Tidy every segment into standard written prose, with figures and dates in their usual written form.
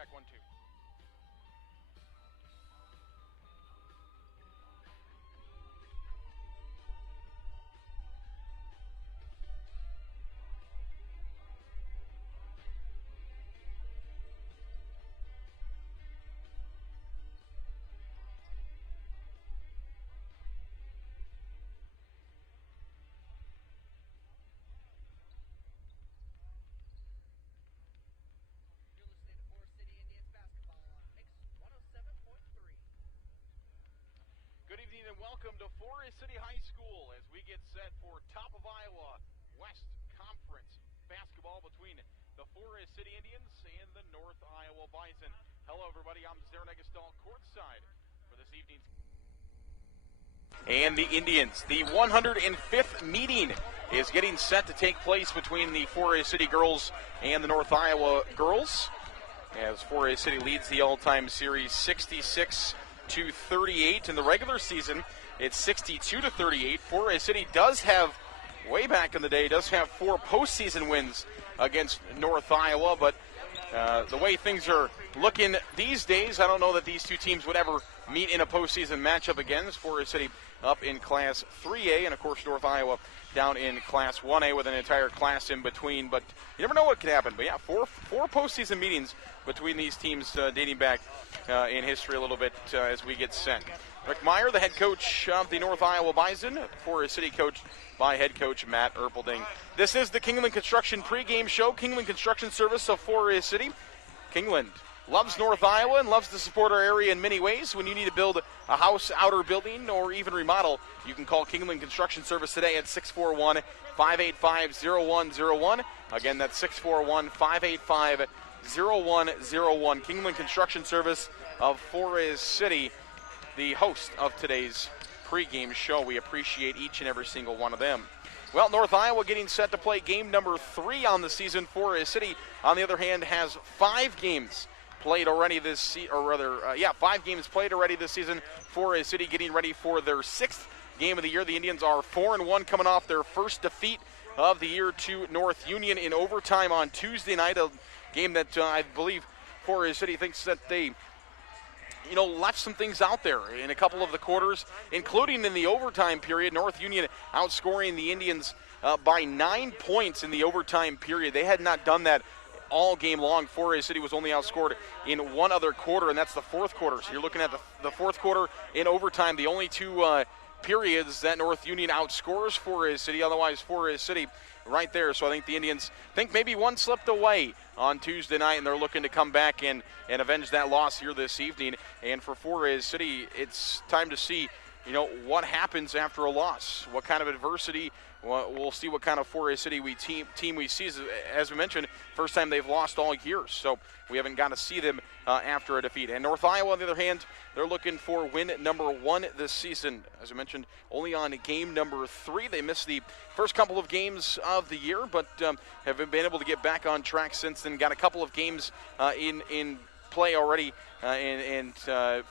check 1, 2. Good evening and welcome to Forest City High School as we get set for Top of Iowa West Conference basketball between the Forest City Indians and the North Iowa Bison. Hello everybody, I'm Zaron Egestal courtside for this evening's. And the Indians, the 105th meeting is getting set to take place between the Forest City girls and the North Iowa girls as Forest City leads the all-time series 66-38. In the regular season, it's 62-38. Forest City does have, way back in the day, does have 4 postseason wins against North Iowa, but the way things are looking these days, I don't know that these two teams would ever meet in a postseason matchup again. Forest City up in Class 3A, and of course North Iowa down in Class 1A with an entire class in between. But you never know what could happen. But yeah, four postseason meetings between these teams dating back in history a little bit as we get set. Rick Meyer, the head coach of the North Iowa Bison, Forest City coached by head coach Matt Erpelding. This is the Kingland Construction pregame show. Kingland Construction Service of Forest City. Kingland loves North Iowa and loves to support our area in many ways. When you need to build a house, outer building, or even remodel, you can call Kingland Construction Service today at 641-585-0101. Again, that's 641-585-0101. Kingland Construction Service of Forest City, the host of today's pregame show. We appreciate each and every single one of them. Well, North Iowa getting set to play game number 3 on the season. Forest City, on the other hand, has 5 games played already this season, or rather, 5 games played already this season. Forest City getting ready for their 6th game of the year. The Indians are 4-1 coming off their first defeat of the year to North Union in overtime on Tuesday night, a game that I believe Forest City thinks that they left some things out there in a couple of the quarters, including in the overtime period. North Union outscoring the Indians by 9 points in the overtime period. They had not done that all game long. Forest City was only outscored in one other quarter, and that's the fourth quarter. So you're looking at the fourth quarter in overtime, the only 2 periods that North Union outscores Forest City. Otherwise, Forest City right there. So I think the Indians think maybe one slipped away on Tuesday night, and they're looking to come back and avenge that loss here this evening. And for Forest City, it's time to see, what happens after a loss, what kind of adversity. We'll see what kind of Forest City team we see. As we mentioned, first time they've lost all year, so we haven't got to see them after a defeat. And North Iowa, on the other hand, they're looking for win number 1 this season. As I mentioned, only on game number 3. They missed the first couple of games of the year, but have been able to get back on track since then. Got a couple of games in play already, and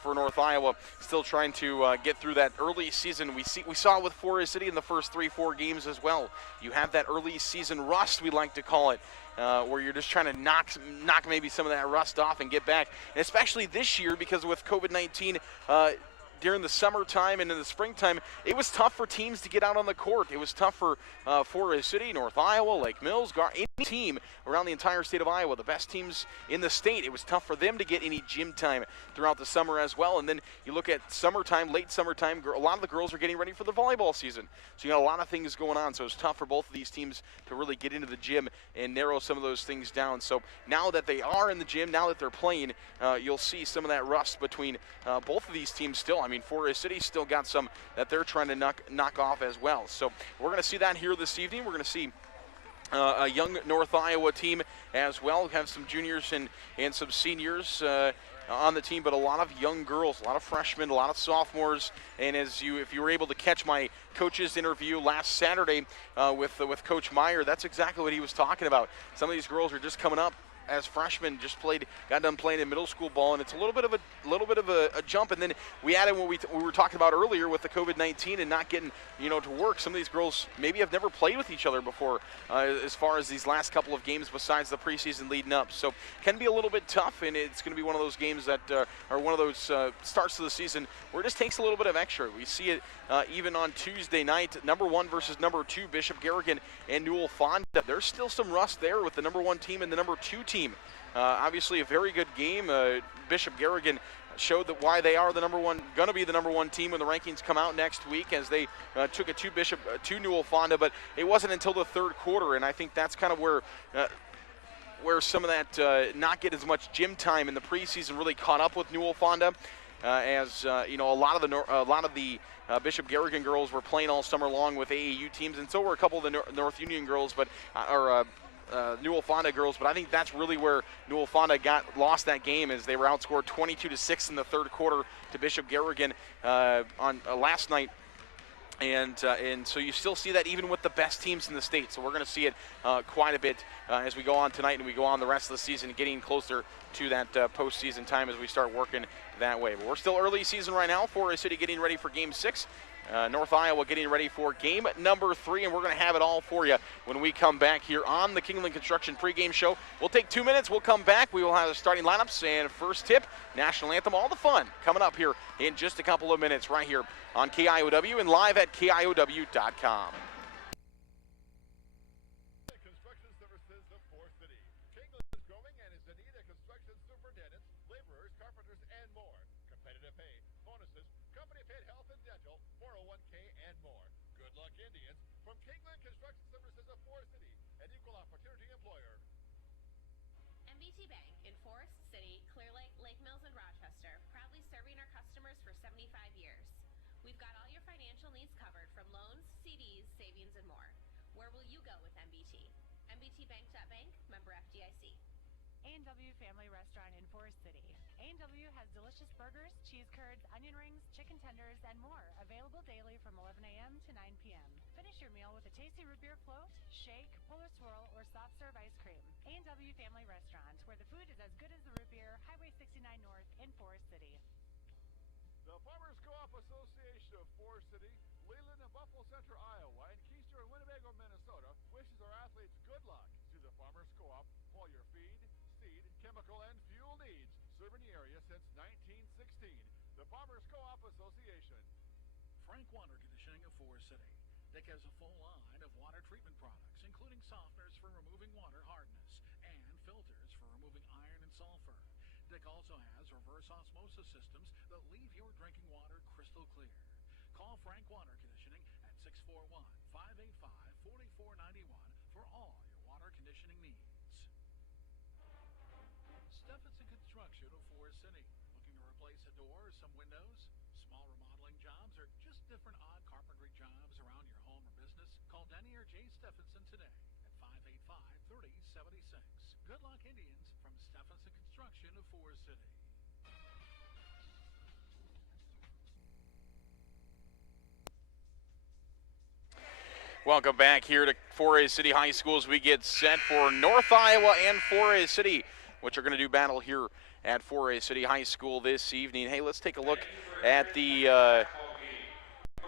for North Iowa, still trying to get through that early season. We saw it with Forest City in the first 3-4 games as well. You have that early season rust, we like to call it, where you're just trying to knock maybe some of that rust off and get back. And especially this year, because with COVID-19 during the summertime and in the springtime, it was tough for teams to get out on the court. It was tough for Forest City, North Iowa, Lake Mills, any team around the entire state of Iowa, the best teams in the state. It was tough for them to get any gym time throughout the summer as well. And then you look at summertime, late summertime, a lot of the girls are getting ready for the volleyball season. So you got a lot of things going on. So it's tough for both of these teams to really get into the gym and narrow some of those things down. So now that they are in the gym, now that they're playing, you'll see some of that rust between both of these teams still. I mean, Forest City still got some that they're trying to knock off as well. So we're going to see that here this evening. We're going to see a young North Iowa team as well. We have some juniors and some seniors on the team, but a lot of young girls, a lot of freshmen, a lot of sophomores. And if you were able to catch my coach's interview last Saturday with Coach Meyer, that's exactly what he was talking about. Some of these girls are just coming up as freshmen just got done playing in middle school ball, and it's a little bit of a jump. And then we added what we were talking about earlier with the COVID-19 and not getting to work. Some of these girls maybe have never played with each other before, as far as these last couple of games besides the preseason leading up. So can be a little bit tough, and it's going to be one of those games that are one of those starts to the season where it just takes a little bit of extra. We see it even on Tuesday night, number 1 versus number 2, Bishop Garrigan and Newell Fonda. There's still some rust there with the number 1 team and the number 2 team. Obviously a very good game. Bishop Garrigan showed that why they are going to be the number 1 team when the rankings come out next week, as they took it to Newell Fonda, but it wasn't until the third quarter, and I think that's kind of where some of that not get as much gym time in the preseason really caught up with Newell Fonda, as a lot of the Bishop Garrigan girls were playing all summer long with AAU teams, and so were a couple of the North Union girls, Newell Fonda girls. But I think that's really where Newell Fonda lost that game, as they were outscored 22-6 in the third quarter to Bishop Garrigan on last night. And so you still see that even with the best teams in the state. So we're going to see it quite a bit as we go on tonight and we go on the rest of the season, getting closer to that postseason time as we start working that way. But we're still early season right now. Forest City getting ready for Game 6. North Iowa getting ready for game number 3, and we're going to have it all for you when we come back here on the Kingland Construction pregame show. We'll take 2 minutes. We'll come back. We will have the starting lineups and first tip, national anthem, all the fun coming up here in just a couple of minutes right here on KIOW and live at KIOW.com. Construction Services of Forest City. Kingland is growing and is in need of construction superintendents, laborers, carpenters, and more. Competitive pay, bonuses, company-paid health and dental, 401k, and more. Good luck, Indians, from Kingland Construction Services of Forest City, an equal opportunity employer. MBT Bank in Forest City, Clear Lake, Lake Mills, and Rochester, proudly serving our customers for 75 years. We've got all your financial needs covered, from loans, CDs, savings, and more. Where will you go with MBT? MBTBank.bank, member FDIC. A&W Family Restaurant in Forest City. A&W has delicious burgers, cheese curds, onion rings, chicken tenders, and more, available daily from 11 a.m. to 9 p.m. Finish your meal with a tasty root beer float, shake, polar swirl, or soft serve ice cream. A&W Family Restaurant, where the food is as good as the root beer, Highway 69 North in Forest City. The Farmers Co-op Association of Forest City, Leland and Buffalo Center, Iowa, and Keister and Winnebago, Minnesota, wishes our athletes good luck. To the Farmers Co-op, all your feed, seed, chemical, and fuel needs. Serving the area since 1916. The Farmers Co-op Association. Frank Water Conditioning of Forest City. Dick has a full line of water treatment products, including softeners for removing water hardness and filters for removing iron and sulfur. Dick also has reverse osmosis systems that leave your drinking water crystal clear. Call Frank Water Conditioning at 641-585-4491 for all your water conditioning needs. Stephenson Construction of Forest City. Looking to replace a door or some windows? Small remodeling jobs or just different odd carpentry jobs around your home or business? Call Denny or Jay Stephenson today at 585-3076. Good luck, Indians, from Stephenson Construction of Forest City. Welcome back here to Forest City High School as we get set for North Iowa and Forest City, which are going to do battle here at Forest City High School this evening. Hey, let's take a look at the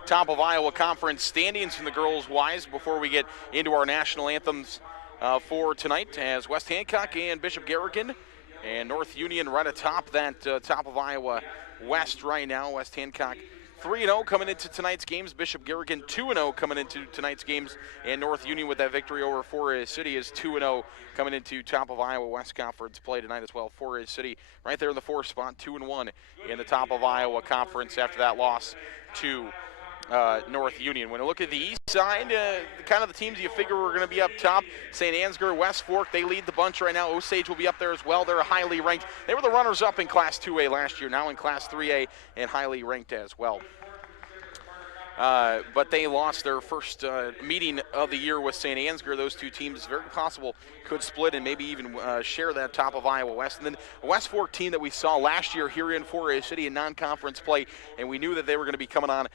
top of Iowa Conference standings from the girls-wise before we get into our national anthems for tonight, as West Hancock and Bishop Garrigan and North Union right atop that top of Iowa West right now. West Hancock 3-0 coming into tonight's games. Bishop Garrigan 2-0 coming into tonight's games. And North Union with that victory over Forest City is 2-0 coming into top of Iowa West Conference play tonight as well. Forest City right there in the 4th spot, 2-1 in the top of Iowa Conference after that loss to North Union. When you look at the east side, kind of the teams you figure were going to be up top, St. Ansgar, West Fork, they lead the bunch right now. Osage will be up there as well. They're highly ranked. They were the runners-up in Class 2A last year, now in Class 3A and highly ranked as well. but they lost their first meeting of the year with St. Ansgar. Those two teams, very possible, could split and maybe even share that top of Iowa West. And then a West Fork team that we saw last year here in Forest City in non-conference play, and we knew that they were going to be coming on.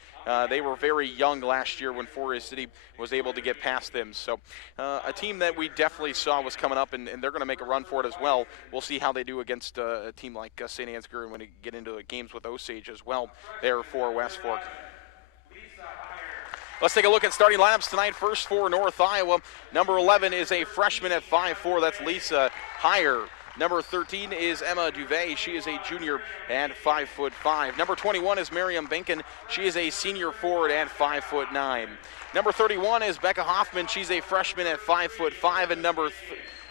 They were very young last year when Forest City was able to get past them. So a team that we definitely saw was coming up, and they're going to make a run for it as well. We'll see how they do against a team like St. Ansgar and when they get into games with Osage as well there for West Fork. Let's take a look at starting lineups tonight. First for North Iowa, number 11 is a freshman at 5'4". That's Lisa Heyer. Number 13 is Emma Duvet. She is a junior at 5'5". Number 21 is Miriam Benkin. She is a senior forward at 5'9". Number 31 is Becca Hoffman. She's a freshman at 5'5". And number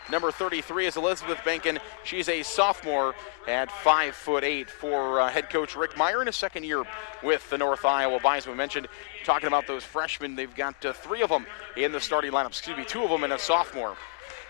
33 is Elizabeth Benkin. She's a sophomore at 5'8" for head coach Rick Meyer in his second year with the North Iowa Bison. We mentioned talking about those freshmen. They've got 3 of them in the starting lineup. 2 of them and a sophomore.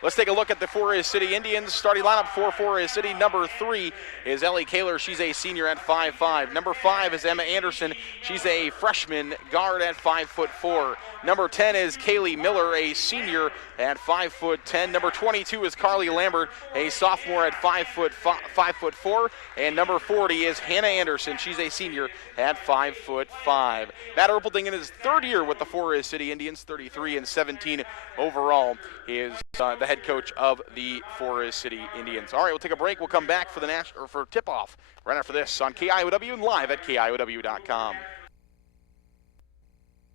Let's take a look at the Forest City Indians starting lineup for Forest City. Number 3 is Ellie Kaler. She's a senior at 5'5". Number 5 is Emma Anderson. She's a freshman guard at 5'4". Number 10 is Kaylee Miller, a senior at 5'10". Number 22 is Carly Lambert, a sophomore at 5'4". And number 40 is Hannah Anderson. She's a senior at 5'5". Matt Erpelding in his third year with the Forest City Indians, 33-17 overall, is the head coach of the Forest City Indians. All right, we'll take a break. We'll come back for the for tip-off right after this on KIOW and live at KIOW.com.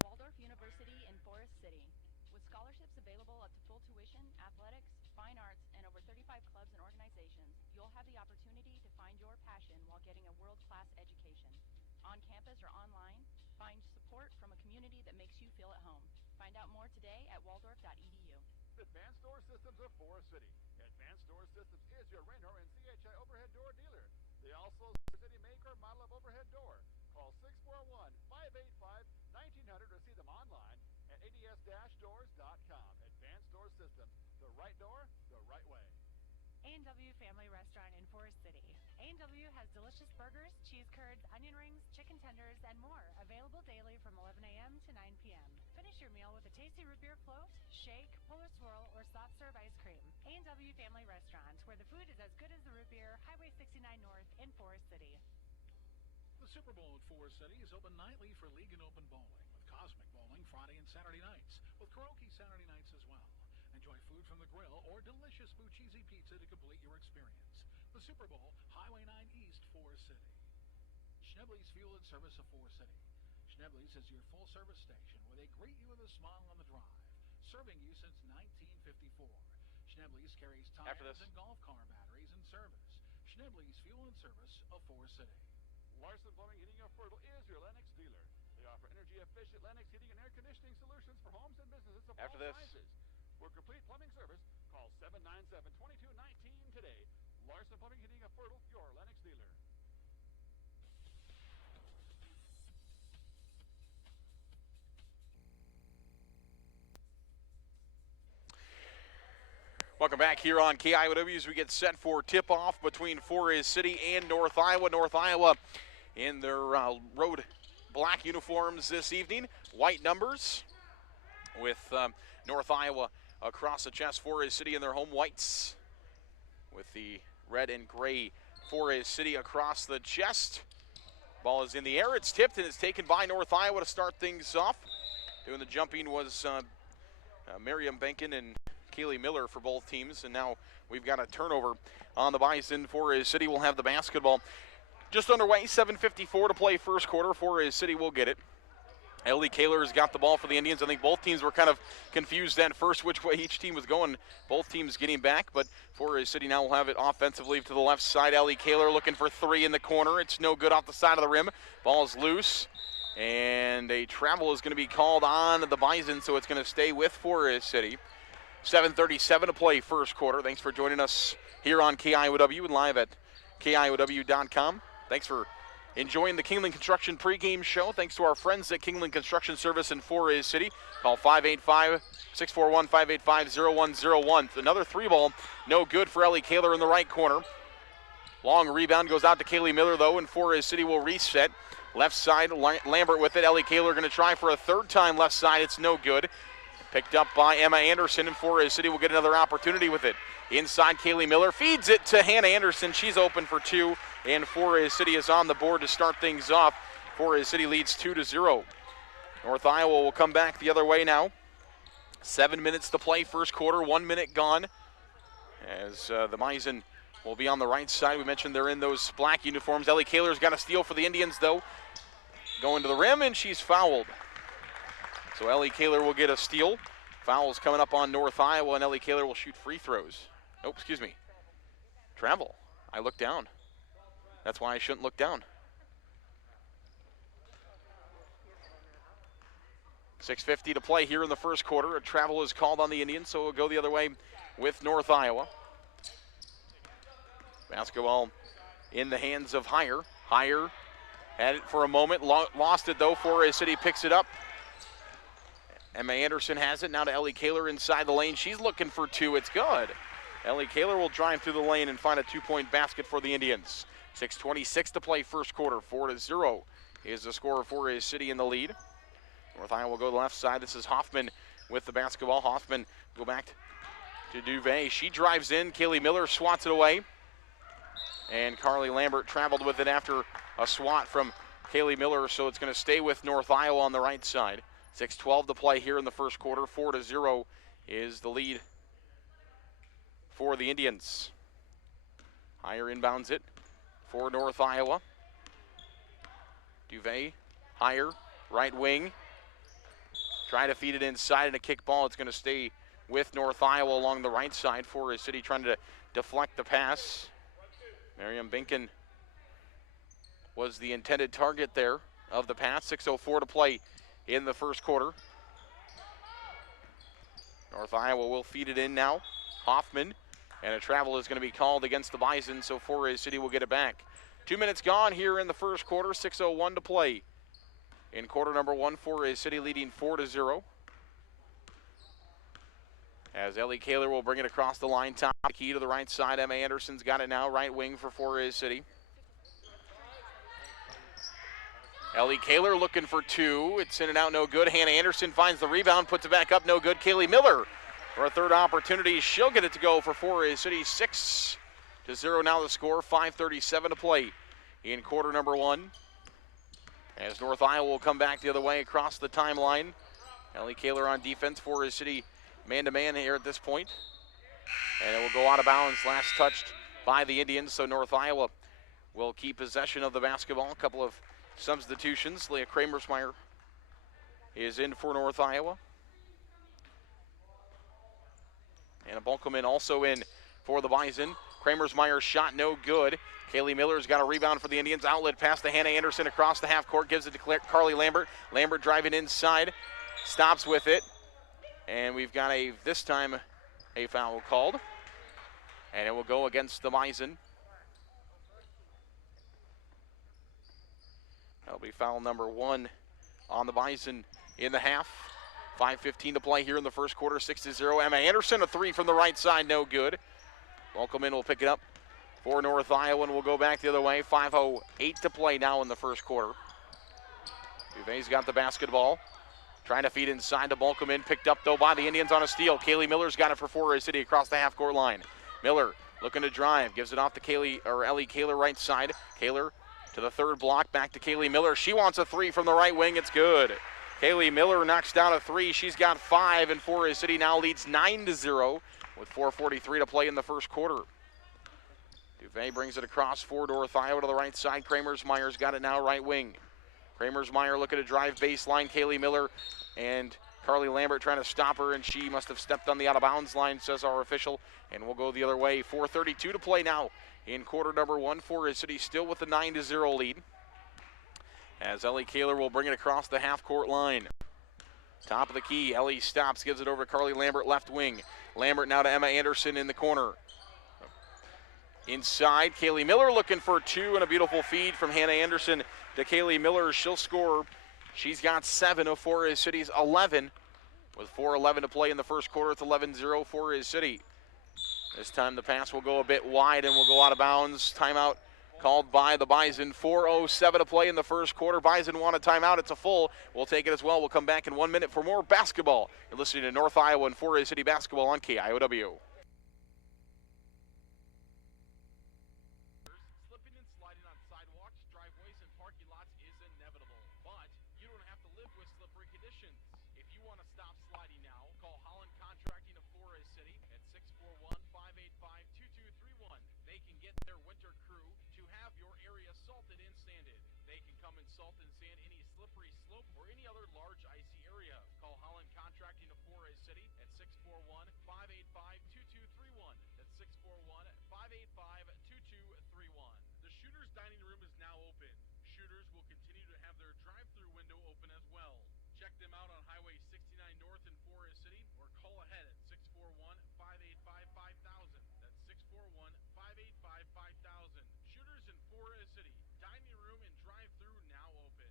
Waldorf University in Forest City. With scholarships available up to full tuition, athletics, fine arts, and over 35 clubs and organizations, you'll have the opportunity to find your passion while getting a world-class education. On campus or online, find support from a community that makes you feel at home. Find out more today at waldorf.edu. Advanced Door Systems of Forest City. Advanced Door Systems is your Raynor and CHI overhead door dealer. They also city make or model of overhead door. Call 641-585-1900 or see them online at ads-doors.com. Advanced Door Systems. The right door, the right way. A&W Family Restaurant in Forest City. A&W has delicious burgers, cheese curds, onion rings, chicken tenders, and more, available daily from 11 a.m. to 9 p.m. Finish your meal with a tasty root beer float, shake, polar swirl, or soft serve ice cream. A&W Family Restaurant, where the food is as good as the root beer, Highway 69 North in Forest City. The Super Bowl at Forest City is open nightly for league and open bowling, with Cosmic Bowling Friday and Saturday nights, with karaoke Saturday nights as well. Enjoy food from the grill or delicious Bucchese pizza to complete your experience. The Super Bowl, Highway 9 East, Forest City. Schnebley's Fuel and Service of Forest City. Schnebley's is your full-service station where they greet you with a smile on the drive, serving you since 1954. Schnebley's carries tires and golf car batteries and service. Schnebley's Fuel and Service of Forest City. Larson Plumbing Heating of Fertile is your Lennox dealer. They offer energy-efficient Lennox heating and air conditioning solutions for homes and businesses of all sizes. For complete plumbing service, call 797-2219 today. Larson Plumbing Heating of Fertile, your Lennox dealer. Welcome back here on KIOW as we get set for tip-off between Forest City and North Iowa. North Iowa in their road black uniforms this evening. White numbers with North Iowa across the chest. Forest City in their home whites with the red and gray Forest City across the chest. Ball is in the air. It's tipped and it's taken by North Iowa to start things off. Doing the jumping was Miriam Benkin and Kaylee Miller for both teams, and now we've got a turnover on the Bison. Forest City will have the basketball. Just underway, 7:54 to play first quarter. Forest City will get it. Ellie Kaler's got the ball for the Indians. I think both teams were kind of confused at first which way each team was going. Both teams getting back, but Forest City now will have it offensively to the left side. Ellie Kaler looking for 3 in the corner. It's no good off the side of the rim. Ball's loose, and a travel is going to be called on the Bison, so it's going to stay with Forest City. 7:37 to play first quarter. Thanks for joining us here on KIOW and live at KIOW.com. Thanks for enjoying the Kingland Construction pregame show. Thanks to our friends at Kingland Construction Service in Forest City. Call 585-641-585-0101. Another 3-ball, no good for Ellie Kaler in the right corner. Long rebound goes out to Kaylee Miller, though, and Forest City will reset. Left side, Lambert with it. Ellie Kaler going to try for a third time left side. It's no good. Picked up by Emma Anderson, and Forest City will get another opportunity with it. Inside, Kaylee Miller feeds it to Hannah Anderson. She's open for two, and Forest City is on the board to start things off. Forest City leads 2-0. North Iowa will come back the other way now. 7 minutes to play, first quarter, 1 minute gone. As the Bison will be on the right side. We mentioned they're in those black uniforms. Ellie Kaler's got a steal for the Indians, though. Going to the rim, and she's fouled. So Ellie Kaler will get a steal. Fouls coming up on North Iowa, and Ellie Kaler will shoot free throws. Oh, excuse me. Travel. I looked down. That's why I shouldn't look down. 6:50 to play here in the first quarter. A travel is called on the Indians, so we'll go the other way with North Iowa. Basketball in the hands of Heyer. Heyer had it for a moment, lost it though. Forest City picks it up. Emma Anderson has it now to Ellie Kaler inside the lane. She's looking for two. It's good. Ellie Kaler will drive through the lane and find a two-point basket for the Indians. 6:26 to play first quarter. 4-0 is the score. Forest City in the lead. North Iowa will go to the left side. This is Hoffman with the basketball. Hoffman go back to Duvet. She drives in. Kaylee Miller swats it away. And Carly Lambert traveled with it after a swat from Kaylee Miller, so it's going to stay with North Iowa on the right side. 6:12 to play here in the first quarter. 4-0 is the lead for the Indians. Heyer inbounds it for North Iowa. Duvet, Heyer, right wing. Trying to feed it inside and a kick ball. It's going to stay with North Iowa along the right side. Forest City trying to deflect the pass. Miriam Binken was the intended target there of the pass. 6:04 to play in the first quarter. North Iowa will feed it in now. Hoffman, and a travel is going to be called against the Bison, so Forest City will get it back. 2 minutes gone here in the first quarter. 6:01 to play. In quarter number one, Forest City leading 4-0. As Ellie Kaler will bring it across the line, top key to the right side. Emma Anderson's got it now, right wing for Forest City. Ellie Kaler looking for two. It's in and out, no good. Hannah Anderson finds the rebound, puts it back up, no good. Kaylee Miller for a third opportunity. She'll get it to go for Forest City. 6-0 now the score. 5:37 to play in quarter number one. As North Iowa will come back the other way across the timeline. Ellie Kaler on defense. Forest City man-to-man here at this point. And it will go out of bounds. Last touched by the Indians, so North Iowa will keep possession of the basketball. A couple of substitutions. Leah Kramersmeyer is in for North Iowa. Anna Bunkelman also in for the Bison. Kramersmeyer's shot no good. Kaylee Miller's got a rebound for the Indians. Outlet pass to Hannah Anderson across the half court. Gives it to Carly Lambert. Lambert driving inside. Stops with it. And we've got this time a foul called. And it will go against the Bison. That'll be foul number one on the Bison in the half. 5:15 to play here in the first quarter. 6-0. Emma Anderson, a three from the right side, no good. Welcomen will pick it up for North Iowa, and we'll go back the other way. 5:08 to play now in the first quarter. Duvet's got the basketball. Trying to feed inside to Bunkelman. Picked up, though, by the Indians on a steal. Kaylee Miller's got it for Forest City across the half-court line. Miller looking to drive. Gives it off to Ellie Kaler right side. Kaler to the third block. Back to Kaylee Miller. She wants a three from the right wing. It's good. Kaylee Miller knocks down a three. She's got 5, and Forest City now leads 9-0 with 4:43 to play in the first quarter. Duvet brings it across for North Iowa to the right side. Kramersmeyer's got it now, right wing. Kramersmeyer looking to drive baseline. Kaylee Miller and Carly Lambert trying to stop her, and she must have stepped on the out-of-bounds line, says our official, and we'll go the other way. 4:32 to play now in quarter number one. Forest City still with the 9-0 lead. As Ellie Kaler will bring it across the half-court line. Top of the key, Ellie stops, gives it over to Carly Lambert, left wing. Lambert now to Emma Anderson in the corner. Inside, Kaylee Miller looking for two, and a beautiful feed from Hannah Anderson to Kaylee Miller. She'll score. She's got 7 of Forest City's 11. With 4:11 to play in the first quarter, it's 11-0 Forest City. This time the pass will go a bit wide and will go out of bounds. Timeout called by the Bison. 4:07 to play in the first quarter. Bison want a timeout. It's a full. We'll take it as well. We'll come back in 1 minute for more basketball. You're listening to North Iowa and Forest City basketball on KIOW. Slipping and sliding on sidewalks, driveways, and parking lots is inevitable. But you don't have to live with slippery conditions. If you want to stop sliding now, call Holland Contracting of Forest City at 641-585-2231. They can get their winter crew to have your area salted and sanded. They can come and salt and sand any slippery slope or any other large icy area. Call Holland Contracting of Forest City at 641-585-2231. That's 641-585-2231. The Shooters Dining Room is now open. Shooters will continue to have their drive-through window open as well. Check them out on Highway 69 North in Forest City or call ahead at 641-585-5000. That's 641-585-5000. Shooters in Forest City. Dining room and drive-through now open.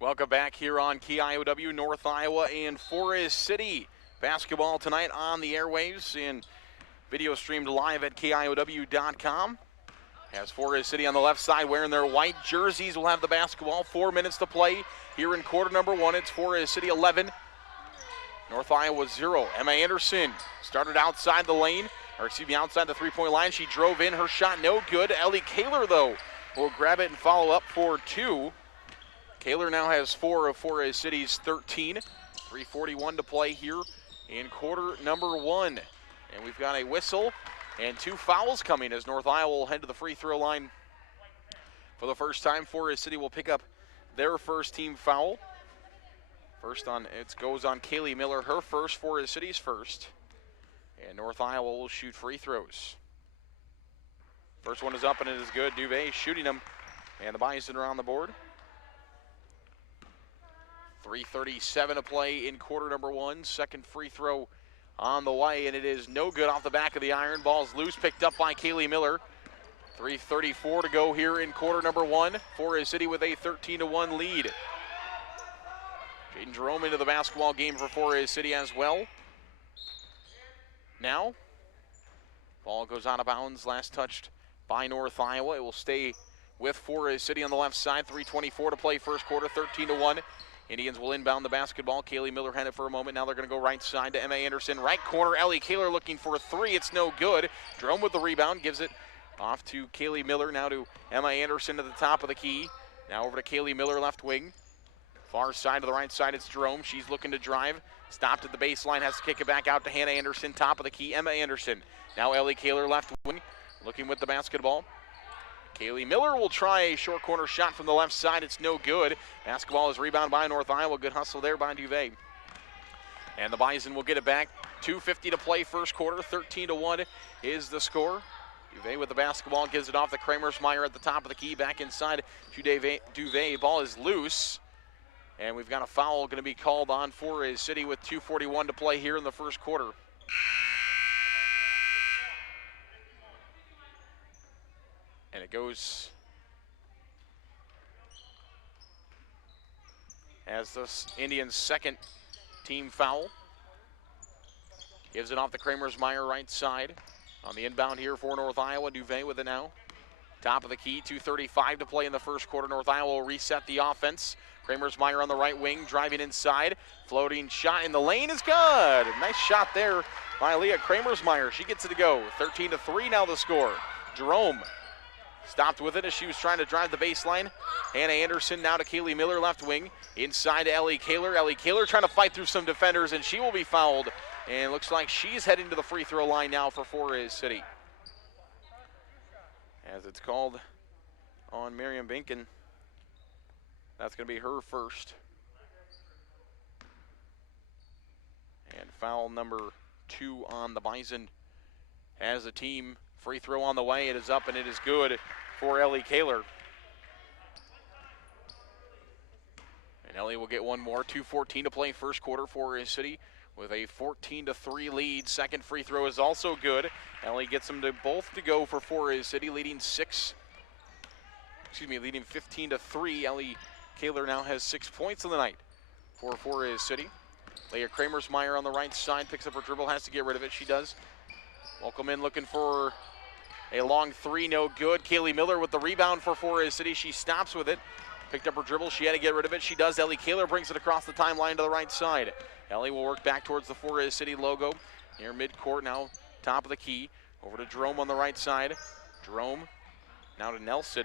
Welcome back here on KIOW, North Iowa and Forest City. Basketball tonight on the airwaves and video streamed live at KIOW.com. As Forest City on the left side wearing their white jerseys will have the basketball. 4 minutes to play here in quarter number one. It's Forest City 11, North Iowa 0. Emma Anderson started outside the lane, outside the three-point line. She drove in, her shot no good. Ellie Kaler, though, will grab it and follow up for two. Kaler now has 4 of Forest City's 13. 3:41 to play here in quarter number one. And we've got a whistle and 2 fouls coming as North Iowa will head to the free throw line for the first time. Forest City will pick up their first team foul. First on, it goes on Kaylee Miller, her first, Forest City's first. And North Iowa will shoot free throws. First one is up and it is good. Duvet shooting them. And the Bison are on the board. 3:37 to play in quarter number one. Second free throw on the way, and it is no good off the back of the iron. Ball's loose, picked up by Kaylee Miller. 3:34 to go here in quarter number one. Forest City with a 13-1 lead. Jaden Jerome into the basketball game for Forest City as well. Now, ball goes out of bounds, last touched by North Iowa. It will stay with Forest City on the left side. 3:24 to play first quarter, 13-1. Indians will inbound the basketball. Kaylee Miller had it for a moment. Now they're going to go right side to Emma Anderson. Right corner, Ellie Kaler looking for a three. It's no good. Jerome with the rebound, gives it off to Kaylee Miller. Now to Emma Anderson at the top of the key. Now over to Kaylee Miller, left wing. Far side to the right side, it's Jerome. She's looking to drive. Stopped at the baseline, has to kick it back out to Hannah Anderson. Top of the key, Emma Anderson. Now Ellie Kaler, left wing, looking with the basketball. Kaylee Miller will try a short corner shot from the left side. It's no good. Basketball is rebounded by North Iowa. Good hustle there by Duvet. And the Bison will get it back. 2:50 to play first quarter. 13-1 is the score. Duvet with the basketball, gives it off to Kramersmeyer at the top of the key. Back inside to Duvet. Ball is loose. And we've got a foul going to be called on Forest City with 2:41 to play here in the first quarter. And it goes as the Indians' second team foul. Gives it off to Kramersmeyer right side. On the inbound here for North Iowa, Duvet with it now. Top of the key, 2:35 to play in the first quarter. North Iowa will reset the offense. Kramersmeyer on the right wing, driving inside. Floating shot in the lane is good. Nice shot there by Leah Kramersmeyer. She gets it to go. 13-3 now the score. Jerome stopped with it as she was trying to drive the baseline. Hannah Anderson now to Kaylee Miller, left wing. Inside to Ellie Kaler. Ellie Kaler trying to fight through some defenders, and she will be fouled. And looks like she's heading to the free throw line now for Forest City. As it's called on Miriam Binkin. That's going to be her first. And foul number 2 on the Bison as a team. Free throw on the way. It is up and it is good for Ellie Kaler. And Ellie will get one more. 2:14 to play first quarter. Forest City with a 14-3 lead. Second free throw is also good. Ellie gets them to both to go for Forest City, leading 15-3. Ellie Kaler now has 6 points in the night for Forest City. Leah Kramersmeyer on the right side, picks up her dribble, has to get rid of it. She does. Welcome looking for a long three, no good. Kaylee Miller with the rebound for Forest City. She stops with it. Picked up her dribble. She had to get rid of it. She does. Ellie Kaler brings it across the timeline to the right side. Ellie will work back towards the Forest City logo. Near midcourt now, top of the key. Over to Jerome on the right side. Jerome now to Nelson,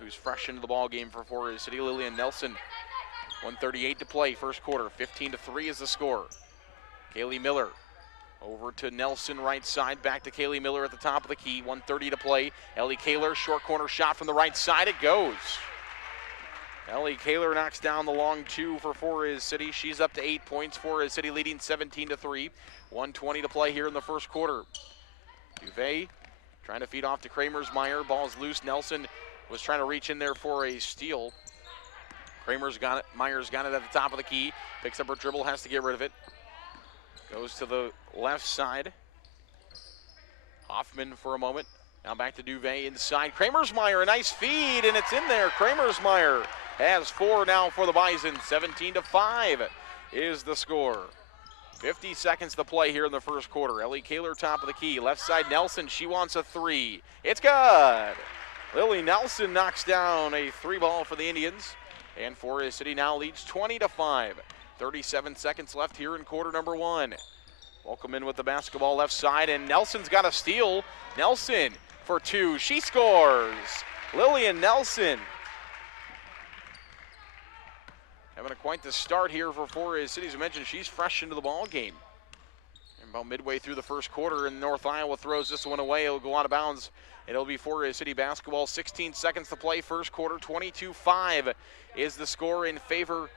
who's fresh into the ball game for Forest City. Lillian Nelson, 1:38 to play, first quarter. 15-3 is the score. Kaylee Miller over to Nelson, right side. Back to Kaylee Miller at the top of the key. 1:30 to play. Ellie Kaler, short corner shot from the right side. It goes. Ellie Kaler knocks down the long two for Forest City. She's up to 8 points. Forest City leading 17-3. 1:20 to play here in the first quarter. Duvet trying to feed off to Kramersmeyer. Ball's loose. Nelson was trying to reach in there for a steal. Myers got it at the top of the key. Picks up her dribble, has to get rid of it. Goes to the left side. Hoffman for a moment. Now back to Duvet inside. Kramersmeyer, a nice feed, and it's in there. Kramersmeyer has 4 now for the Bison. 17-5 is the score. 50 seconds to play here in the first quarter. Ellie Kaler, top of the key. Left side, Nelson. She wants a three. It's good. Lily Nelson knocks down a 3-ball for the Indians. And Forest City now leads 20-5. 37 seconds left here in quarter number 1. Welcome in with the basketball left side, and Nelson's got a steal. Nelson for 2. She scores. Lillian Nelson having quite the start here for Forest City. As I mentioned, she's fresh into the ball game. And about midway through the first quarter, and North Iowa throws this one away. It'll go out of bounds. It'll be Forest City basketball. 16 seconds to play, first quarter. 22-5 is the score in favor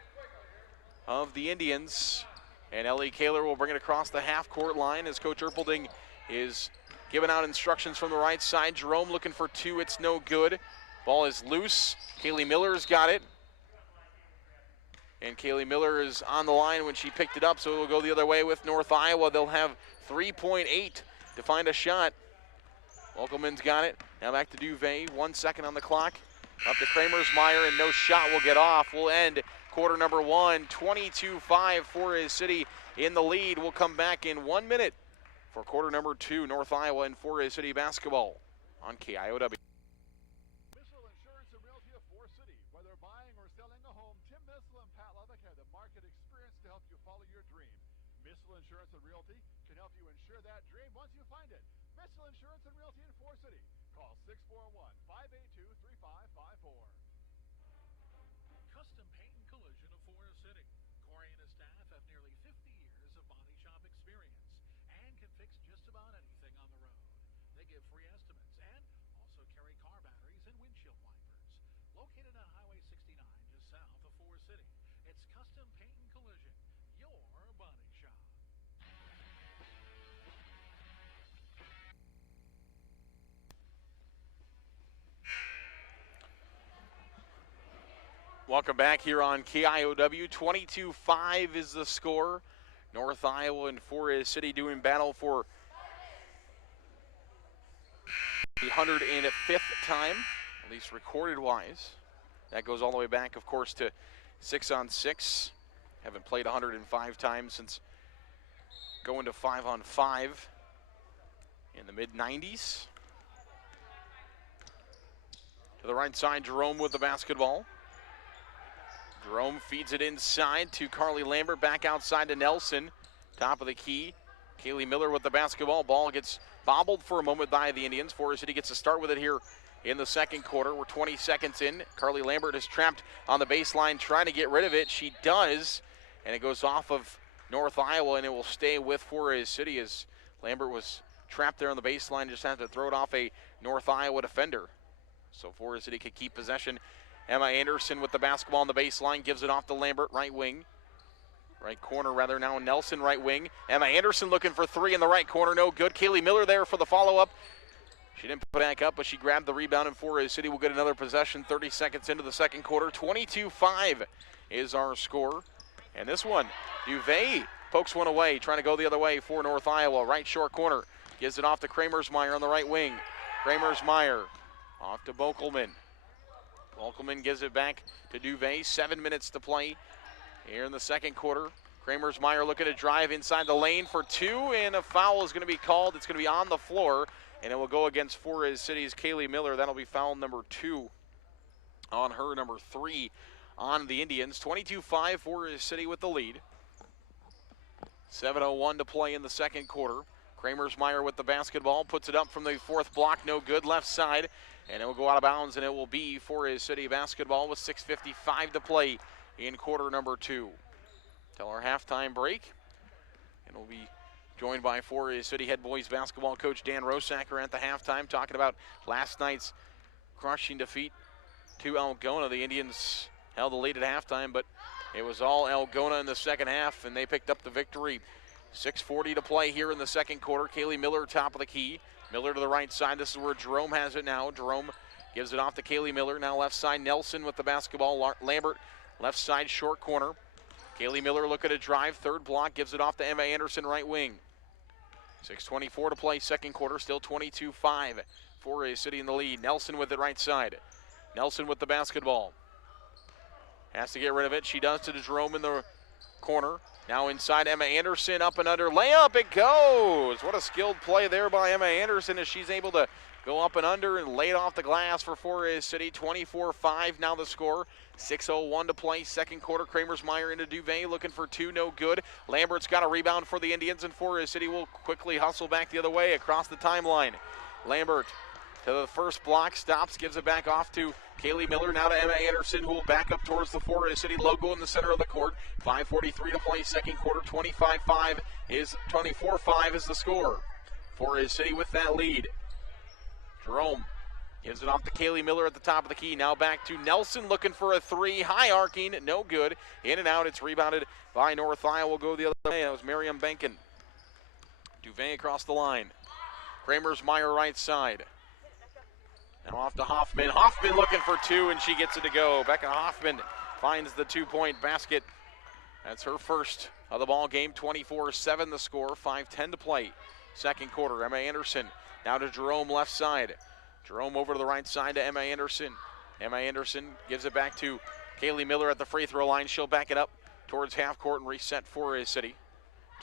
of the Indians. And Ellie Kaler will bring it across the half-court line as Coach Erpelding is giving out instructions from the right side. Jerome looking for 2. It's no good. Ball is loose. Kaylee Miller's got it. And Kaylee Miller is on the line when she picked it up, so it will go the other way with North Iowa. They'll have 3.8 to find a shot. Welcoman's got it. Now back to Duvet. 1 second on the clock. Up to Kramersmeyer, and no shot will get off. We'll end quarter number 1. 22-5, Forest City in the lead. We'll come back in 1 minute for quarter number 2. North Iowa and Forest City basketball on KIOW. Missile Insurance and Realty of Forest City. Whether buying or selling a home, Tim Missile and Pat Levick have the market experience to help you follow your dream. Missile Insurance and Realty can help you insure that dream once you find it. Missile Insurance and Realty in Forest City. Call 641-582-3554. Custom Paint and Collision of Forest City. Corey and his staff have nearly 50 years of body shop experience and can fix just about anything on the road. They give free estimates and also carry car batteries and windshield wipers. Located on Highway 69 just south of Forest City, it's Custom Paint and Collision, your body shop. Welcome back here on KIOW. 22-5 is the score. North Iowa and Forest City doing battle for the 105th time, at least recorded-wise. That goes all the way back, of course, to 6-on-6. Haven't played 105 times since going to 5-on-5 in the mid-90s. To the right side, Jerome with the basketball. Jerome feeds it inside to Carly Lambert, back outside to Nelson. Top of the key, Kaylee Miller with the basketball. Ball gets bobbled for a moment by the Indians. Forest City gets to start with it here in the second quarter. We're 20 seconds in. Carly Lambert is trapped on the baseline trying to get rid of it. She does, and it goes off of North Iowa, and it will stay with Forest City as Lambert was trapped there on the baseline. Just had to throw it off a North Iowa defender. So Forest City could keep possession. Emma Anderson with the basketball on the baseline, gives it off to Lambert, right wing. Right corner, rather, now Nelson, right wing. Emma Anderson looking for 3 in the right corner, no good. Kaylee Miller there for the follow-up. She didn't put it back up, but she grabbed the rebound, and Forest City will get another possession 30 seconds into the second quarter. 22-5 is our score. And this one, Duvet pokes one away, trying to go the other way for North Iowa. Right short corner, gives it off to Kramersmeyer on the right wing. Kramersmeyer off to Bokelman. Bokelman gives it back to Duvet. 7 minutes to play here in the second quarter. Kramersmeyer looking to drive inside the lane for 2, and a foul is going to be called. It's going to be on the floor, and it will go against Forres City's Kaylee Miller. That'll be foul number 2 on her, number 3 on the Indians. 22-5, Forres City with the lead. 7:01 to play in the second quarter. Kramersmeyer with the basketball, puts it up from the fourth block, no good, left side, and it will go out of bounds, and it will be Forres City basketball with 6:55 to play in quarter number 2. Till our halftime break, and we'll be joined by Forres City head boys basketball coach Dan Rosacker at the halftime, talking about last night's crushing defeat to Algona. The Indians held the lead at halftime, but it was all Algona in the second half, and they picked up the victory. 6:40 to play here in the second quarter. Kaylee Miller, top of the key. Miller to the right side. This is where Jerome has it now. Jerome gives it off to Kaylee Miller. Now left side, Nelson with the basketball. Lambert, left side, short corner. Kaylee Miller looking to drive. Third block, gives it off to Emma Anderson, right wing. 6:24 to play, second quarter. Still 22-5. Forres City in the lead. Nelson with it right side. Nelson with the basketball. Has to get rid of it. She does to Jerome in the corner. Now inside, Emma Anderson, up and under, layup, it goes. What a skilled play there by Emma Anderson as she's able to go up and under and lay it off the glass for Forres City. 24-5 now the score. 6:01 to play, second quarter. Kramersmeyer into Duvet, looking for 2, no good. Lambert's got a rebound for the Indians, and Forres City will quickly hustle back the other way across the timeline. Lambert to the first block, stops, gives it back off to Kaylee Miller, now to Emma Anderson, who will back up towards the Forres City logo in the center of the court. 5:43 to play, second quarter. 24-5 is the score. Forres City with that lead. Jerome gives it off to Kaylee Miller at the top of the key. Now back to Nelson, looking for a 3, high arcing, no good. In and out, it's rebounded by North Iowa. Will go the other way. That was Miriam Benkin. Duvet across the line. Kramersmeyer right side. Now off to Hoffman. Hoffman looking for 2, and she gets it to go. Becca Hoffman finds the 2-point basket. That's her first of the ball game. 24-7 the score. 5:10 to play. Second quarter. Emma Anderson now to Jerome left side. Jerome over to the right side to Emma Anderson. Emma Anderson gives it back to Kaylee Miller at the free throw line. She'll back it up towards half court and reset Forres City.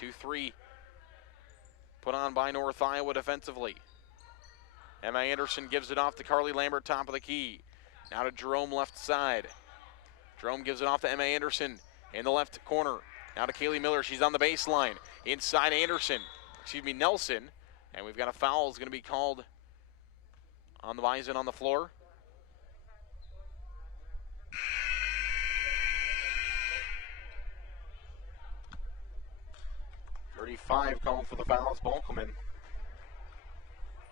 2-3 put on by North Iowa defensively. Emma Anderson gives it off to Carly Lambert, top of the key. Now to Jerome left side. Jerome gives it off to Emma Anderson in the left corner. Now to Kaylee Miller. She's on the baseline. Inside Nelson. And we've got a foul is going to be called on the Bison on the floor. .35 calling for the fouls. Balkelman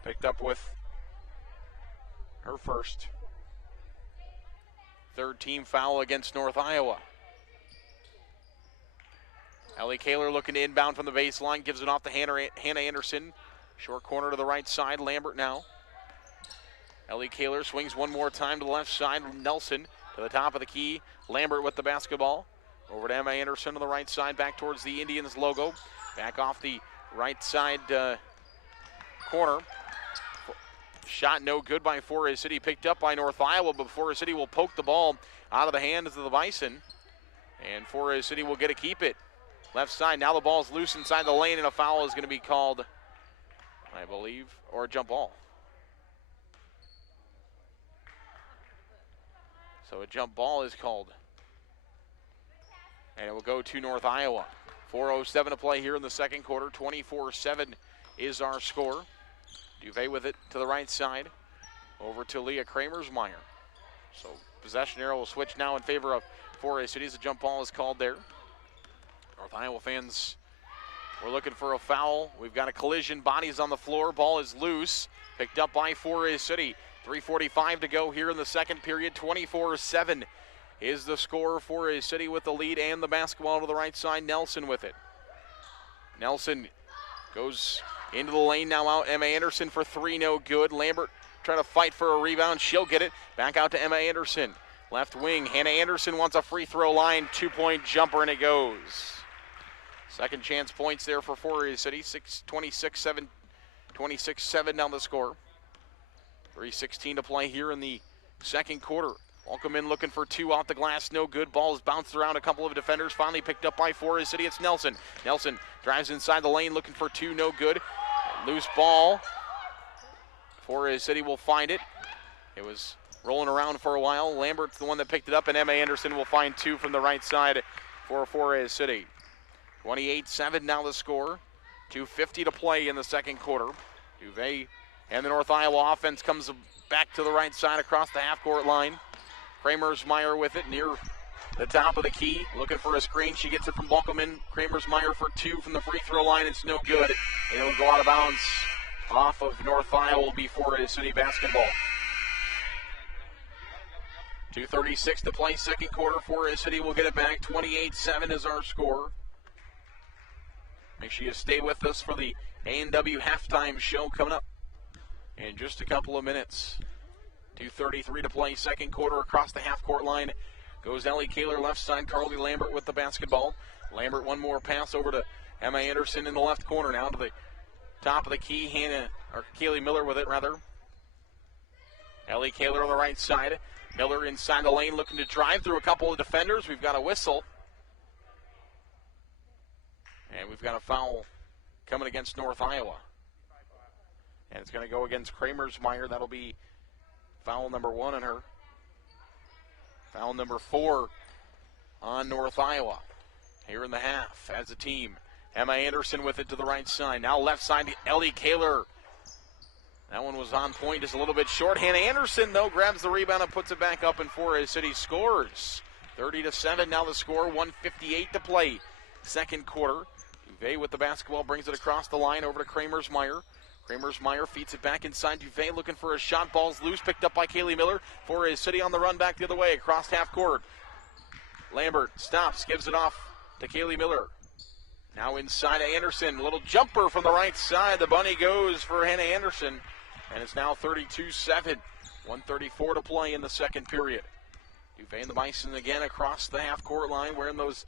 picked up with her first. Third team foul against North Iowa. Ellie Kaler looking to inbound from the baseline. Gives it off to Hannah Anderson. Short corner to the right side. Lambert now. Ellie Kaler swings one more time to the left side. Nelson to the top of the key. Lambert with the basketball. Over to Emma Anderson on the right side. Back towards the Indians logo. Back off the right side corner. Shot no good by Forres City. Picked up by North Iowa, but Forres City will poke the ball out of the hands of the Bison. And Forres City will get to keep it. Left side, now the ball's loose inside the lane, and a foul is going to be called, I believe, or a jump ball. So a jump ball is called. And it will go to North Iowa. 4:07 to play here in the second quarter. 24-7 is our score. Duvet with it to the right side. Over to Leah Kramersmeyer. So possession arrow will switch now in favor of Forres City. A jump ball is called there. North Iowa fans, we're looking for a foul. We've got a collision. Bodies on the floor. Ball is loose. Picked up by Forres City. 3:45 to go here in the second period. 24-7 is the score. Forres City with the lead and the basketball to the right side. Nelson with it. Nelson goes into the lane now out. Emma Anderson for 3, no good. Lambert trying to fight for a rebound. She'll get it. Back out to Emma Anderson. Left wing. Hannah Anderson wants a free throw line. 2-point jumper, and it goes. Second chance points there for Forres City. 26-7 down the score. 3:16 to play here in the second quarter. Welcome in looking for two off the glass, no good. Ball's bounced around a couple of defenders, finally picked up by Forest City. It's Nelson. Nelson drives inside the lane looking for two, no good. Loose ball. Forest City will find it. It was rolling around for a while. Lambert's the one that picked it up, and Emma Anderson will find two from the right side for Forest City. 28-7 now the score. 2:50 to play in the second quarter. Duvet and the North Iowa offense comes back to the right side across the half-court line. Kramersmeyer with it near the top of the key, looking for a screen. She gets it from Bunkelman. Kramersmeyer for two from the free throw line. It's no good. And it'll go out of bounds off of North Iowa before it is City basketball. 2:36 to play, second quarter. Forest City will get it back. 28-7 is our score. Make sure you stay with us for the A&W halftime show coming up in just a couple of minutes. 2:33 to play, second quarter. Across the half-court line goes Ellie Kaler, left side. Carly Lambert with the basketball. Lambert, one more pass over to Emma Anderson in the left corner. Now to the top of the key. Kaylee Miller with it, rather. Ellie Kaler on the right side. Miller inside the lane looking to drive through a couple of defenders. We've got a whistle. And we've got a foul coming against North Iowa. And it's going to go against Kramersmeyer. That'll be foul number 1 on her. Foul number 4 on North Iowa here in the half as a team. Emma Anderson with it to the right side. Now left side, Ellie Kaler. That one was on point, just a little bit short. Hannah Anderson, though, grabs the rebound and puts it back up, and Forest City scores. 30-7 now the score, 1:58 to play. Second quarter. Duvet with the basketball brings it across the line over to Kramersmeyer. Kramersmeyer feeds it back inside. Duvet looking for a shot. Ball's loose, picked up by Kaylee Miller. Forest City on the run back the other way across half court. Lambert stops, gives it off to Kaylee Miller. Now inside to Anderson. Little jumper from the right side. The bunny goes for Hannah Anderson. And it's now 32-7. 1:34 to play in the second period. Duvet and the Bison again across the half court line wearing those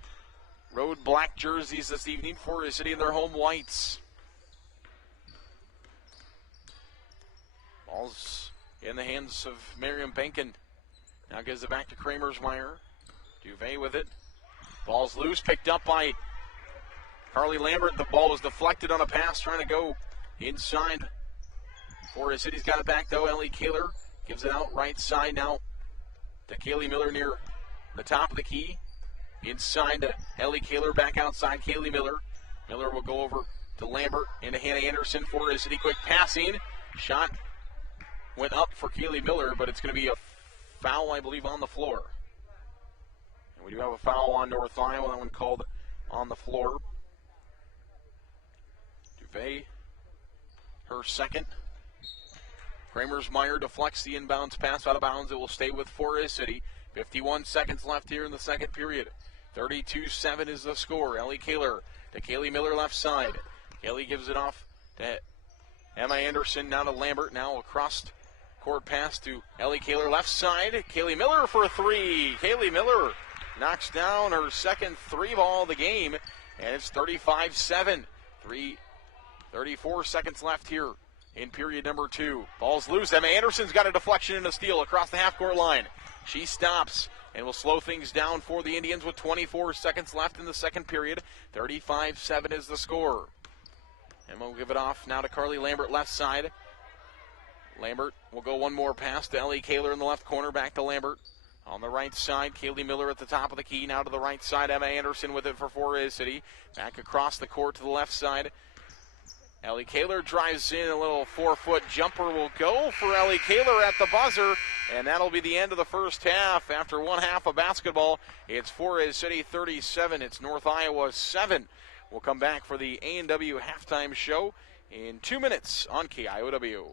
road black jerseys this evening. Forest City in their home whites. Ball's in the hands of Miriam Benkin. Now gives it back to Kramersmeyer. Duvet with it. Ball's loose, picked up by Carly Lambert. The ball was deflected on a pass, trying to go inside. Forest City's got it back, though. Ellie Kaler gives it out right side now to Kaylee Miller near the top of the key. Inside to Ellie Kaler, back outside Kaylee Miller. Miller will go over to Lambert and to Hannah Anderson. Forest City quick passing. Shot went up for Kaylee Miller, but it's going to be a foul, I believe, on the floor. And we do have a foul on North Iowa. That one called on the floor. Duvet, her second. Kramersmeyer deflects the inbounds pass out of bounds. It will stay with Forest City. 51 seconds left here in the second period. 32-7 is the score. Ellie Kaler to Kaylee Miller left side. Kaylee gives it off to Emma Anderson, now to Lambert. Now across court pass to Ellie Kaler left side. Kaylee Miller for three. Kaylee Miller knocks down her second three ball of the game, and it's 35-7. 34 seconds left here in period number 2. Ball's loose. Emma Anderson's got a deflection and a steal across the half-court line. She stops and will slow things down for the Indians with 24 seconds left in the second period. 35-7 is the score. Emma will give it off now to Carly Lambert left side. Lambert will go one more pass to Ellie Kaler in the left corner, back to Lambert. On the right side, Kaylee Miller at the top of the key. Now to the right side, Emma Anderson with it for Forest City. Back across the court to the left side. Ellie Kaler drives in. A little 4-foot jumper will go for Ellie Kaler at the buzzer. And that'll be the end of the first half. After one half of basketball, it's Forest City 37. It's North Iowa 7. We'll come back for the A&W halftime show in 2 minutes on KIOW.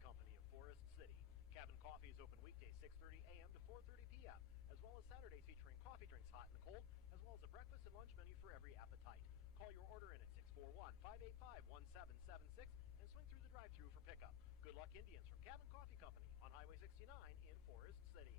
Company of Forest City. Cabin Coffee is open weekdays 6:30 a.m. to 4:30 p.m., as well as Saturdays featuring coffee drinks hot and cold, as well as a breakfast and lunch menu for every appetite. Call your order in at 641-585-1776 and swing through the drive-thru for pickup. Good Luck Indians from Cabin Coffee Company on Highway 69 in Forest City.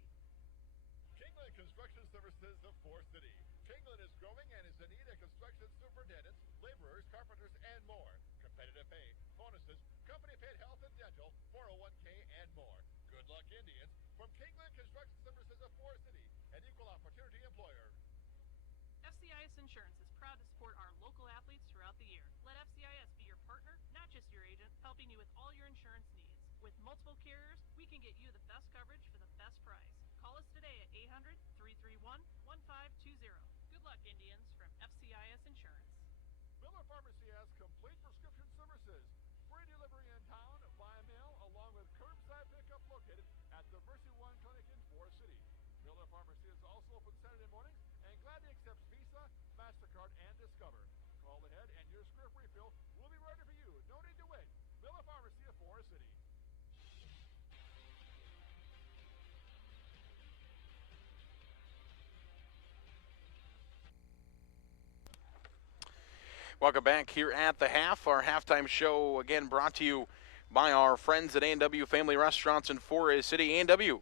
Kingland Construction Services of Forest City. Kingland is growing and is in need of construction superintendents, laborers, carpenters, and more. Competitive pay, bonuses, company-paid health and dental, 401k, and more. Good Luck Indians from Kingland Construction Services of Forest City, an equal opportunity employer. FCIS Insurance is proud to support our local athletes throughout the year. Let FCIS be your partner, not just your agent, helping you with all your insurance needs. With multiple carriers, we can get you the best coverage for the best price. Call us today at 800-331-1520. Good Luck Indians from FCIS Insurance. Miller Pharmacy has complete prescription services, free delivery in town, by mail, along with curbside pickup located at the Mercy One Clinic in Forest City. Miller Pharmacy is also open Saturday mornings and gladly accepts Visa, MasterCard, and Discover. Call ahead and your script refill will be ready for you. No need to wait. Miller Pharmacy of Forest City. Welcome back here at the half. Our halftime show, again, brought to you by our friends at A&W Family Restaurants in Forest City. A&W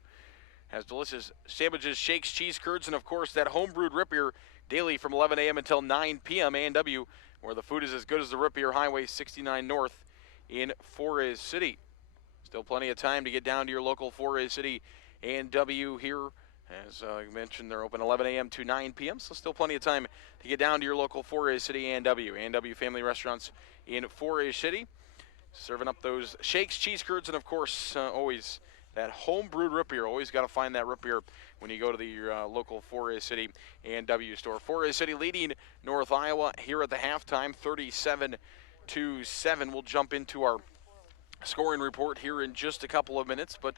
has delicious sandwiches, shakes, cheese curds, and, of course, that home-brewed root beer daily from 11 a.m. until 9 p.m. A&W, where the food is as good as the root beer, Highway 69 North in Forest City. Still plenty of time to get down to your local Forest City A&W here. As I mentioned, they're open 11 a.m. to 9 p.m., so still plenty of time to get down to your local Forest City A&W. A&W Family Restaurants in Forest City, serving up those shakes, cheese curds, and, of course, always that home-brewed root beer. Always got to find that root beer when you go to the local Forest City A&W store. Forest City leading North Iowa here at the halftime, 37-7. We'll jump into our scoring report here in just a couple of minutes, but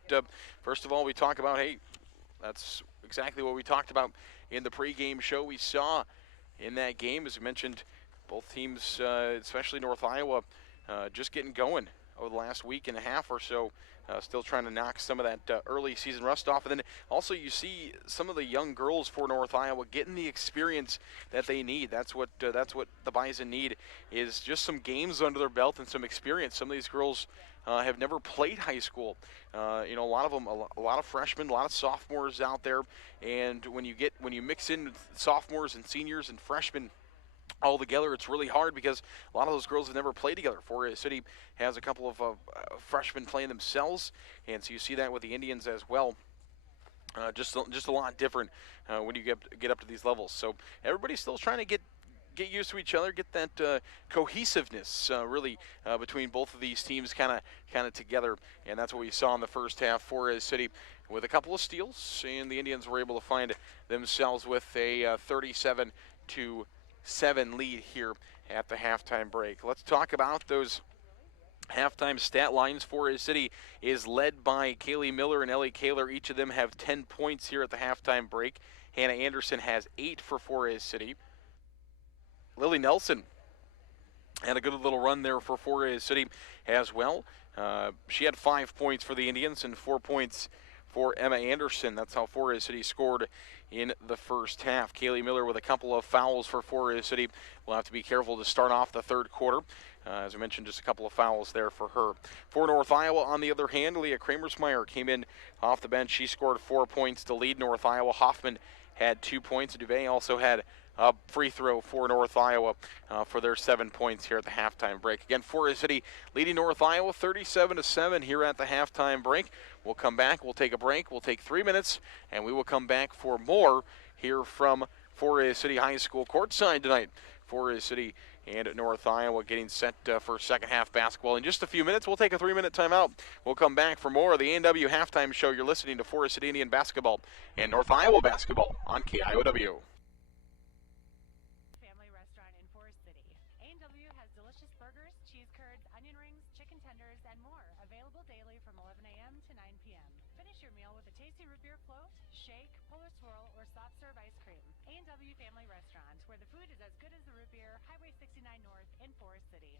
first of all, we talk about, hey, that's exactly what we talked about in the pregame show. We saw in that game, as we mentioned, both teams, especially North Iowa, just getting going over the last week and a half or so, still trying to knock some of that early season rust off. And then also you see some of the young girls for North Iowa getting the experience that they need. That's what the Bison need, is just some games under their belt and some experience. Some of these girls have never played high school. A lot of them, a lot of freshmen, a lot of sophomores out there. And when you mix in sophomores and seniors and freshmen all together, it's really hard because a lot of those girls have never played together. Forest City has a couple of freshmen playing themselves, and so you see that with the Indians as well. Just a lot different when you get up to these levels. So everybody's still trying to get used to each other, get that cohesiveness really between both of these teams kind of together, and that's what we saw in the first half. Forest City with a couple of steals, and the Indians were able to find themselves with a 37-7 lead here at the halftime break. Let's talk about those halftime stat lines. Forest City is led by Kaylee Miller and Ellie Kaler. Each of them have 10 points here at the halftime break. Hannah Anderson has 8 for Forest City. Lily Nelson had a good little run there for Forest City as well. She had 5 points for the Indians and 4 points for Emma Anderson. That's how Forest City scored in the first half. Kaylee Miller with a couple of fouls for Forest City. We'll have to be careful to start off the third quarter. As I mentioned, just a couple of fouls there for her. For North Iowa, on the other hand, Leah Kramersmeyer came in off the bench. She scored 4 points to lead North Iowa. Hoffman had 2 points. Duvay also had a free throw for North Iowa for their 7 points here at the halftime break. Again, Forest City leading North Iowa 37-7 here at the halftime break. We'll come back. We'll take a break. We'll take 3 minutes, and we will come back for more here from Forest City High School courtside tonight. Forest City and North Iowa getting set for second half basketball. In just a few minutes, we'll take a 3-minute timeout. We'll come back for more of the A&W halftime show. You're listening to Forest City Indian basketball and North Iowa basketball on KIOW. Family restaurant in Forest City. A&W has delicious burgers, cheese curds, onion rings, chicken tenders, and more available daily from 11 a.m. to 9 p.m. Finish your meal with a tasty root beer float, shake, polar swirl, or soft serve ice cream. A&W Family Restaurant, where the food is as good as the root beer, Highway 69 North in Forest City.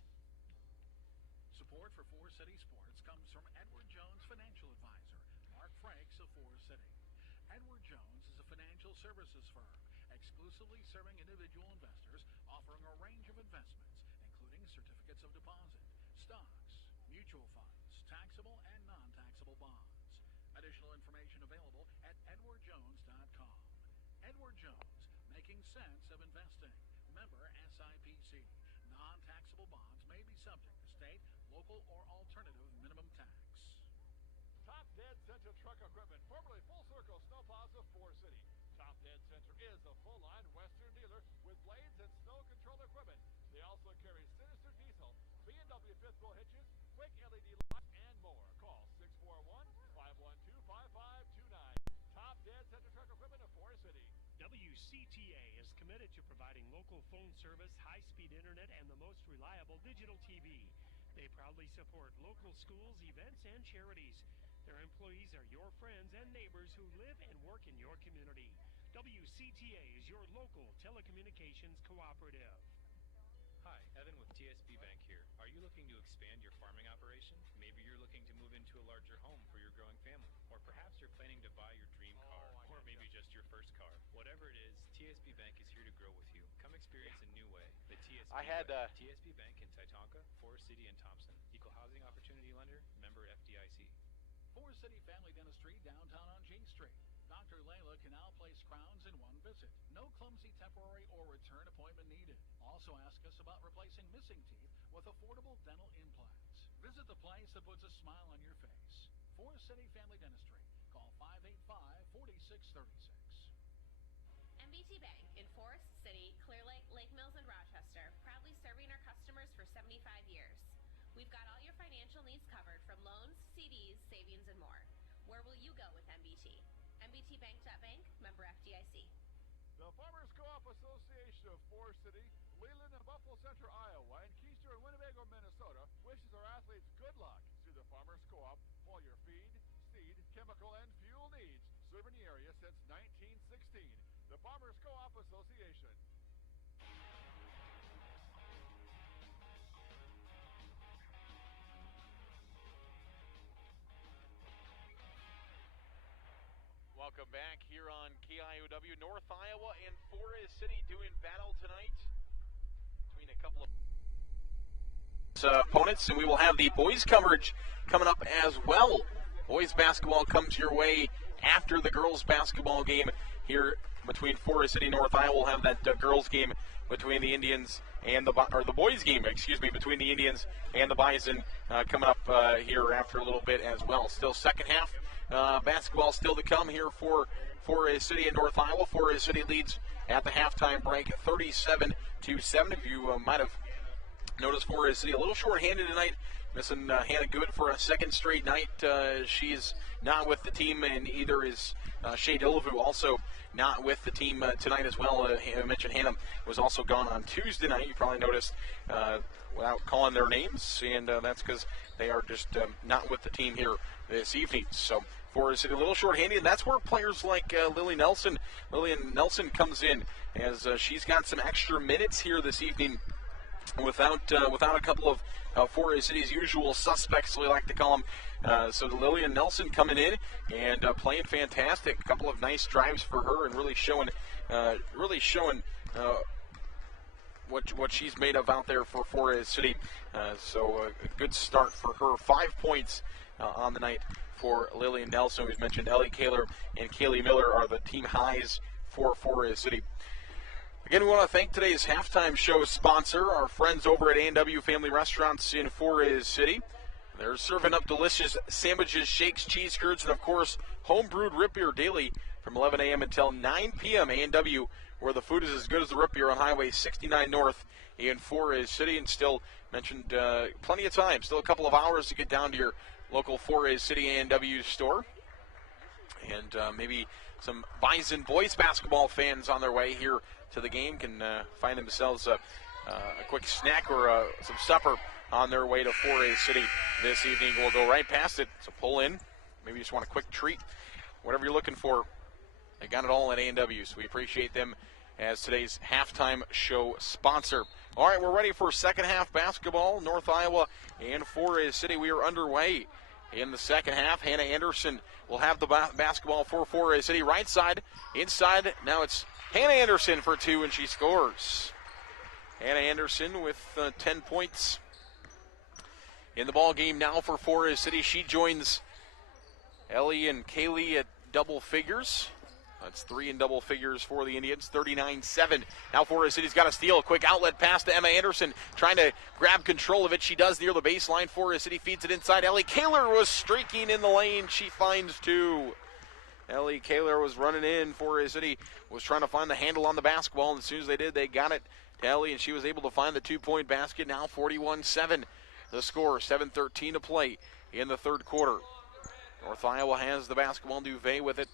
Support for Forest City Sports comes from Edward Jones Financial Advisor, Mark Franks of Forest City. Edward Jones is a financial services firm, exclusively serving individual investors, offering a range of investments, including certificates of deposit, stocks, mutual funds, taxable and non-taxable bonds. Additional information available at edwardjones.com. Edward Jones, making sense of investing. Member SIPC. Non-taxable bonds may be subject to state, local, or alternative minimum tax. Top Dead Center Truck Equipment, formerly Full Circle Snowplows of Forest City. Top Dead Center is a full-line Western dealer with blades and snow control equipment. They also carry Sinister Diesel, B&W fifth wheel hitches, quick LED lights, and more. Call 641-512-5529. Top Dead Center Truck Equipment of Forest City. WCTA is committed to providing local phone service, high-speed internet, and the most reliable digital TV. They proudly support local schools, events, and charities. Their employees are your friends and neighbors who live and work in your community. WCTA is your local telecommunications cooperative. Hi, Evan with TSB Bank here. Are you looking to expand your farming operation? Maybe you're looking to move into a larger home for your growing family. Or perhaps you're planning to buy your dream car. Or maybe just your first car. Whatever it is, TSB Bank is here to grow with you. Come experience a new way. The TSB Bank. TSB Bank in Titonka, Forest City, and Thompson. Equal housing opportunity lender, member FDIC. Forest City Family Dentistry, downtown on G Street. Dr. Layla can now place crowns in one visit. No clumsy temporary or return appointment needed. Also ask us about replacing missing teeth with affordable dental implants. Visit the place that puts a smile on your face. Forest City Family Dentistry. Call 585-4636. MBT Bank in Forest City, Clear Lake, Lake Mills, and Rochester, proudly serving our customers for 75 years. We've got all your financial needs covered from loans, CDs, savings, and more. Where will you go with MBT? MBTBank.bank, member FDIC. The Farmers Co-op Association of Forest City, Leland and Buffalo Center, Iowa, and Keister and Winnebago, Minnesota, wishes our athletes good luck. See the Farmers Co-op for all your feed, seed, chemical, and fuel needs. Serving the area since 1916. The Farmers Co-op Association. Welcome back here on KIOW. North Iowa and Forest City doing battle tonight between a couple of opponents, and we will have the boys coverage coming up as well. Boys basketball comes your way after the girls basketball game here between Forest City and North Iowa. We'll have that girls game between the Indians and the boys game, between the Indians and the Bison coming up here after a little bit as well. Still second half basketball still to come here for Forest City and North Iowa. Forest City leads at the halftime break 37-7. If you might have noticed, Forest City a little short-handed tonight, missing Hannah Good for a second straight night. She's not with the team, and either is Shea Delavu, also not with the team tonight as well. I mentioned Hannah was also gone on Tuesday night. You probably noticed without calling their names, and that's because they are just not with the team here this evening. So Forest City a little short-handed, and that's where players like Lillian Nelson comes in, as she's got some extra minutes here this evening without a couple of Forest City's usual suspects, we like to call them. So Lillian Nelson coming in and playing fantastic. A couple of nice drives for her, and really showing what she's made of out there for Forest City. So a good start for her. 5 points on the night for Lillian Nelson. We've mentioned Ellie Kaler and Kaylee Miller are the team highs for Forest City. Again, we want to thank today's halftime show sponsor, our friends over at A&W Family Restaurants in Forest City. They're serving up delicious sandwiches, shakes, cheese curds, and, of course, home-brewed root beer daily from 11 a.m. until 9 p.m. A&W, where the food is as good as the root beer on Highway 69 North in Forest City. And still mentioned plenty of time, still a couple of hours to get down to your local Forest City A&W store. And maybe some Bison boys basketball fans on their way here to the game can find themselves a quick snack or some supper on their way to Forest City this evening. We'll go right past it. So pull in. Maybe you just want a quick treat. Whatever you're looking for, they got it all at A&W. So we appreciate them as today's halftime show sponsor. All right, we're ready for second half basketball. North Iowa and Forest City. We are underway in the second half. Hannah Anderson will have the basketball for Forest City. Right side, inside. Now it's Hannah Anderson for 2, and she scores. Hannah Anderson with 10 points in the ball game now for Forest City. She joins Ellie and Kaylee at double figures. That's 3 in double figures for the Indians, 39-7. Now Forest City's got a steal. A quick outlet pass to Emma Anderson, trying to grab control of it. She does near the baseline. Forest City feeds it inside. Ellie Kaler was streaking in the lane. She finds 2. Ellie Kaler was running in. Forest City was trying to find the handle on the basketball, and as soon as they did, they got it to Ellie, and she was able to find the 2-point basket. Now 41-7 the score, 7:13 to play in the third quarter. North Iowa has the basketball. Duvet with it.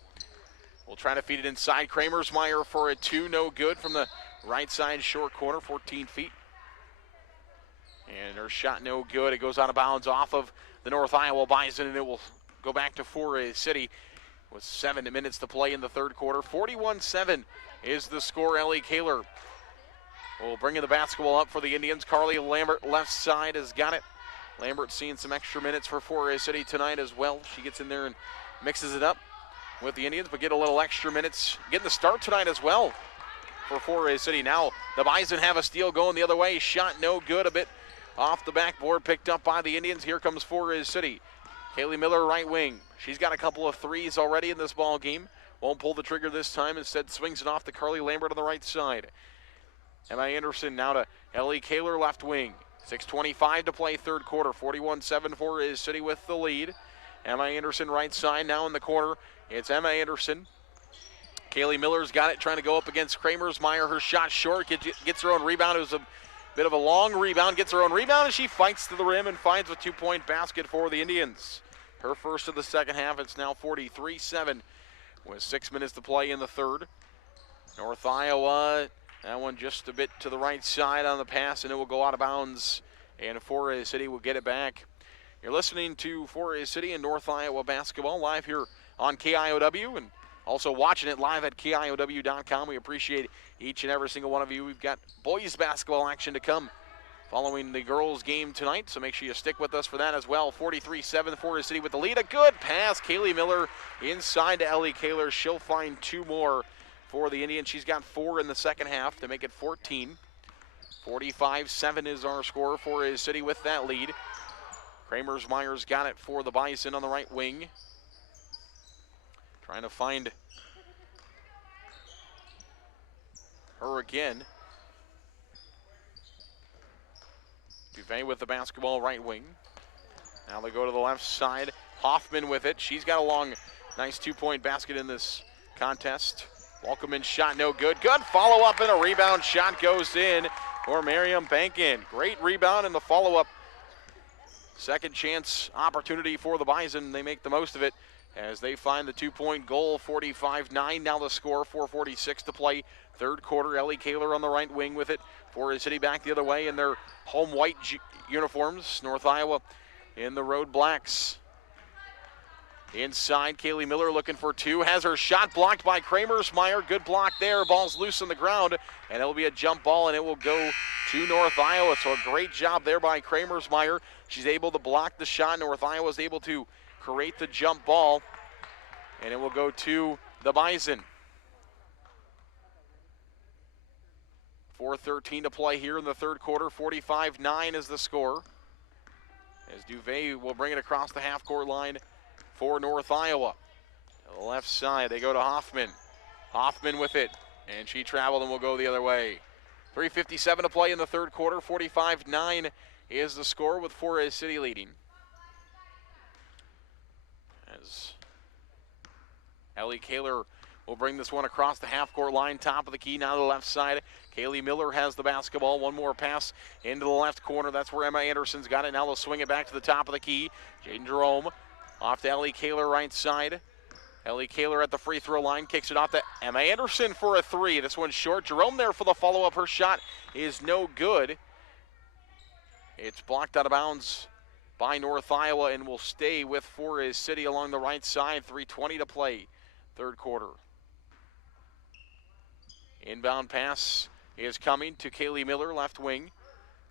We'll try to feed it inside. Kramersmeyer for a 2, no good from the right side short corner, 14 feet. And her shot no good. It goes out of bounds off of the North Iowa Bison, and it will go back to Forest City with 7 minutes to play in the third quarter. 41-7 is the score. Ellie Kaler will bring in the basketball up for the Indians. Carly Lambert, left side, has got it. Lambert seeing some extra minutes for Forest City tonight as well. She gets in there and mixes it up with the Indians, but get a little extra minutes. Getting the start tonight as well for Forest City. Now the Bison have a steal going the other way. Shot no good, a bit off the backboard, picked up by the Indians. Here comes Forest City. Kaylee Miller, right wing. She's got a couple of threes already in this ball game. Won't pull the trigger this time. Instead swings it off to Carly Lambert on the right side. Emma Anderson now to Ellie Kaler, left wing. 6:25 to play third quarter. 41-7 Forest City with the lead. Emma Anderson right side now in the corner. It's Emma Anderson. Kaylee Miller's got it, trying to go up against Kramersmeyer. Her shot short, gets her own rebound. It was a bit of a long rebound, gets her own rebound, and she fights to the rim and finds a 2-point basket for the Indians. Her first of the second half. It's now 43-7 with 6 minutes to play in the third. North Iowa, that one just a bit to the right side on the pass, and it will go out of bounds, and Forest City will get it back. You're listening to Forest City and North Iowa basketball live here on KIOW, and also watching it live at KIOW.com. We appreciate each and every single one of you. We've got boys basketball action to come following the girls game tonight, so make sure you stick with us for that as well. 43-7, Forest City with the lead. A good pass. Kaylee Miller inside to Ellie Kaler. She'll find 2 more for the Indians. She's got 4 in the second half to make it 14. 45-7 is our score. Forest City with that lead. Kramersmeyer's got it for the Bison on the right wing. Trying to find her again. Duvet with the basketball, right wing. Now they go to the left side. Hoffman with it. She's got a long, nice 2-point basket in this contest. Walkerman's shot no good. Good follow-up and a rebound. Shot goes in for Miriam Bankin. Great rebound in the follow-up. Second chance opportunity for the Bison. They make the most of it as they find the 2-point goal. 45-9 now the score. 4:46 to play. Third quarter. Ellie Kaler on the right wing with it. Forest City back the other way in their home white uniforms. North Iowa in the road blacks. Inside, Kaylee Miller looking for 2. Has her shot blocked by Kramersmeyer. Good block there. Ball's loose on the ground, and it'll be a jump ball, and it will go to North Iowa. So a great job there by Kramersmeyer. She's able to block the shot. North Iowa's able to create the jump ball, and it will go to the Bison. 4:13 to play here in the third quarter. 45-9 is the score, as Duvet will bring it across the half-court line for North Iowa. To the left side, they go to Hoffman. Hoffman with it, and she traveled and will go the other way. 3:57 to play in the third quarter. 45-9 is the score, with Forest City leading. As Ellie Kaler will bring this one across the half-court line, top of the key, now to the left side. Kaylee Miller has the basketball. One more pass into the left corner. That's where Emma Anderson's got it. Now they'll swing it back to the top of the key. Jaden Jerome off to Ellie Kaler, right side. Ellie Kaler at the free throw line, kicks it off to Emma Anderson for a 3. This one's short. Jerome there for the follow-up. Her shot is no good. It's blocked out of bounds by North Iowa and will stay with Forest City along the right side. 3:20 to play, third quarter. Inbound pass is coming to Kaylee Miller, left wing.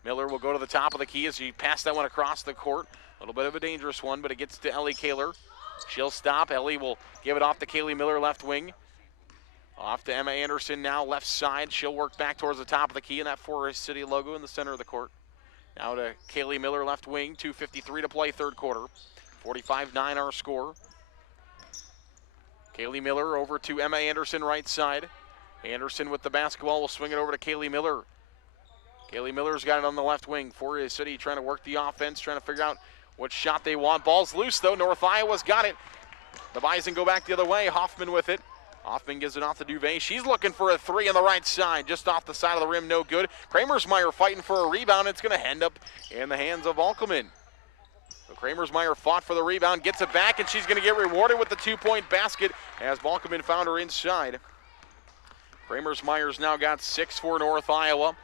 Miller will go to the top of the key as he passed that one across the court. A little bit of a dangerous one, but it gets to Ellie Kaler. She'll stop. Ellie will give it off to Kaylee Miller, left wing. Off to Emma Anderson now, left side. She'll work back towards the top of the key in that Forest City logo in the center of the court. Now to Kaylee Miller, left wing. 2:53 to play, third quarter. 45-9 our score. Kaylee Miller over to Emma Anderson, right side. Anderson with the basketball will swing it over to Kaylee Miller. Kaylee Miller's got it on the left wing. Forest City trying to work the offense, trying to figure out what shot they want. Ball's loose, though. North Iowa's got it. The Bison go back the other way. Hoffman with it. Hoffman gives it off to Duvay. She's looking for a three on the right side, just off the side of the rim, no good. Kramersmeyer fighting for a rebound. It's going to end up in the hands of Volkelman. So Kramersmeyer fought for the rebound, gets it back, and she's going to get rewarded with the two-point basket as Volkelman found her inside. Kramersmeyer's now got 6 for North Iowa.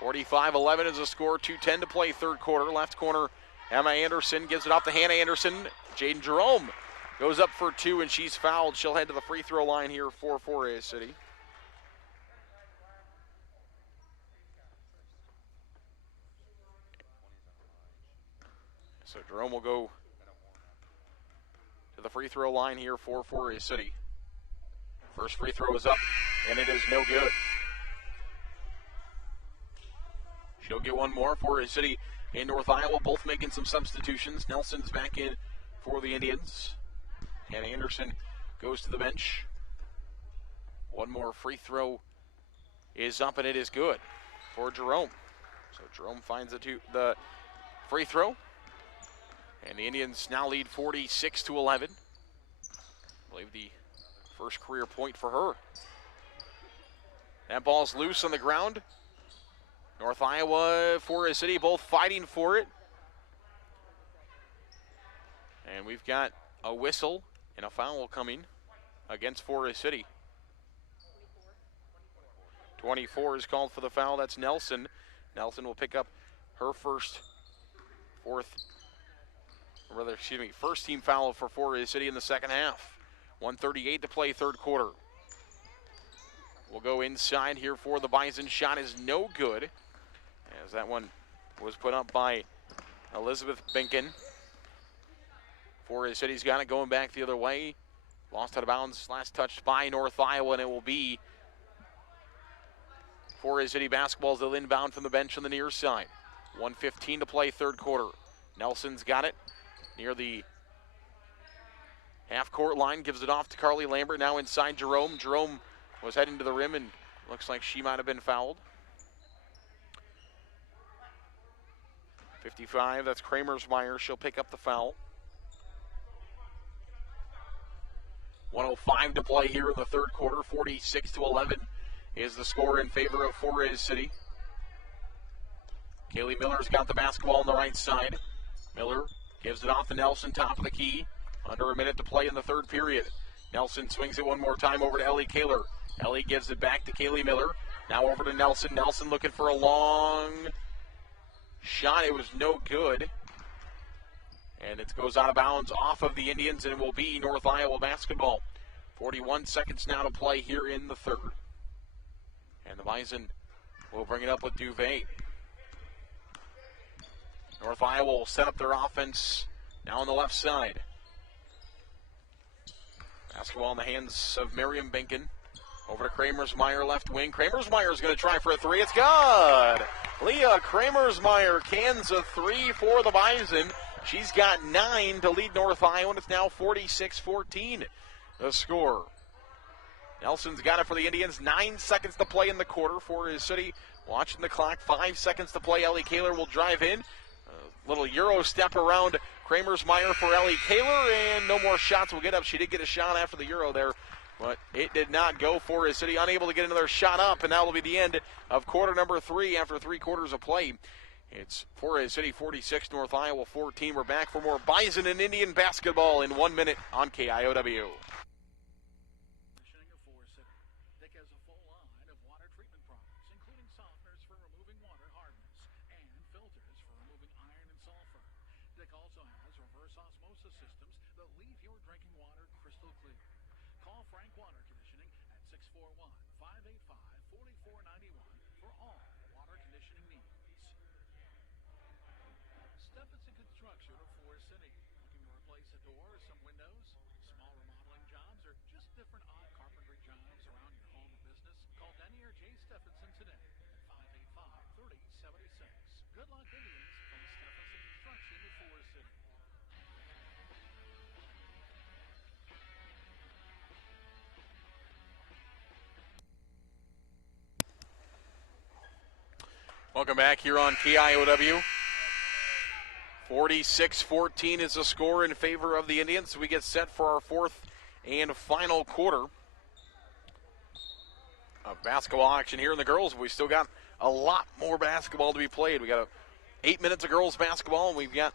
45-11 is the score, 2:10 to play third quarter. Left corner, Emma Anderson gives it off to Hannah Anderson. Jaden Jerome goes up for 2, and she's fouled. She'll head to the free throw line here for Forest City. So Jerome will go to the free throw line here for Forest City. First free throw is up, and it is no good. She'll get one more. Forest City and North Iowa both making some substitutions. Nelson's back in for the Indians. Hannah Anderson goes to the bench. One more free throw is up, and it is good for Jerome. So Jerome finds the free throw. And the Indians now lead 46-11. I believe the first career point for her. That ball's loose on the ground. North Iowa, Forest City, both fighting for it. And we've got a whistle and a foul coming against Forest City. 24 is called for the foul. That's Nelson. Nelson will pick up her first team foul for Forest City in the second half. 1:38 to play third quarter. We'll go inside here for the Bison. Shot is no good, as that one was put up by Elizabeth Binkin. Forest City's got it going back the other way. Lost out of bounds, last touched by North Iowa, and it will be Forest City basketball as they'll inbound from the bench on the near side. 1:15 to play third quarter. Nelson's got it near the half-court line, gives it off to Carly Lambert, now inside Jerome. Jerome was heading to the rim, and looks like she might have been fouled. 55, that's Kramersmeyer. She'll pick up the foul. 1:05 to play here in the third quarter. 46-11 is the score in favor of Forest City. Kaylee Miller's got the basketball on the right side. Miller gives it off to Nelson, top of the key. Under a minute to play in the third period. Nelson swings it one more time over to Ellie Kaler. Ellie gives it back to Kaylee Miller. Now over to Nelson. Nelson looking for a long shot. It was no good. And it goes out of bounds off of the Indians, and it will be North Iowa basketball. 41 seconds now to play here in the third. And the Bison will bring it up with Duvay. North Iowa will set up their offense now on the left side. Basketball in the hands of Miriam Binkin. Over to Kramersmeyer, left wing. Kramersmeyer is going to try for a three. It's good. Leah Kramersmeyer cans a three for the Bison. She's got 9 to lead North Iowa, and it's now 46-14 the score. Nelson's got it for the Indians. 9 seconds to play in the quarter. Forest City watching the clock. 5 seconds to play. Ellie Kaler will drive in. A little Euro step around Kramersmeyer for Ellie Kaler, and no more shots will get up. She did get a shot after the Euro there, but it did not go. Forest City unable to get another shot up, and that will be the end of quarter number 3 after 3 quarters of play. It's Forest City 46, North Iowa 14. We're back for more Bison and Indian basketball in 1 minute on KIOW. Dick has a full line of water treatment products, including softeners for removing water hardness and filters for removing iron and sulfur. Dick also has reverse osmosis systems that leave your drinking water crystal clear. Call Frank Water Conditioning at 641-585-4491 for all water conditioning needs. City. Looking to replace a door or some windows? Small remodeling jobs or just different odd carpentry jobs around your home or business? Call Denny or Jay Stephenson today at 585-3076. Good luck, Indians, from Stephenson Construction in Forest City. Welcome back here on KIOW. 46-14 is the score in favor of the Indians. We get set for our fourth and final quarter of basketball action here in the girls. We still got a lot more basketball to be played. We got 8 minutes of girls basketball, and we've got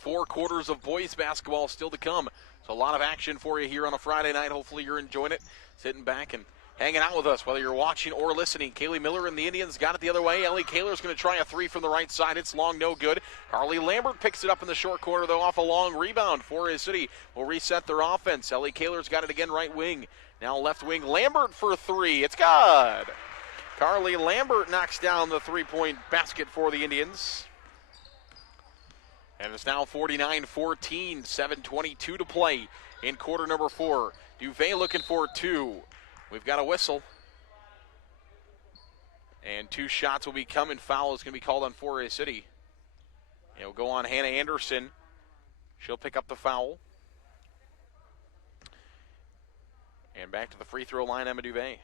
4 quarters of boys basketball still to come. So a lot of action for you here on a Friday night. Hopefully you're enjoying it, sitting back and hanging out with us, whether you're watching or listening. Kaylee Miller and the Indians got it the other way. Ellie Kaler's going to try a three from the right side. It's long, no good. Carly Lambert picks it up in the short corner, though, off a long rebound. Forest City will reset their offense. Ellie Kaler's got it again, right wing. Now left wing, Lambert for three. It's good. Carly Lambert knocks down the three-point basket for the Indians. And it's now 49-14, 7:22 to play in quarter number 4. Duvet looking for 2. We've got a whistle. And 2 shots will be coming. Foul is going to be called on Forest City. It'll go on Hannah Anderson. She'll pick up the foul. And back to the free throw line, Emma Duvet.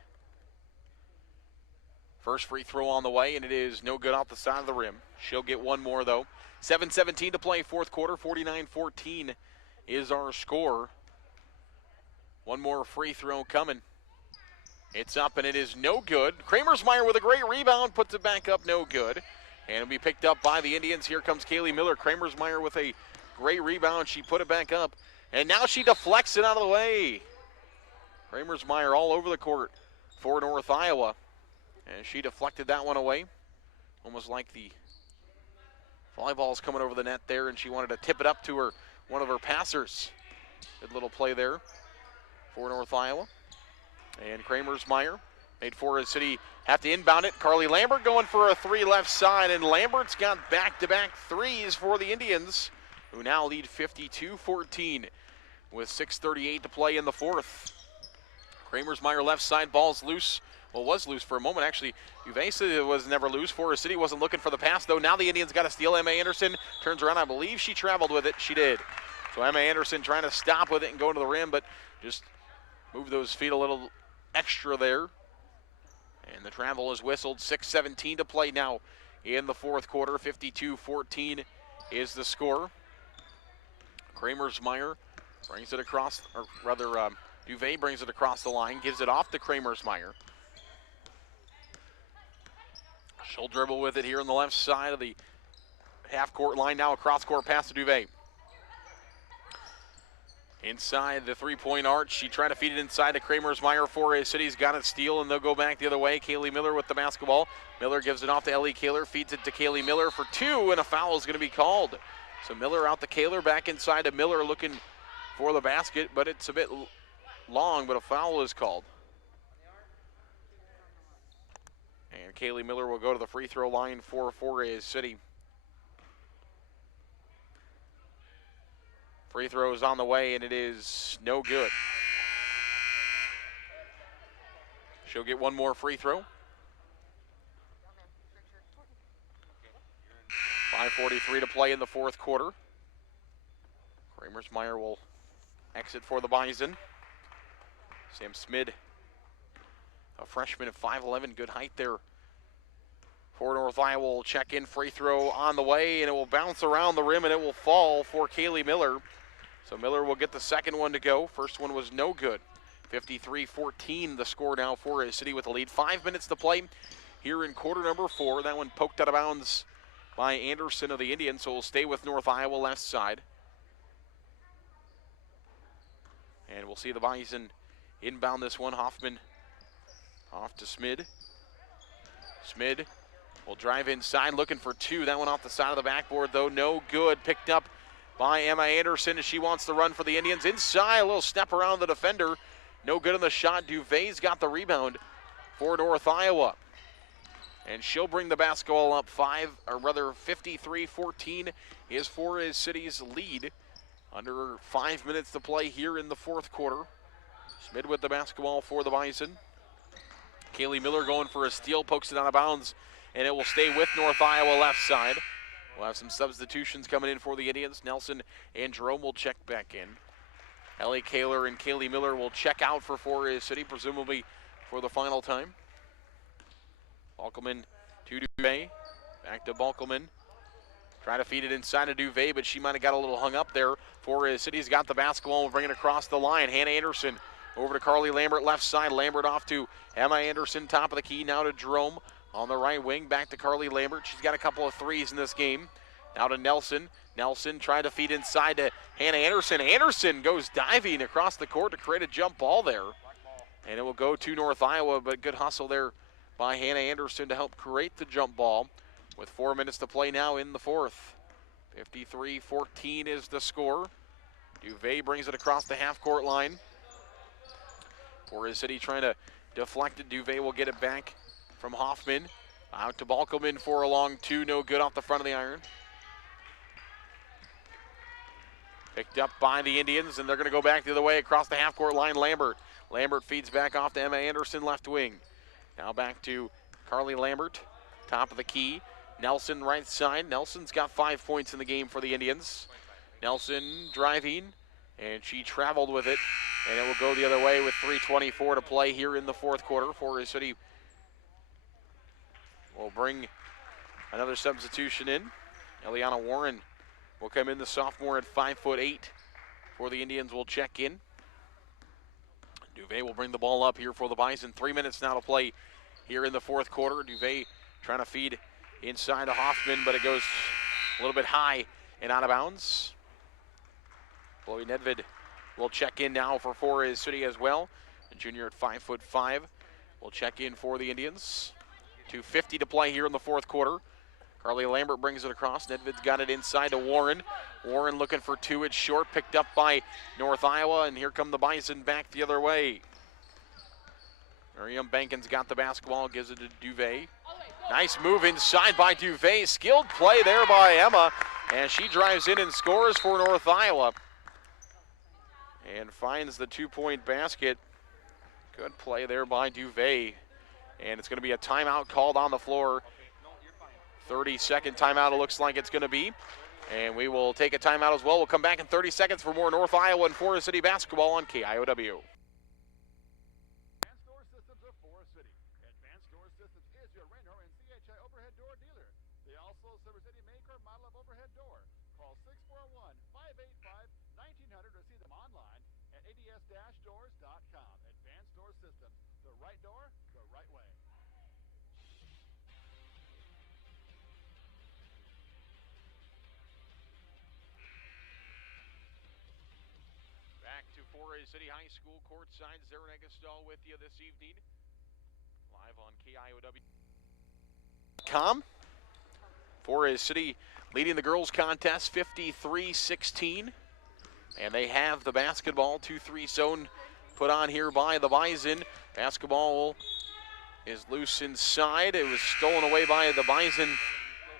First free throw on the way, and it is no good off the side of the rim. She'll get one more, though. 7:17 to play, fourth quarter. 49-14 is our score. One more free throw coming. It's up, and it is no good. Kramersmeyer with a great rebound, puts it back up, no good. And it'll be picked up by the Indians. Here comes Kaylee Miller. Kramersmeyer with a great rebound. She put it back up, and now she deflects it out of the way. Kramersmeyer all over the court for North Iowa. And she deflected that one away. Almost like the volleyball's coming over the net there, and she wanted to tip it up to one of her passers. Good little play there for North Iowa. And Kramersmeyer made Forest City have to inbound it. Carly Lambert going for a 3 left side, and Lambert's got back-to-back threes for the Indians, who now lead 52-14 with 6:38 to play in the fourth. Kramersmeyer left side, ball's loose. Well, was loose for a moment, actually. Uvesa was never loose. Forest City wasn't looking for the pass, though. Now the Indians got to steal. Emma Anderson turns around. I believe she traveled with it. She did. So Emma Anderson trying to stop with it and go to the rim, but just move those feet a little extra there. And the travel is whistled. 6:17 to play now in the fourth quarter. 52-14 is the score. Kramersmeyer brings it across, or rather, Duvet brings it across the line, gives it off to Kramersmeyer. She'll dribble with it here on the left side of the half-court line. Now a cross-court pass to Duvet. Inside the three-point arch, she tried to feed it inside to Kramersmeyer. Forest City's got it steal, and they'll go back the other way. Kaylee Miller with the basketball. Miller gives it off to Ellie Kaler, feeds it to Kaylee Miller for 2, and a foul is going to be called. So Miller out to Kaler, back inside to Miller looking for the basket, but it's a bit long, but a foul is called. And Kaylee Miller will go to the free throw line for Forest City. Free throw is on the way, and it is no good. She'll get one more free throw. 5:43 to play in the fourth quarter. Kramersmeyer will exit for the Bison. Sam Smid, a freshman of 5'11", good height there. For North Iowa will check in, free throw on the way, and it will bounce around the rim, and it will fall for Kaylee Miller. So Miller will get the second one to go. First one was no good. 53-14 the score now. Forest City with the lead. 5 minutes to play here in quarter number 4. That one poked out of bounds by Anderson of the Indians, so we'll stay with North Iowa left side. And we'll see the Bison inbound this one. Hoffman off to Smid. Smid will drive inside, looking for 2. That one off the side of the backboard, though, no good. Picked up by Emma Anderson as she wants to run for the Indians. Inside, a little step around the defender. No good on the shot. Duvet's got the rebound for North Iowa. And she'll bring the basketball up 53-14 is Forest City's lead. Under 5 minutes to play here in the fourth quarter. Schmid with the basketball for the Bison. Kaylee Miller going for a steal, pokes it out of bounds, and it will stay with North Iowa left side. We'll have some substitutions coming in for the Indians. Nelson and Jerome will check back in. Ellie Kaler and Kaylee Miller will check out for Forest City, presumably for the final time. Balkelman to Duvet. Back to Balkelman. Trying to feed it inside of Duvet, but she might have got a little hung up there. Forest City's got the basketball and bring it across the line. Hannah Anderson over to Carly Lambert, left side. Lambert off to Emma Anderson, top of the key. Now to Jerome on the right wing. Back to Carly Lambert. She's got a couple of threes in this game. Now to Nelson. Nelson trying to feed inside to Hannah Anderson. Anderson goes diving across the court to create a jump ball there. And it will go to North Iowa, but good hustle there by Hannah Anderson to help create the jump ball. With 4 minutes to play now in the fourth. 53-14 is the score. Duvet brings it across the half-court line. Forest City trying to deflect it. Duvet will get it back from Hoffman. Out to Balkelman for a long two. No good off the front of the iron. Picked up by the Indians, and they're going to go back the other way across the half-court line. Lambert. Lambert feeds back off to Emma Anderson, left wing. Now back to Carly Lambert, top of the key. Nelson right side. Nelson's got 5 points in the game for the Indians. Nelson driving, and she traveled with it, and it will go the other way with 3:24 to play here in the fourth quarter. Forest City will bring another substitution in. Eliana Warren will come in, the sophomore at 5'8" for the Indians will check in. Duvet will bring the ball up here for the Bison. 3 minutes now to play here in the fourth quarter. Duvet trying to feed inside to Hoffman, but it goes a little bit high and out of bounds. Chloe Nedved will check in now for Forest City as well. A junior at 5'5" will check in for the Indians. 2:50 to play here in the fourth quarter. Carly Lambert brings it across. Nedved's got it inside to Warren. Warren looking for two. It's short, picked up by North Iowa, and here come the Bison back the other way. Miriam Bankin's got the basketball, gives it to Duvet. Nice move inside by Duvet. Skilled play there by Emma, and she drives in and scores for North Iowa. And finds the two-point basket. Good play there by Duvet. And it's going to be a timeout called on the floor. 30-second timeout it looks like it's going to be. And we will take a timeout as well. We'll come back in 30 seconds for more North Iowa and Forest City basketball on KIOW. Advanced Door Systems of Forest City. Advanced Door Systems is your Reno and CHI overhead door dealer. They also service any make or model of overhead door. Call 641-585-1900 or see them online at ads-doors.com. Advanced Door Systems, the right door, the right way. Back to Forest City High School courtside. Zaren Eggestall with you this evening. Live on KIOW.com. Forest City leading the girls contest 53-16. And they have the basketball 2-3 zone put on here by the Bison. Basketball is loose inside. It was stolen away by the Bison.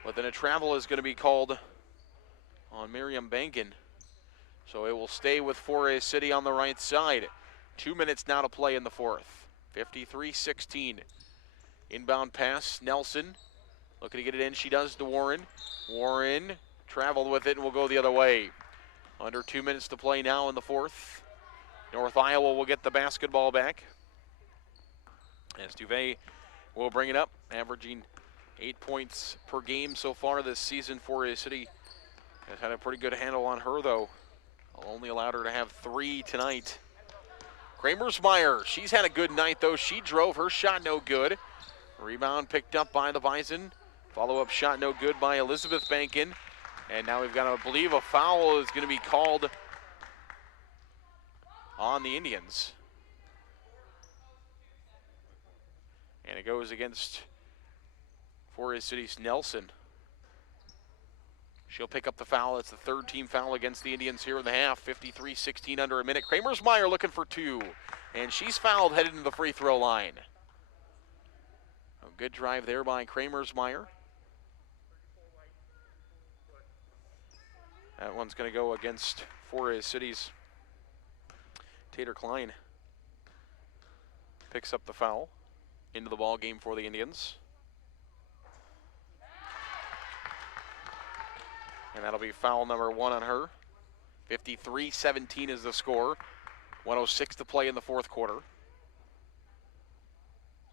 But then a travel is going to be called on Miriam Bankin. So it will stay with Forest City on the right side. 2 minutes now to play in the fourth. 53-16. Inbound pass, Nelson. Looking to get it in, she does to Warren. Warren traveled with it and will go the other way. Under 2 minutes to play now in the fourth. North Iowa will get the basketball back. As Duvet will bring it up, averaging 8 points per game so far this season. Forest City has had a pretty good handle on her, though. Only allowed her to have 3 tonight. Kramersmeyer, she's had a good night, though. She drove, her shot no good. Rebound picked up by the Bison. Follow-up shot no good by Elizabeth Bankin. And now we've got to believe a foul is going to be called on the Indians. And it goes against Forest City's Nelson. She'll pick up the foul. It's the third team foul against the Indians here in the half. 53-16 under a minute. Kramersmeyer looking for two. And she's fouled headed to the free throw line. A Good drive there by Kramersmeyer. That one's going to go against Forest City's Tater Klein. Picks up the foul into the ball game for the Indians. And that'll be foul number 1 on her. 53-17 is the score. 1:06 to play in the fourth quarter.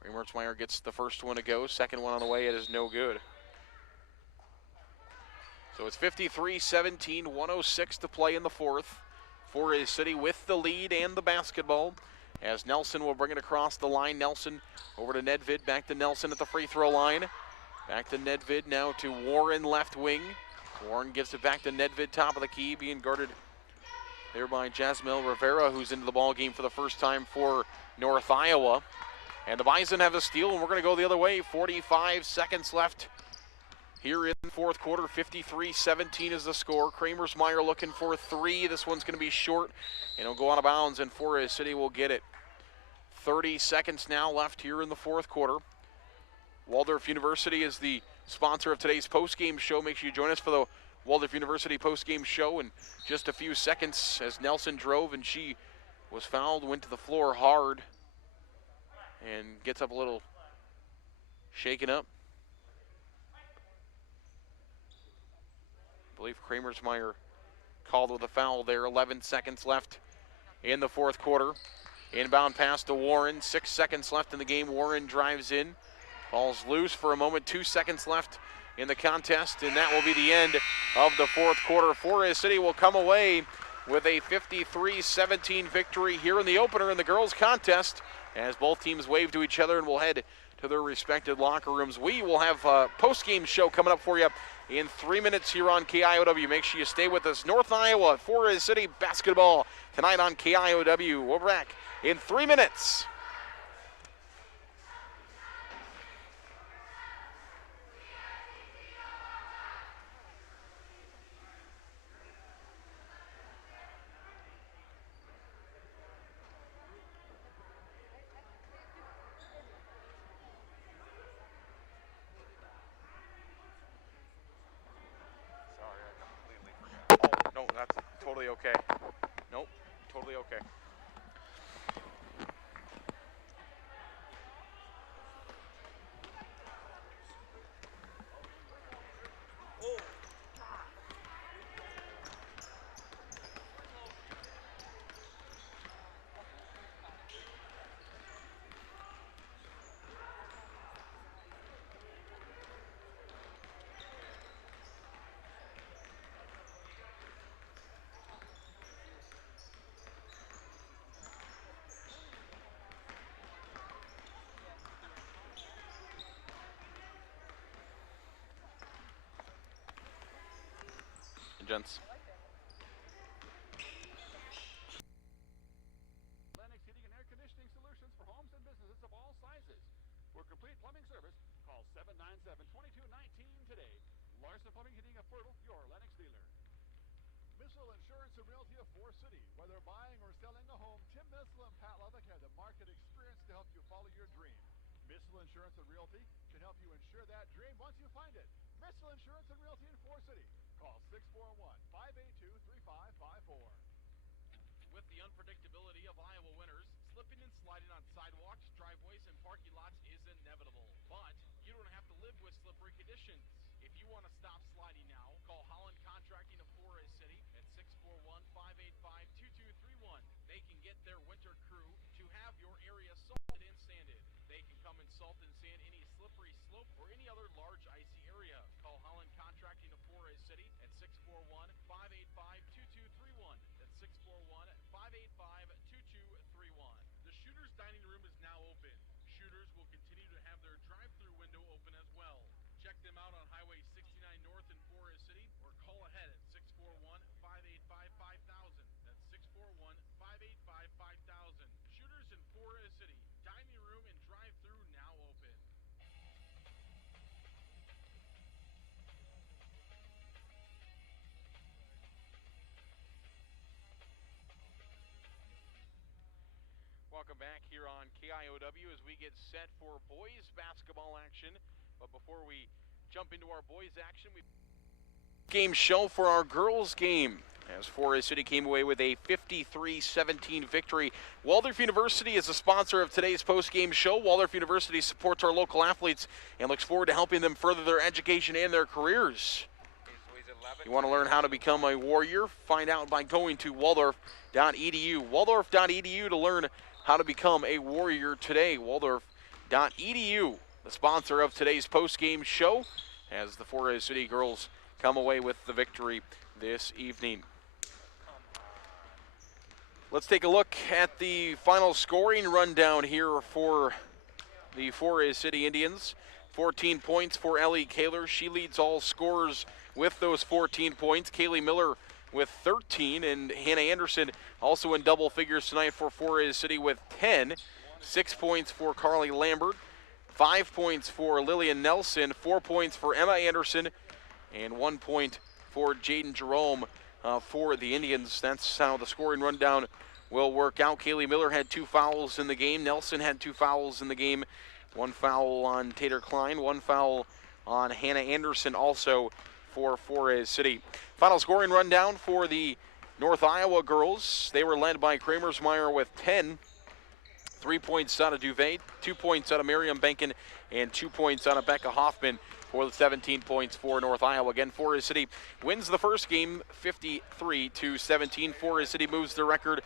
Kramersmeyer gets the first one to go. Second one on the way. It is no good. So it's 53-17, 1:06 to play in the fourth. Forest City with the lead and the basketball. As Nelson will bring it across the line. Nelson over to Nedved. Back to Nelson at the free throw line. Back to Nedved. Now to Warren, left wing. Warren gives it back to Nedved, top of the key, being guarded there by Jasmine Rivera, who's into the ball game for the first time for North Iowa. And the Bison have a steal, and we're going to go the other way. 45 seconds left here in the fourth quarter. 53-17 is the score. Kramersmeyer looking for 3. This one's going to be short, and it'll go out of bounds, and Forest City will get it. 30 seconds now left here in the fourth quarter. Waldorf University is the sponsor of today's post-game show. Make sure you join us for the Waldorf University post-game show in just a few seconds as Nelson drove and she was fouled, went to the floor hard, and gets up a little shaken up. I believe Kramersmeyer called with a foul there. 11 seconds left in the fourth quarter. Inbound pass to Warren. 6 seconds left in the game. Warren drives in. Ball's loose for a moment. 2 seconds left in the contest, and that will be the end of the fourth quarter. Forest City will come away with a 53-17 victory here in the opener in the girls' contest as both teams wave to each other and will head to their respective locker rooms. We will have a post-game show coming up for you in 3 minutes here on KIOW. Make sure you stay with us. North Iowa, Forest City basketball tonight on KIOW. We're back in 3 minutes. That's totally okay. Nope, totally okay. Gents. Lennox Heating and Air Conditioning Solutions for homes and businesses of all sizes. For complete plumbing service, call 797-2219 today. Larson Plumbing, Heating of Fertile, your Lennox dealer. Missile Insurance and Realty of Forest City. Whether buying or selling a home, Tim Missile and Pat Levick have the market experience to help you follow your dream. Missile Insurance and Realty can help you insure that dream once you find it. Missile Insurance and Realty in Forest City. Call 641-582-3554. With the unpredictability of Iowa winters, slipping and sliding on sidewalks, driveways, and parking lots is inevitable. But you don't have to live with slippery conditions. If you want to stop sliding now, call Holland Contracting of Forest City at 641-585-2231. They can get their winter crew to have your area salted and sanded. They can come and salt and sand any slippery slope or any other large icy area. Call Holland Contracting of Forest City at 641-585-2231. That's 641-585-2231. The Shooters Dining Room is now open. Shooters welcome back here on KIOW as we get set for boys basketball action. But before we jump into our boys action, we game show for our girls game as Forest City came away with a 53-17 victory. Waldorf University is the sponsor of today's post-game show. Waldorf University supports our local athletes and looks forward to helping them further their education and their careers. You want to learn how to become a warrior? Find out by going to Waldorf.edu. Waldorf.edu to learn how to become a warrior today. Waldorf.edu, the sponsor of today's post-game show, as the Forest City girls come away with the victory this evening. Let's take a look at the final scoring rundown here for the Forest City Indians. 14 points for Ellie Kaler. She leads all scorers with those 14 points. Kaylee Miller with 13, and Hannah Anderson also in double figures tonight for Forest City with 10. 6 points for Carly Lambert, 5 points for Lillian Nelson, 4 points for Emma Anderson, and 1 point for Jaden Jerome for the Indians. That's how the scoring rundown will work out. Kaylee Miller had 2 fouls in the game. Nelson had 2 fouls in the game. 1 foul on Tater Klein, 1 foul on Hannah Anderson also for Forest City. Final scoring rundown for the North Iowa girls. They were led by Kramersmeyer with 10. 3 points out of Duvet, 2 points out of Miriam Benkin, and 2 points out of Becca Hoffman for the 17 points for North Iowa. Again, Forest City wins the first game 53-17. Forest City moves their record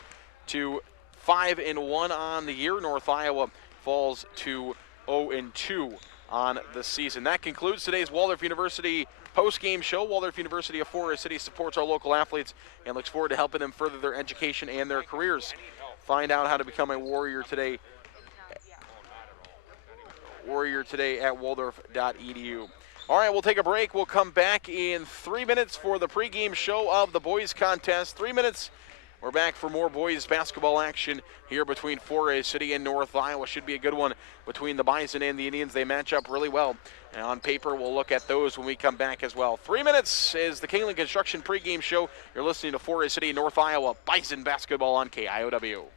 to 5-1 on the year. North Iowa falls to 0-2 on the season. That concludes today's Waldorf University post-game show. Waldorf University of Forest City supports our local athletes and looks forward to helping them further their education and their careers. Find out how to become a warrior today. Warrior today at Waldorf.edu. All right, we'll take a break. We'll come back in 3 minutes for the pregame show of the boys contest. 3 minutes. We're back for more boys basketball action here between Forest City and North Iowa. Should be a good one between the Bison and the Indians. They match up really well. And on paper, we'll look at those when we come back as well. 3 minutes is the Kingland Construction pregame show. You're listening to Forest City, North Iowa Bison basketball on KIOW.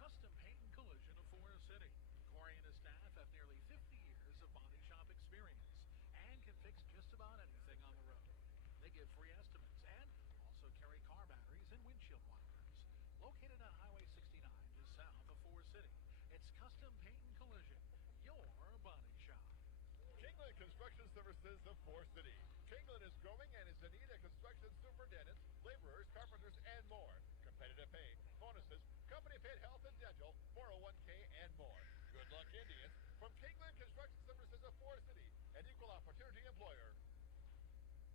Custom Paint and Collision of Forest City. Corey and his staff have nearly 50 years of body shop experience and can fix just about anything on the road. They give free estimates and also carry car batteries and windshield wipers. Located on Highway 69 just south of Forest City, it's Custom Paint and Collision, your body shop. Kingland Construction Services of Forest City. Kingland is growing and is in need of construction superintendents, laborers, carpenters, and more. Competitive pay, bonuses, company-paid health and dental, 401k, and more. Good luck, Indians. From Kingland Construction Services of Forest City, an equal opportunity employer.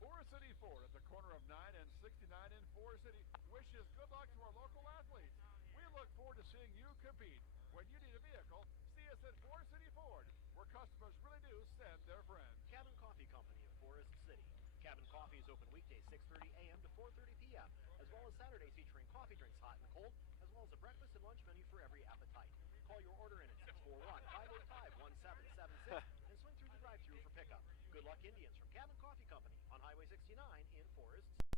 Forest City Ford at the corner of 9 and 69 in Forest City wishes good luck to our local athletes. We look forward to seeing you compete. When you need a vehicle, see us at Forest City Ford, where customers really do send their friends. Cabin Coffee Company of Forest City. Cabin Coffee is open weekdays 6:30 a.m. to 4:30 p.m., as well as Saturdays featuring coffee drinks hot and cold, as well as a breakfast and lunch menu for every appetite. Call your order in at 641-585-1776 and swing through the drive-thru for pickup. Good luck, Indians, from Cabin Coffee Company on Highway 69 in Forest City.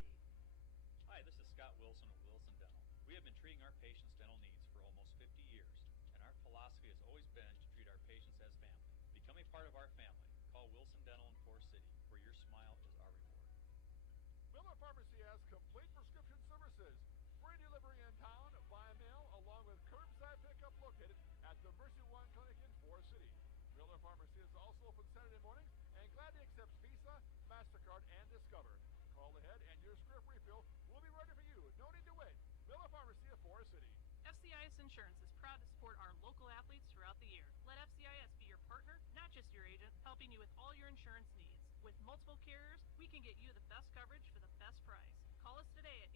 Hi, this is Scott Wilson of Wilson Dental. We have been treating our patients' dental needs for almost 50 years, and our philosophy has always been to treat our patients as family. Become a part of our family. Call Wilson Dental in Forest City, where your smile is our reward. Miller Pharmacy has complete prescription services. Free delivery in town, via mail, along with curbside pickup located at the Mercy One Clinic in Forest City. Miller Pharmacy is also open Saturday mornings and gladly accepts Visa, MasterCard, and Discover. Call ahead and your script refill will be ready for you. No need to wait. Miller Pharmacy of Forest City. FCIS Insurance is proud to support our local athletes throughout the year. Let FCIS be your partner, not just your agent, helping you with all your insurance needs. With multiple carriers, we can get you the best coverage for the best price. Call us today at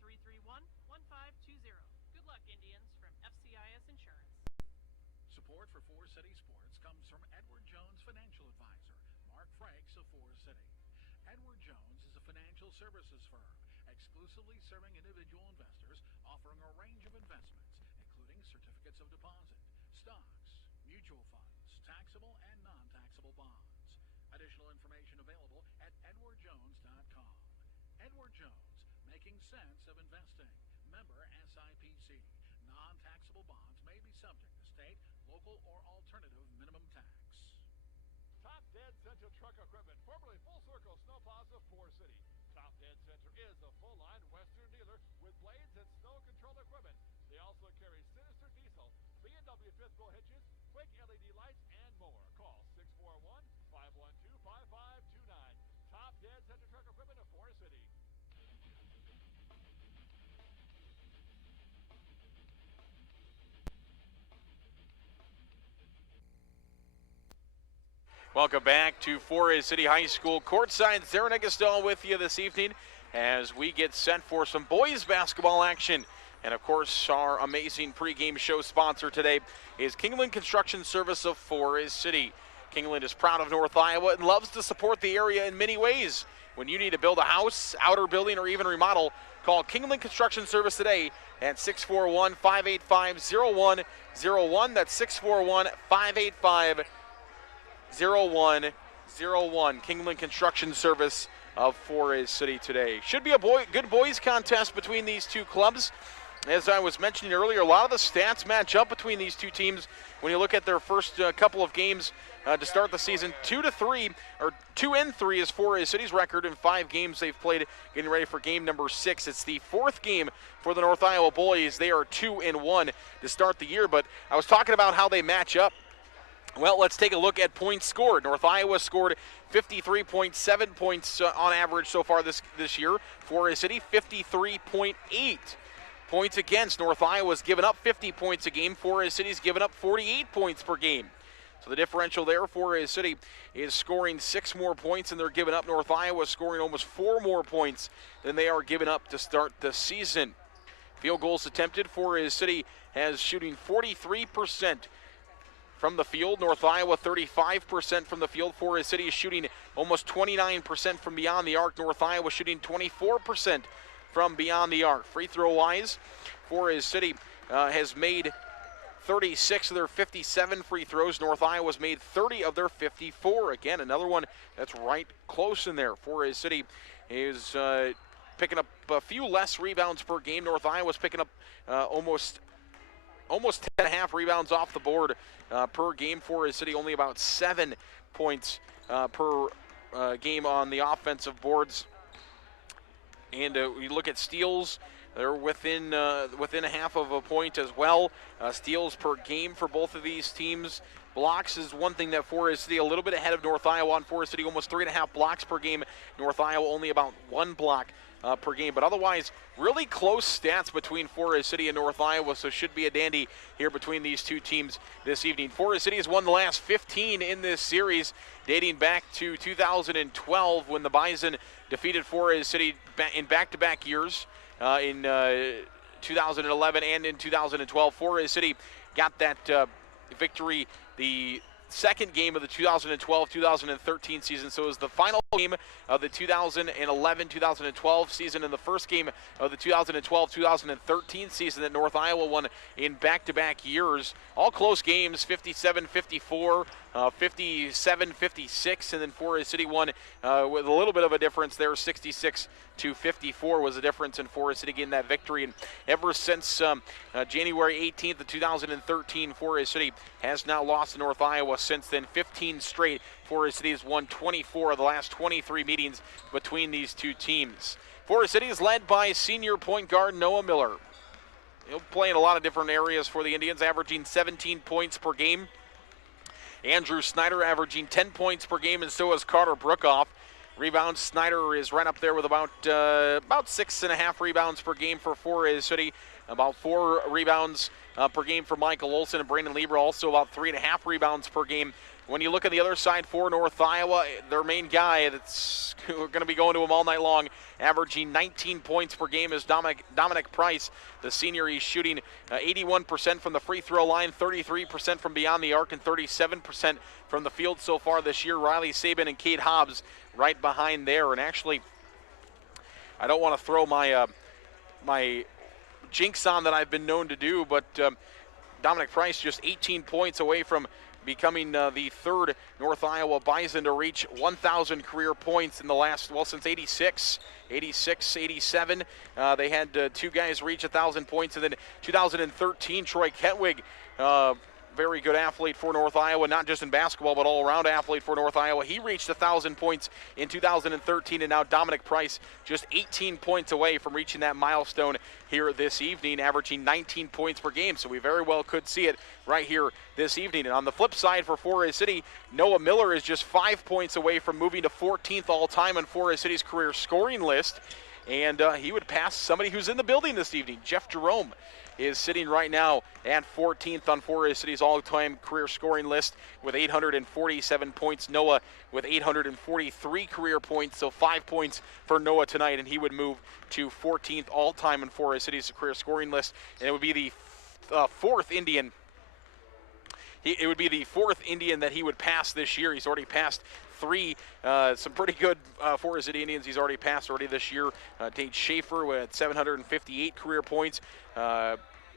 800-331-1520. Good luck, Indians, from FCIS Insurance. Support for Forest City Sports comes from Edward Jones Financial Advisor, Mark Franks of Forest City. Edward Jones is a financial services firm, exclusively serving individual investors, offering a range of investments, including certificates of deposit, stocks, mutual funds, taxable and non-taxable bonds. Additional information available at edwardjones.com. Edward Jones, making sense of investing. Member SIPC. subject to state, local, or alternative minimum tax. Top Dead Center Truck Equipment, formerly Full Circle Snowplows of Forest City. Top Dead Center is a full-line Western dealer with blades and snow control equipment. They also carry Sinister Diesel, B&W fifth wheel hitches, quick LED lights, and more. Call 641-512-5529. Top Dead Center Truck Equipment of Forest City. Welcome back to Forest City High School courtside. Zarin Eggestall with you this evening as we get set for some boys basketball action. And of course, our amazing pregame show sponsor today is Kingland Construction Service of Forest City. Kingland is proud of North Iowa and loves to support the area in many ways. When you need to build a house, outer building, or even remodel, call Kingland Construction Service today at 641-585-0101. That's 641-585-0101. Kingland Construction Service of Forest City today. Should be a good boys contest between these two clubs. As I was mentioning earlier, a lot of the stats match up between these two teams. When you look at their first couple of games to start the season, 2-3, or 2-3 is Forest City's record in 5 games they've played, getting ready for game number 6. It's the 4th game for the North Iowa boys. They are 2-1 to start the year, but I was talking about how they match up. Well, let's take a look at points scored. North Iowa scored 53.7 points on average so far this year. Forest City, 53.8 points against. North Iowa's given up 50 points a game. Forest City's given up 48 points per game. So the differential there, Forest City is scoring 6 more points than they're giving up. North Iowa scoring almost 4 more points than they are giving up to start the season. Field goals attempted, Forest City has shooting 43% from the field. North Iowa 35% from the field. Forest City is shooting almost 29% from beyond the arc. North Iowa shooting 24% from beyond the arc. Free throw wise, Forest City has made 36 of their 57 free throws. North Iowa's made 30 of their 54. Again, another one that's right close in there. Forest City is picking up a few less rebounds per game. North Iowa's picking up almost 10.5 rebounds off the board per game. Forest City only about 7 points per game on the offensive boards. And you look at steals, they're within a half of a point as well. Steals per game for both of these teams. Blocks is one thing that Forest City a little bit ahead of North Iowa on. Forest City almost 3.5 blocks per game. North Iowa only about 1 block per game. But otherwise, really close stats between Forest City and North Iowa, so should be a dandy here between these two teams this evening. Forest City has won the last 15 in this series, dating back to 2012 when the Bison defeated Forest City in back-to-back years in 2011 and in 2012. Forest City got that victory the second game of the 2012-2013 season, so it was the final game of the 2011-2012 season and the first game of the 2012-2013 season that North Iowa won in back-to-back years. All close games, 57-54, 57-56, and then Forest City won with a little bit of a difference there. 66-54 was the difference in Forest City getting that victory. And ever since January 18th of 2013, Forest City has now lost to North Iowa. Since then, 15 straight. Forest City has won 24 of the last 23 meetings between these two teams. Forest City is led by senior point guard Noah Miller. He'll play in a lot of different areas for the Indians, averaging 17 points per game. Andrew Snyder averaging 10 points per game, and so is Carter Brookoff. Rebounds, Snyder is right up there with about 6.5 rebounds per game for Forest City. About 4 rebounds per game for Michael Olson, and Brandon Lieber also about 3.5 rebounds per game. When you look at the other side for North Iowa, their main guy that's going to be going to him all night long, averaging 19 points per game, is Dominic Price. The senior, he's shooting 81% from the free throw line, 33% from beyond the arc, and 37% from the field so far this year. Riley Sabin and Kate Hobbs right behind there. And actually, I don't want to throw my my jinx on that I've been known to do, but Dominic Price just 18 points away from becoming the third North Iowa Bison to reach 1,000 career points in the last, since 86, 87. They had 2 guys reach 1,000 points, and then 2013, Troy Ketwig very good athlete for North Iowa, not just in basketball, but all-around athlete for North Iowa. He reached 1,000 points in 2013, and now Dominic Price just 18 points away from reaching that milestone here this evening, averaging 19 points per game. So we very well could see it right here this evening. And on the flip side for Forest City, Noah Miller is just 5 points away from moving to 14th all-time on Forest City's career scoring list. And he would pass somebody who's in the building this evening. Jeff Jerome is sitting right now at 14th on Forest City's all-time career scoring list with 847 points. Noah with 843 career points, so 5 points for Noah tonight, and he would move to 14th all-time on Forest City's career scoring list, and it would be the fourth Indian. It would be the fourth Indian that he would pass this year. He's already passed three, some pretty good Forest City Indians he's already passed this year. Tate Schaefer with 758 career points.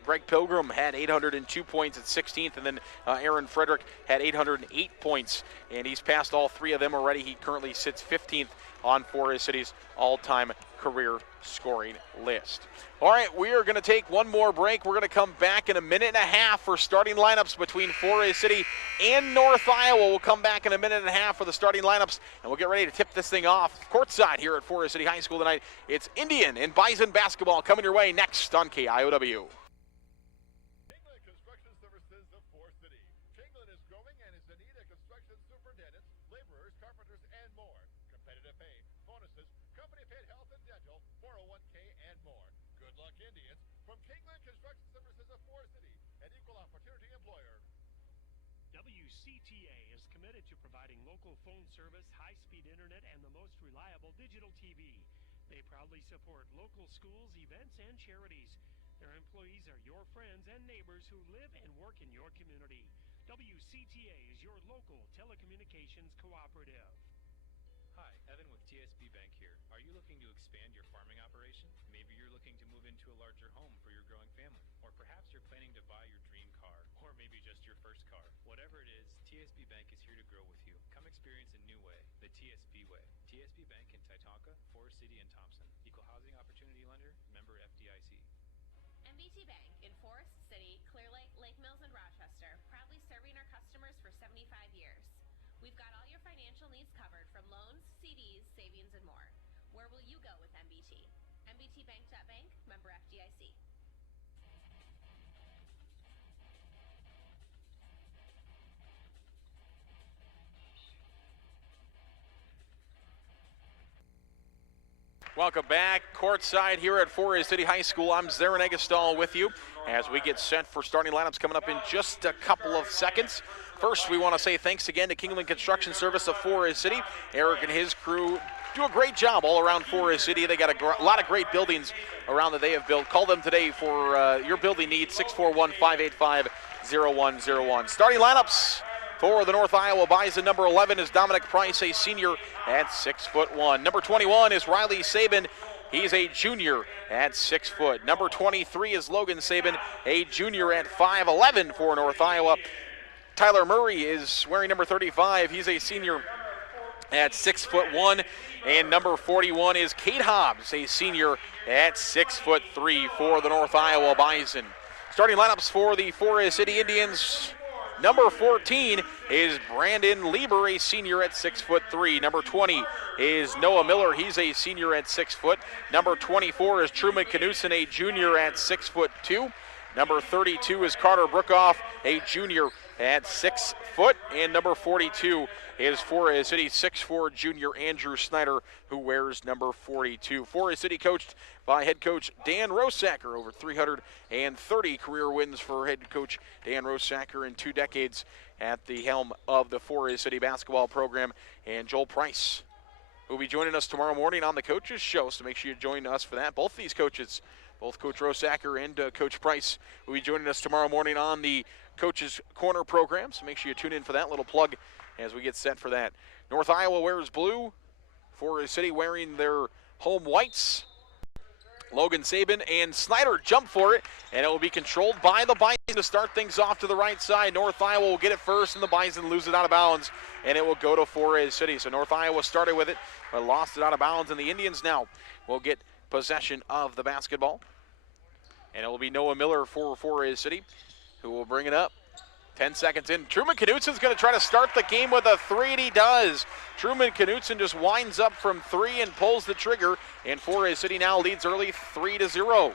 Greg Pilgrim had 802 points at 16th, and then Aaron Frederick had 808 points, and he's passed all three of them already. He currently sits 15th on Forest City's all-time career scoring list. All right, we are going to take one more break. We're going to come back in a minute and a half for starting lineups between Forest City and North Iowa. We'll come back in a minute and a half for the starting lineups, and we'll get ready to tip this thing off courtside here at Forest City High School tonight. It's Indian and Bison basketball coming your way next on KIOW. Kingland Construction Services of Forest City. Kingland is growing and is in need of construction superintendents, laborers, carpenters, and more. Competitive pay, bonuses, company-paid health and dental, 401k, and more. Good luck, Indians. From Kingland Construction Services of Forest City, an equal opportunity employer. WCTA is committed to providing local phone service, high-speed internet, and the most reliable digital TV. They proudly support local schools, events, and charities. Their employees are your friends and neighbors who live and work in your community. WCTA is your local telecommunications cooperative. Hi, Evan with TSB Bank here. Are you looking to expand your farming operation? Maybe you're looking to move into a larger home for your growing family. Or perhaps you're planning to buy your dream car. Or maybe just your first car. Whatever it is, TSB Bank is here to grow with you. Come experience a new way, the TSB way. TSB Bank in Titonka, Forest City, and Thompson. Equal housing opportunity lender, member FDIC. MBT Bank in Forest City, Clear Lake, Lake Mills, and Rochester, proudly serving our customers for 75 years. We've got all your financial needs covered from loans, CDs, savings, and more. Where will you go with MBT? MBTBank.bank, member FDIC. Welcome back courtside here at Forest City High School. I'm Zarin Egestal with you as we get set for starting lineups coming up in just a couple of seconds. First, we want to say thanks again to Kingland Construction Service of Forest City. Eric and his crew do a great job all around Forest City. They got a lot of great buildings around that they have built. Call them today for your building needs, 641-585-0101. Starting lineups for the North Iowa Bison. Number 11 is Dominic Price, a senior at 6'1". Number 21 is Riley Sabin. He's a junior at 6 foot. Number 23 is Logan Sabin, a junior at 5'11" for North Iowa. Tyler Murray is wearing number 35. He's a senior at 6'1". And number 41 is Kate Hobbs, a senior at 6'3" for the North Iowa Bison. Starting lineups for the Forest City Indians. Number 14 is Brandon Lieber, a senior at 6'3". Number 20 is Noah Miller. He's a senior at 6 foot. Number 24 is Truman Knudsen, a junior at 6'2". Number 32 is Carter Brookoff, a junior at 6 foot. And number 42 is Forest City 6'4" junior Andrew Snyder, who wears number 42. Forest City coached by head coach Dan Rosacker. Over 330 career wins for head coach Dan Rosacker in 2 decades at the helm of the Forest City basketball program. And Joel Price will be joining us tomorrow morning on the Coaches Show, so make sure you join us for that. Both these coaches, both Coach Rosacker and Coach Price, will be joining us tomorrow morning on the Coaches Corner program, so make sure you tune in for that little plug as we get set for that. North Iowa wears blue. Forest City wearing their home whites. Logan Sabin and Snyder jump for it, and it will be controlled by the Bison to start things off to the right side. North Iowa will get it first, and the Bison lose it out of bounds, and it will go to Forest City. So North Iowa started with it, but lost it out of bounds, and the Indians now will get possession of the basketball. And it will be Noah Miller for Forest City, who will bring it up. 10 seconds in. Truman Knutsen's going to try to start the game with a three, and he does. Truman Knutsen just winds up from three and pulls the trigger, and Forest City now leads early 3-0.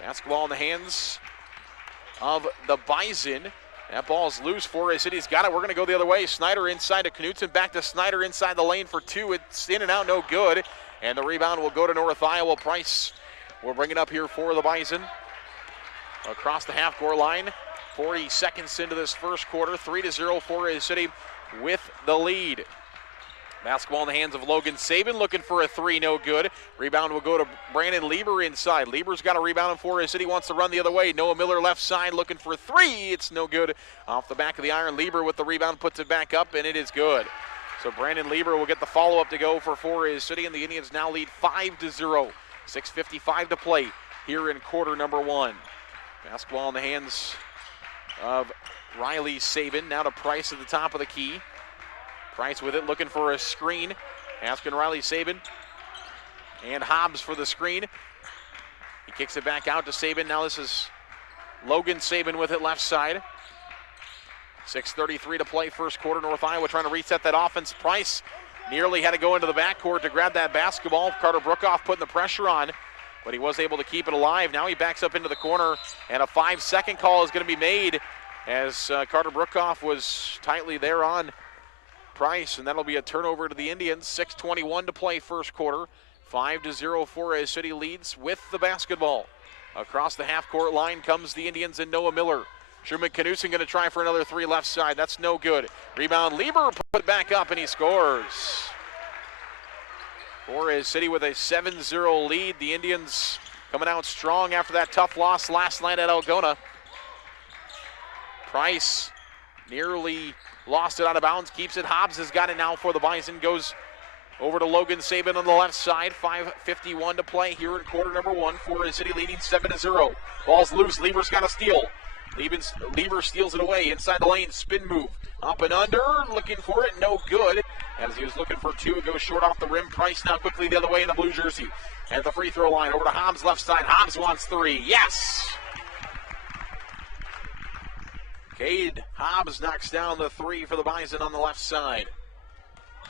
Basketball in the hands of the Bison. That ball's loose. Forest City's got it. We're going to go the other way. Snyder inside to Knutsen. Back to Snyder inside the lane for two. It's in and out, no good. And the rebound will go to North Iowa. Price will bring it up here for the Bison. Across the half-court line. 40 seconds into this first quarter. 3-0 Forest City with the lead. Basketball in the hands of Logan Saban, looking for a three, no good. Rebound will go to Brandon Lieber inside. Lieber's got a rebound, and Forest City wants to run the other way. Noah Miller left side looking for a three. It's no good. Off the back of the iron, Lieber with the rebound puts it back up, and it is good. So Brandon Lieber will get the follow-up to go for Forest City, and the Indians now lead 5-0. 6:55 to play here in quarter number one. Basketball in the hands of Riley Saban. Now to Price at the top of the key. Price with it, looking for a screen. Asking Riley Saban. And Hobbs for the screen. He kicks it back out to Saban. Now this is Logan Saban with it left side. 6:33 to play first quarter. North Iowa trying to reset that offense. Price nearly had to go into the backcourt to grab that basketball. Carter Brookoff putting the pressure on, but he was able to keep it alive. Now he backs up into the corner, and a 5-second call is going to be made as Carter Brookoff was tightly there on Price, and that'll be a turnover to the Indians. 6:21 to play first quarter. 5-0 Forest City leads with the basketball. Across the half-court line comes the Indians and Noah Miller. Truman Knutsen going to try for another three left side. That's no good. Rebound, Lieber put it back up, and he scores. Forest City with a 7-0 lead. The Indians coming out strong after that tough loss last night at Algona. Price nearly lost it out of bounds, keeps it. Hobbs has got it now for the Bison. Goes over to Logan Saban on the left side. 5:51 to play here in quarter number one. Forest City leading 7-0. Ball's loose. Lieber's got a steal. Lieber steals it away inside the lane. Spin move. Up and under. Looking for it. No good. As he was looking for two, it goes short off the rim. Price now quickly the other way in the blue jersey. At the free throw line. Over to Hobbs left side. Hobbs wants three. Yes! Cade Hobbs knocks down the three for the Bison on the left side.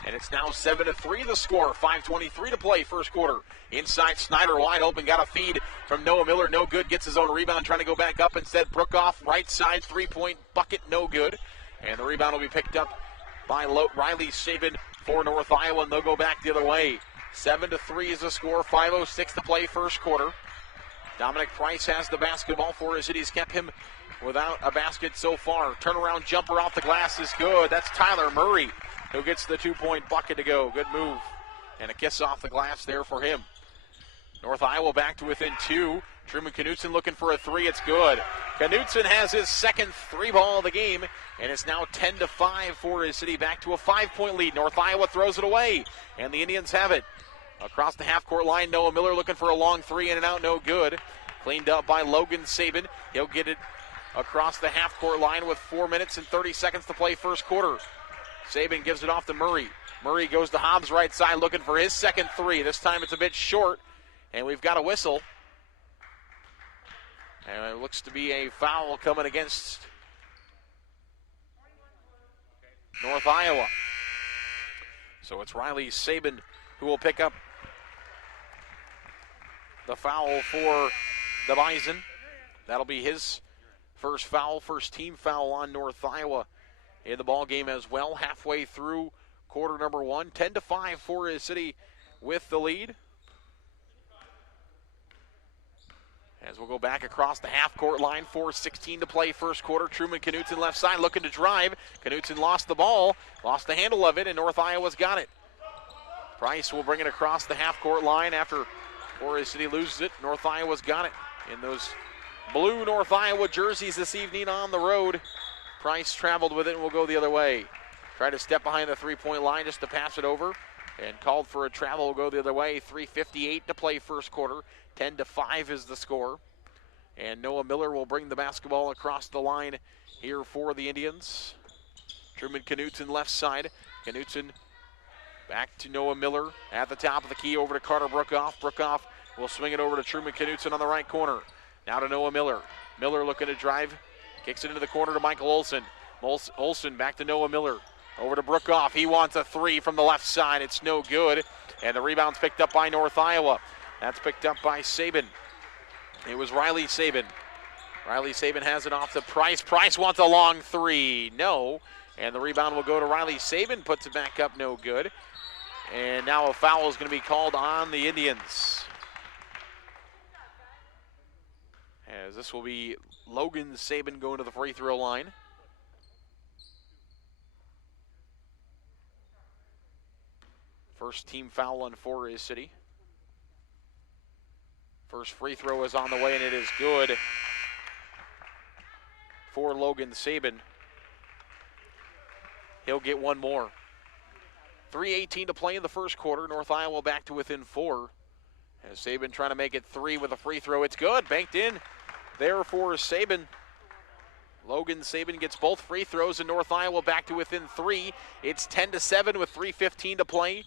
And it's now 7-3 the score. 5:23 to play first quarter. Inside Snyder wide open. Got a feed from Noah Miller. No good. Gets his own rebound. Trying to go back up instead. Brookoff right side. 3-point bucket. No good. And the rebound will be picked up by Riley Saban for North Iowa. And they'll go back the other way. 7-3 is the score. 5:06 to play first quarter. Dominic Price has the basketball. Forest City's kept him without a basket so far. Turnaround jumper off the glass is good. That's Tyler Murray who gets the 2-point bucket to go. Good move. And a kiss off the glass there for him. North Iowa back to within two. Truman Knutsen looking for a three. It's good. Knutsen has his second three ball of the game, and it's now 10-5 for his City, back to a 5-point lead. North Iowa throws it away, and the Indians have it. Across the half-court line, Noah Miller looking for a long three, in and out, no good. Cleaned up by Logan Saban. He'll get it across the half-court line with 4 minutes and 30 seconds to play first quarter. Saban gives it off to Murray. Murray goes to Hobbs right side looking for his second three. This time it's a bit short, and we've got a whistle. And it looks to be a foul coming against North Iowa. So it's Riley Saban who will pick up the foul for the Bison. That'll be his first foul, first team foul on North Iowa in the ball game as well. Halfway through quarter number one, 10-5 for his City with the lead. As we'll go back across the half-court line, 4:16 to play first quarter. Truman Knutsen left side looking to drive. Knutsen lost the ball, lost the handle of it, and North Iowa's got it. Price will bring it across the half-court line after Forest City loses it. North Iowa's got it in those blue North Iowa jerseys this evening on the road. Price traveled with it and will go the other way. Tried to step behind the three-point line just to pass it over, and called for a travel, will go the other way. 3:58 to play first quarter. 10-5 is the score. And Noah Miller will bring the basketball across the line here for the Indians. Truman Knutsen left side. Knutsen back to Noah Miller at the top of the key, over to Carter Brookoff. Brookoff will swing it over to Truman Knutsen on the right corner. Now to Noah Miller. Miller looking to drive. Kicks it into the corner to Michael Olson. Olson back to Noah Miller. Over to Brookoff. He wants a three from the left side. It's no good. And the rebound's picked up by North Iowa. That's picked up by Sabin. It was Riley Sabin. Riley Sabin has it off to Price. Price wants a long three. No. And the rebound will go to Riley Sabin. Puts it back up. No good. And now a foul is going to be called on the Indians. As this will be Logan Sabin going to the free throw line. First team foul on Forest City. First free throw is on the way, and it is good for Logan Sabin. He'll get one more. 3:18 to play in the first quarter. North Iowa back to within 4. As Sabin trying to make it 3 with a free throw. It's good. Banked in there for Sabin. Logan Sabin gets both free throws, and North Iowa back to within 3. It's 10-7 with 3:15 to play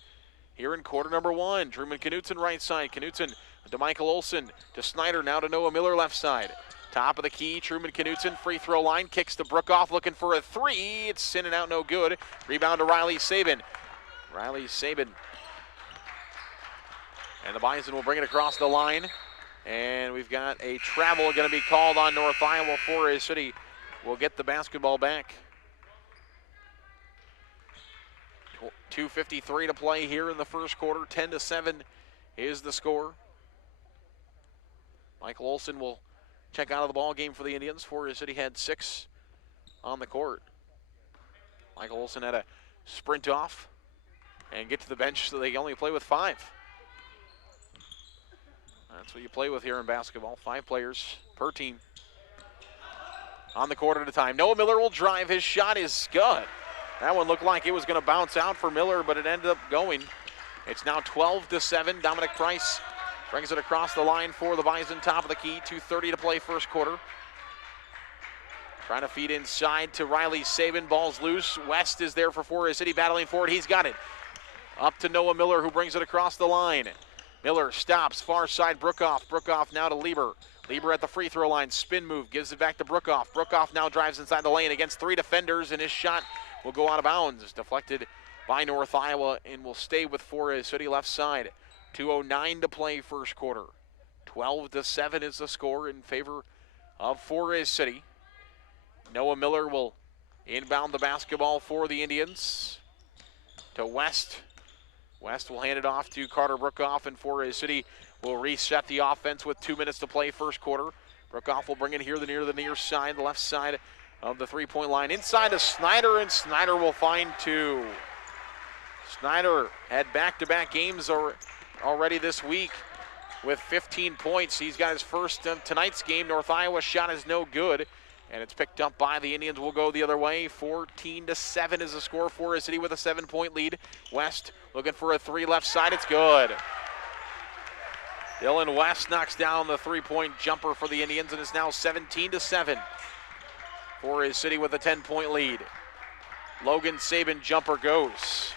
here in quarter number 1. Truman Knutson right side. Knutson to Michael Olson, to Snyder, now to Noah Miller left side. Top of the key, Truman Knutson, free throw line, kicks to Brookoff, looking for a 3. It's in and out, no good. Rebound to Riley Sabin. Riley Sabin. And the Bison will bring it across the line. And we've got a travel going to be called on North Iowa. Forest City will get the basketball back. 2:53 to play here in the first quarter. 10-7 is the score. Michael Olson will check out of the ball game for the Indians. Forest City had 6 on the court. Michael Olson had a sprint off and get to the bench, so they only play with 5. That's what you play with here in basketball. 5 players per team on the court at a time. Noah Miller will drive. His shot is good. That one looked like it was going to bounce out for Miller, but it ended up going. It's now 12-7. Dominic Price brings it across the line for the Bison, top of the key. 2:30 to play first quarter. Trying to feed inside to Riley Sabin. Ball's loose. West is there for Forest City, battling for it. He's got it. Up to Noah Miller, who brings it across the line. Miller stops, far side, Brookoff. Brookoff now to Lieber. Lieber at the free throw line, spin move, gives it back to Brookoff. Brookoff now drives inside the lane against 3 defenders, and his shot will go out of bounds. It's deflected by North Iowa and will stay with Forest City left side. 2:09 to play first quarter. 12-7 is the score in favor of Forest City. Noah Miller will inbound the basketball for the Indians to West. West will hand it off to Carter Brookoff, and Forest City will reset the offense with 2 minutes to play first quarter. Brookoff will bring it here near the near side, left side of the three-point line. Inside to Snyder, and Snyder will find 2. Snyder had back-to-back games already this week with 15 points. He's got his first of tonight's game. North Iowa shot is no good, and it's picked up by the Indians. Will go the other way. 14-7 is the score. Forest City with a 7-point lead. West looking for a 3 left side. It's good. Dylan West knocks down the 3-point jumper for the Indians, and it's now 17-7. Forest City with a 10-point lead. Logan Sabin jumper goes.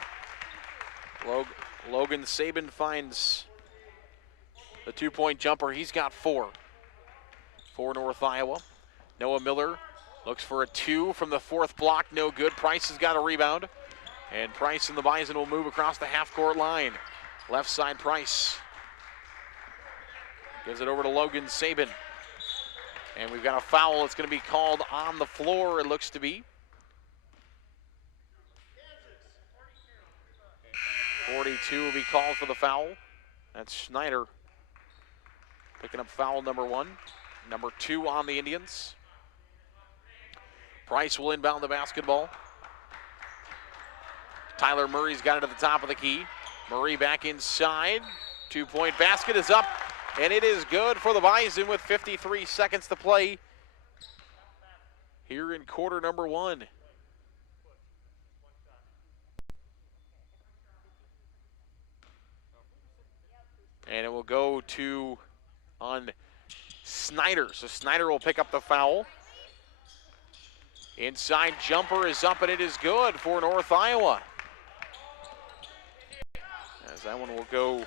Logan Sabin finds the 2-point jumper. He's got 4 for North Iowa. Noah Miller looks for a 2 from the 4th block. No good. Price has got a rebound. And Price and the Bison will move across the half-court line. Left side, Price gives it over to Logan Sabin. And we've got a foul. It's going to be called on the floor, it looks to be. 42 will be called for the foul. That's Schneider picking up foul number 1. Number 2 on the Indians. Price will inbound the basketball. Tyler Murray's got it at the top of the key. Murray back inside. 2-point basket is up, and it is good for the Bison with 53 seconds to play here in quarter number 1. And it will go to on Snyder. So Snyder will pick up the foul. Inside jumper is up, and it is good for North Iowa. As that one will go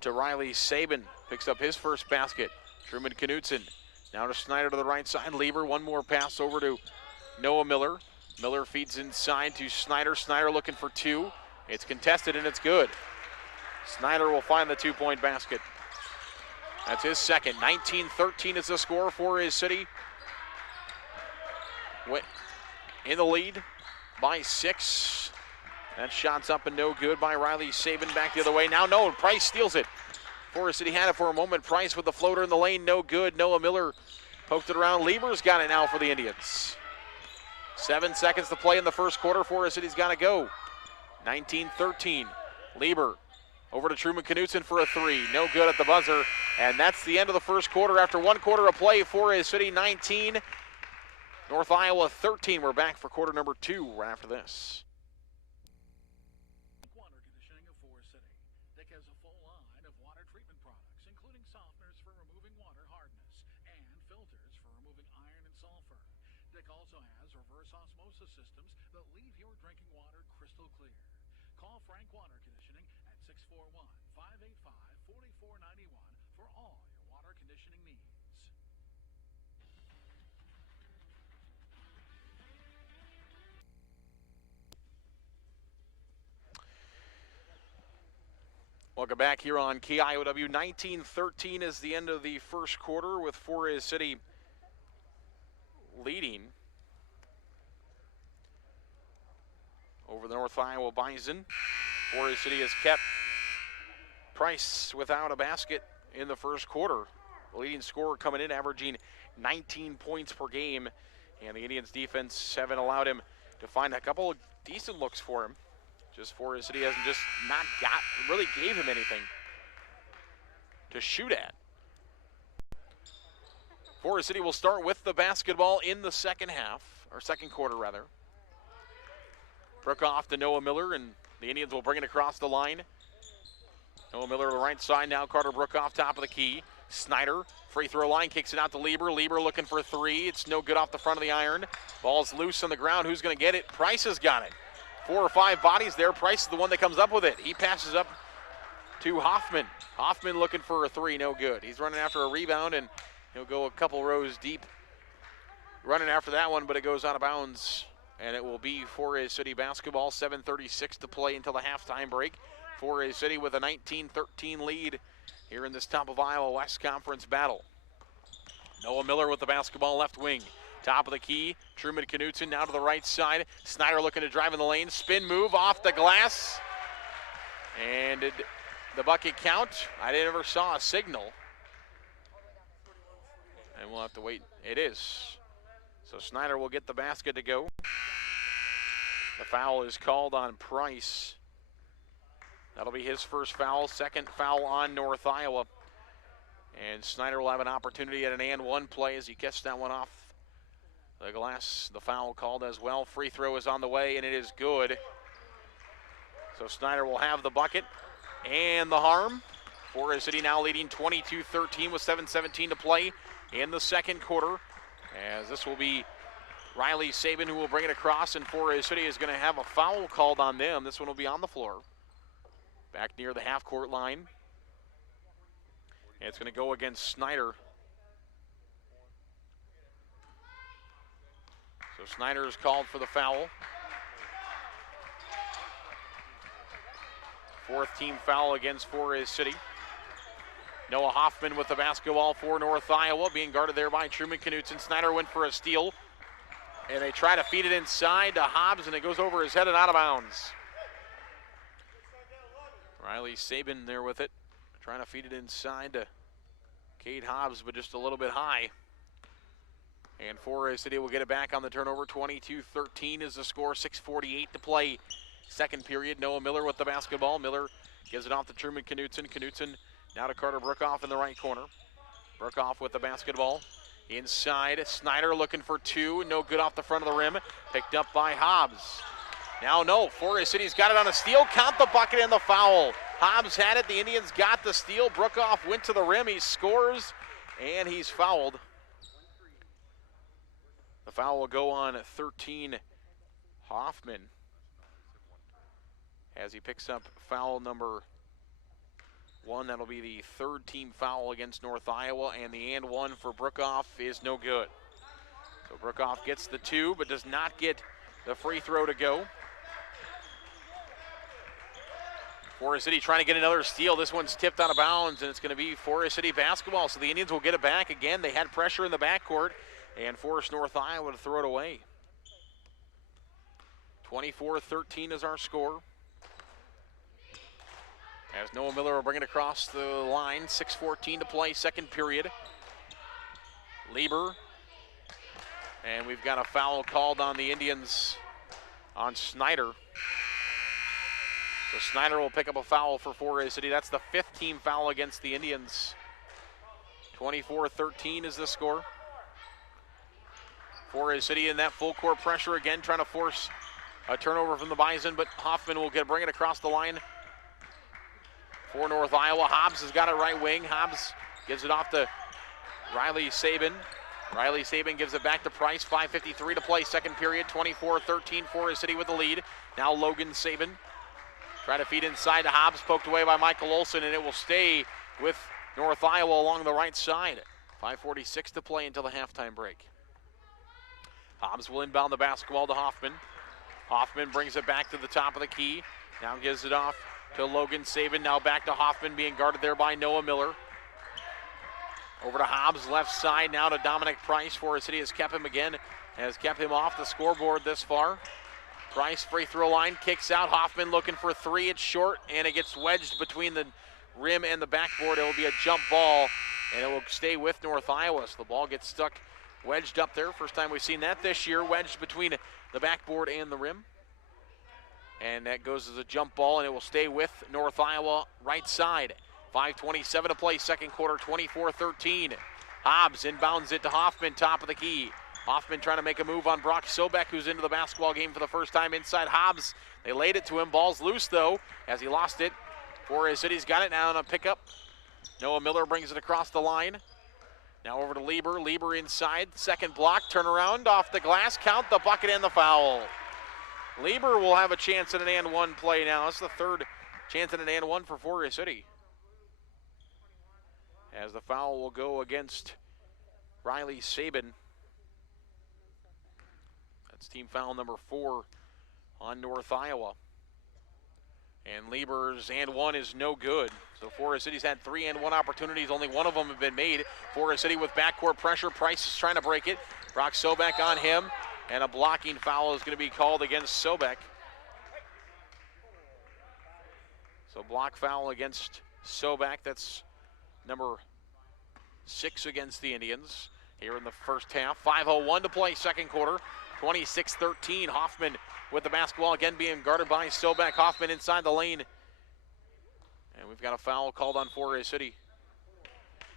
to Riley Sabin. Picks up his first basket. Truman Knutson Now to Snyder to the right side. Lieber, one more pass over to Noah Miller. Miller feeds inside to Snyder. Snyder looking for two. It's contested and it's good. Snyder will find the 2-point basket. That's his second. 19-13 is the score for his city. In the lead by 6. That shot's up and no good by Riley Sabin. Back the other way. Now no, Price steals it. Forest City had it for a moment. Price with the floater in the lane, no good. Noah Miller poked it around. Lieber's got it now for the Indians. 7 seconds to play in the first quarter. Forest City's got to go. 19-13. Lieber over to Truman Knutson for a 3. No good at the buzzer. And that's the end of the first quarter. After 1 quarter of play, Forest City 19. North Iowa 13. We're back for quarter number 2 right after this. Water Conditioning of Forest City. Dick has a full line of water treatment products, including softeners for removing water hardness and filters for removing iron and sulfur. Dick also has reverse osmosis systems that leave your drinking water crystal clear. Call Frank Water Conditioning at 641-585-4491 for all your water conditioning needs. Welcome back here on KIOW. 19-13 is the end of the first quarter with Forest City leading over the North Iowa Bison. Forest City has kept Price without a basket in the first quarter. The leading scorer coming in averaging 19 points per game, and the Indians defense haven't allowed him to find a couple of decent looks for him. Just Forest City hasn't just not really gave him anything to shoot at. Forest City will start with the basketball in the second half, or second quarter rather. Brookoff to Noah Miller, and the Indians will bring it across the line. Noah Miller to the right side now. Carter Brookoff top of the key. Snyder, free throw line, kicks it out to Lieber. Lieber looking for a 3. It's no good off the front of the iron. Ball's loose on the ground. Who's going to get it? Price has got it. 4 or 5 bodies there. Price is the one that comes up with it. He passes up to Hoffman. Hoffman looking for a 3, no good. He's running after a rebound, and he'll go a couple rows deep running after that one, but it goes out of bounds, and it will be Forest City basketball. 7:36 to play until the halftime break. Forest City with a 19-13 lead here in this top of Iowa West Conference battle. Noah Miller with the basketball left wing. Top of the key, Truman Knutson now to the right side. Snyder looking to drive in the lane. Spin move off the glass. And did the bucket count? I never saw a signal. And we'll have to wait. It is. So Snyder will get the basket to go. The foul is called on Price. That'll be his first foul. Second foul on North Iowa. And Snyder will have an opportunity at an and one play as he gets that one off the glass. The foul called as well. Free throw is on the way, and it is good. So Snyder will have the bucket and the harm. Forest City now leading 22-13 with 7:17 to play in the second quarter. As this will be Riley Sabin who will bring it across, and Forest City is going to have a foul called on them. This one will be on the floor. Back near the half-court line. And it's going to go against Snyder. So Snyder is called for the foul. 4th team foul against Forest City. Noah Hoffman with the basketball for North Iowa, being guarded there by Truman Knutson. Snyder went for a steal, and they try to feed it inside to Hobbs, and it goes over his head and out of bounds. Riley Sabin there with it, trying to feed it inside to Cade Hobbs, but just a little bit high. And Forest City will get it back on the turnover. 22-13 is the score, 6:48 to play. Second period, Noah Miller with the basketball. Miller gives it off to Truman Knutson. Knutson now to Carter Brookoff in the right corner. Brookoff with the basketball. Inside, Snyder looking for 2. No good off the front of the rim. Picked up by Hobbs. Now no, Forest City's got it on a steal. Count the bucket and the foul. Hobbs had it. The Indians got the steal. Brookoff went to the rim. He scores, and he's fouled. The foul will go on 13 Hoffman as he picks up foul number one. That'll be the third team foul against North Iowa, and the and one for Brookoff is no good. So Brookoff gets the 2, but does not get the free throw to go. Forest City trying to get another steal. This one's tipped out of bounds, and it's going to be Forest City basketball. So the Indians will get it back again. They had pressure in the backcourt and forced North Iowa to throw it away. 24-13 is our score. As Noah Miller will bring it across the line, 6:14 to play, second period. Lieber. And we've got a foul called on the Indians on Snyder. So Snyder will pick up a foul for Forest City. That's the 5th team foul against the Indians. 24-13 is the score. Forest City in that full court pressure again, trying to force a turnover from the Bison, but Hoffman will bring it across the line for North Iowa. Hobbs has got it right wing. Hobbs gives it off to Riley Sabin. Riley Sabin gives it back to Price. 5:53 to play, second period. 24-13, Forest City with the lead. Now Logan Sabin trying to feed inside to Hobbs, poked away by Michael Olson, and it will stay with North Iowa along the right side. 5:46 to play until the halftime break. Hobbs will inbound the basketball to Hoffman. Hoffman brings it back to the top of the key. Now gives it off to Logan Sabin. Now back to Hoffman, being guarded there by Noah Miller. Over to Hobbs, left side, now to Dominic Price. Forest City has kept him again, has kept him off the scoreboard this far. Price, free throw line, kicks out. Hoffman looking for 3, it's short, and it gets wedged between the rim and the backboard. It will be a jump ball, and it will stay with North Iowa. So the ball gets stuck, wedged up there. First time we've seen that this year, wedged between the backboard and the rim. And that goes as a jump ball, and it will stay with North Iowa right side. 5:27 to play, second quarter, 24-13. Hobbs inbounds it to Hoffman, top of the key. Hoffman trying to make a move on Brock Sobek, who's into the basketball game for the first time inside Hobbs. They laid it to him. Ball's loose, though, as he lost it. Forest City's got it now on a pickup. Noah Miller brings it across the line. Now over to Lieber. Lieber inside. Second block. Turnaround off the glass. Count the bucket and the foul. Lieber will have a chance at an and one play now. It's the third chance at an and one for Forest City. As the foul will go against Riley Sabin. That's team foul number 4 on North Iowa. And Lieber's and one is no good. So Forest City's had 3 and 1 opportunities. Only one of them have been made. Forest City with backcourt pressure. Price is trying to break it. Brock Sobek on him. And a blocking foul is going to be called against Sobek. So block foul against Sobek. That's number 6 against the Indians here in the first half. 5:01 to play, second quarter. 26-13. Hoffman with the basketball again, being guarded by Sobek. Hoffman inside the lane. And we've got a foul called on Forest City.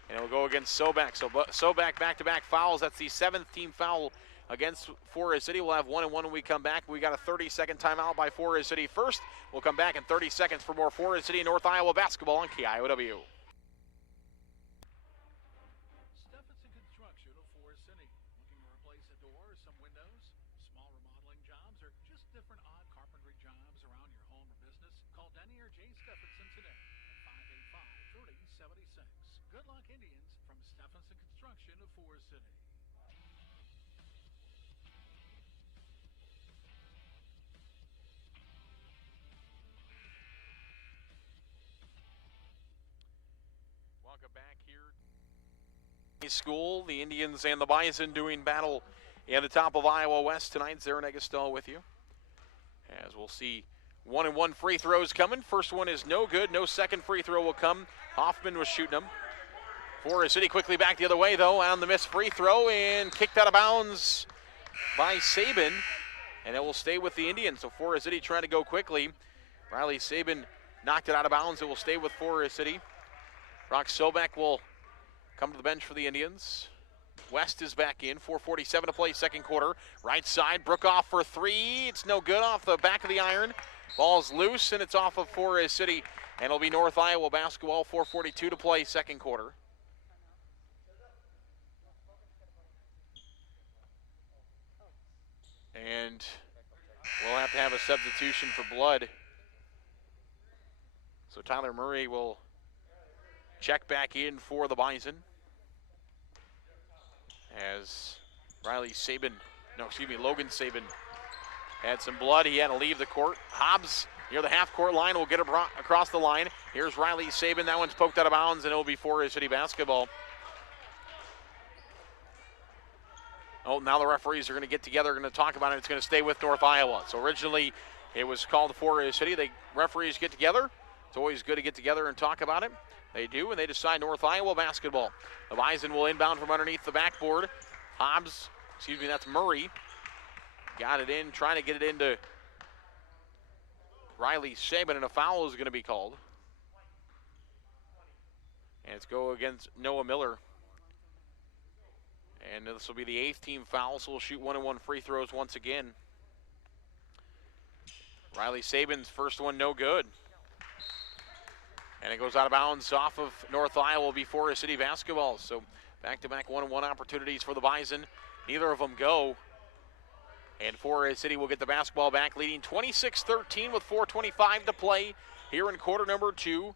And it will go against Sobek. So Sobek back-to-back fouls. That's the 7th team foul against Forest City. We'll have 1 and 1 when we come back. We got a 30-second timeout by Forest City first. We'll come back in 30 seconds for more Forest City and North Iowa basketball on KIOW. Steffenson Construction of Forest City. Looking to replace a door or some windows? Small remodeling jobs or just different odd carpentry jobs around your home or business? Call Denny or Jay Steffenson today at 585-3076. Good luck, Indians, from Steffenson Construction of Forest City. Welcome back here. School, the Indians and the Bison doing battle in the top of Iowa West tonight. Zarin Egestal with you. As we'll see 1 and 1 free throws coming. First one is no good. No second free throw will come. Hoffman was shooting them. Forest City quickly back the other way, though, on the missed free throw and kicked out of bounds by Sabin. And it will stay with the Indians. So Forest City trying to go quickly. Riley Sabin knocked it out of bounds. It will stay with Forest City. Brock Sobek will come to the bench for the Indians. West is back in. 4:47 to play, second quarter. Right side, Brookoff for 3. It's no good, off the back of the iron. Ball's loose, and it's off of Forest City. And it'll be North Iowa basketball. 4:42 to play, second quarter. And we'll have to have a substitution for blood. So Tyler Murray will check back in for the Bison. As Logan Sabin had some blood. He had to leave the court. Hobbs near the half-court line will get it across the line. Here's Riley Sabin. That one's poked out of bounds, and it'll be Forest City basketball. Oh, now the referees are going to get together, going to talk about it. It's going to stay with North Iowa. So originally it was called Forest City. The referees get together. It's always good to get together and talk about it. They do, and they decide North Iowa basketball. The Bison will inbound from underneath the backboard. That's Murray. Got it in, trying to get it into Riley Sabin, and a foul is going to be called. And it's go against Noah Miller. And this will be the 8th team foul, so we'll shoot 1-and-1 free throws once again. Riley Sabin's first one, no good. And it goes out of bounds off of North Iowa, will be Forest City basketball. So back-to-back 1-and-1 opportunities for the Bison. Neither of them go. And Forest City will get the basketball back, leading 26-13 with 4:25 to play here in quarter number 2.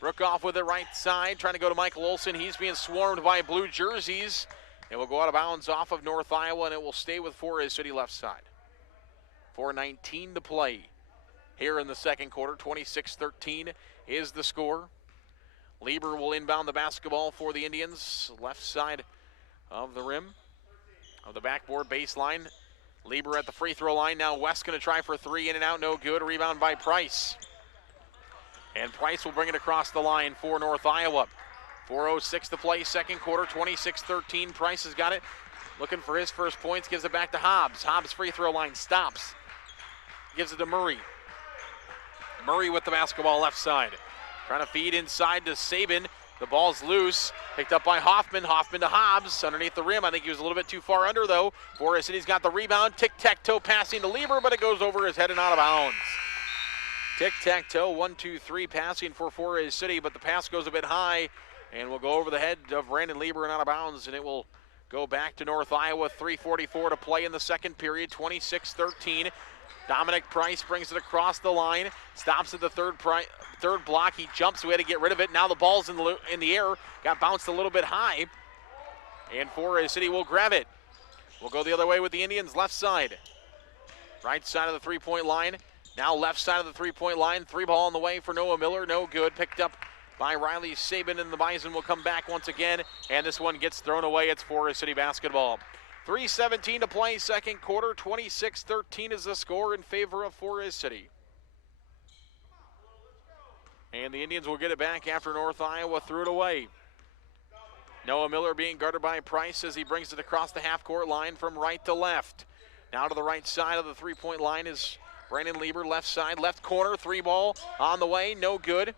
Brookoff with it right side, trying to go to Michael Olson. He's being swarmed by blue jerseys. It will go out of bounds off of North Iowa, and it will stay with Forest City left side. 4:19 to play here in the second quarter. 26-13 is the score. Lieber will inbound the basketball for the Indians, left side of the rim of the backboard baseline. Lieber at the free throw line. Now West going to try for 3, in and out, no good. Rebound by Price. And Price will bring it across the line for North Iowa. 4:06 to play, second quarter, 26-13. Price has got it. Looking for his first points, gives it back to Hobbs. Hobbs free throw line stops. Gives it to Murray. Murray with the basketball left side. Trying to feed inside to Sabin. The ball's loose. Picked up by Hoffman. Hoffman to Hobbs underneath the rim. I think he was a little bit too far under, though. Forest City's got the rebound. Tic-tac-toe passing to Lieber, but it goes over his head and out of bounds. Tic-tac-toe, 1-2-3 passing for Forest City, but the pass goes a bit high and will go over the head of Brandon Lieber and out of bounds, and it will go back to North Iowa. 3:44 to play in the second period, 26-13. Dominic Price brings it across the line, stops at the third block. He jumps, we had to get rid of it. Now the ball's in the air, got bounced a little bit high, and Forest City will grab it. We'll go the other way with the Indians, left side. Right side of the three-point line. Now left side of the three-point line. 3 ball on the way for Noah Miller. No good. Picked up by Riley Sabin, and the Bison will come back once again. And this one gets thrown away. It's Forest City basketball. 3:17 to play, second quarter. 26-13 is the score in favor of Forest City. And the Indians will get it back after North Iowa threw it away. Noah Miller being guarded by Price as he brings it across the half-court line from right to left. Now to the right side of the three-point line is Brandon Lieber, left side, left corner, 3 ball on the way, no good.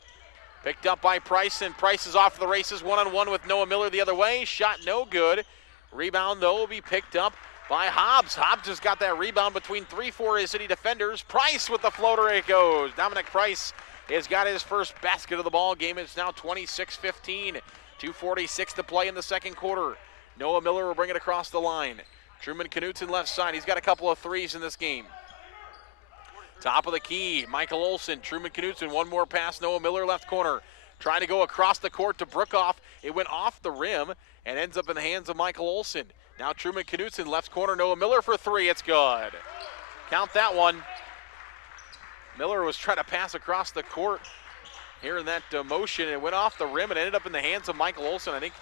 Picked up by Price, and Price is off to the races, one-on-one with Noah Miller the other way. Shot no good. Rebound, though, will be picked up by Hobbs. Hobbs has got that rebound between 3 Forest City defenders. Price with the floater, it goes. Dominic Price has got his first basket of the ball game. It's now 26-15. 2:46 to play in the second quarter. Noah Miller will bring it across the line. Truman Knutson left side. He's got a couple of threes in this game. Top of the key, Michael Olson, Truman Knutson, one more pass, Noah Miller left corner. Trying to go across the court to Brookoff. It went off the rim and ends up in the hands of Michael Olson. Now Truman Knutson, left corner, Noah Miller for 3, it's good. Count that one. Miller was trying to pass across the court here in that motion. It went off the rim and ended up in the hands of Michael Olson. I think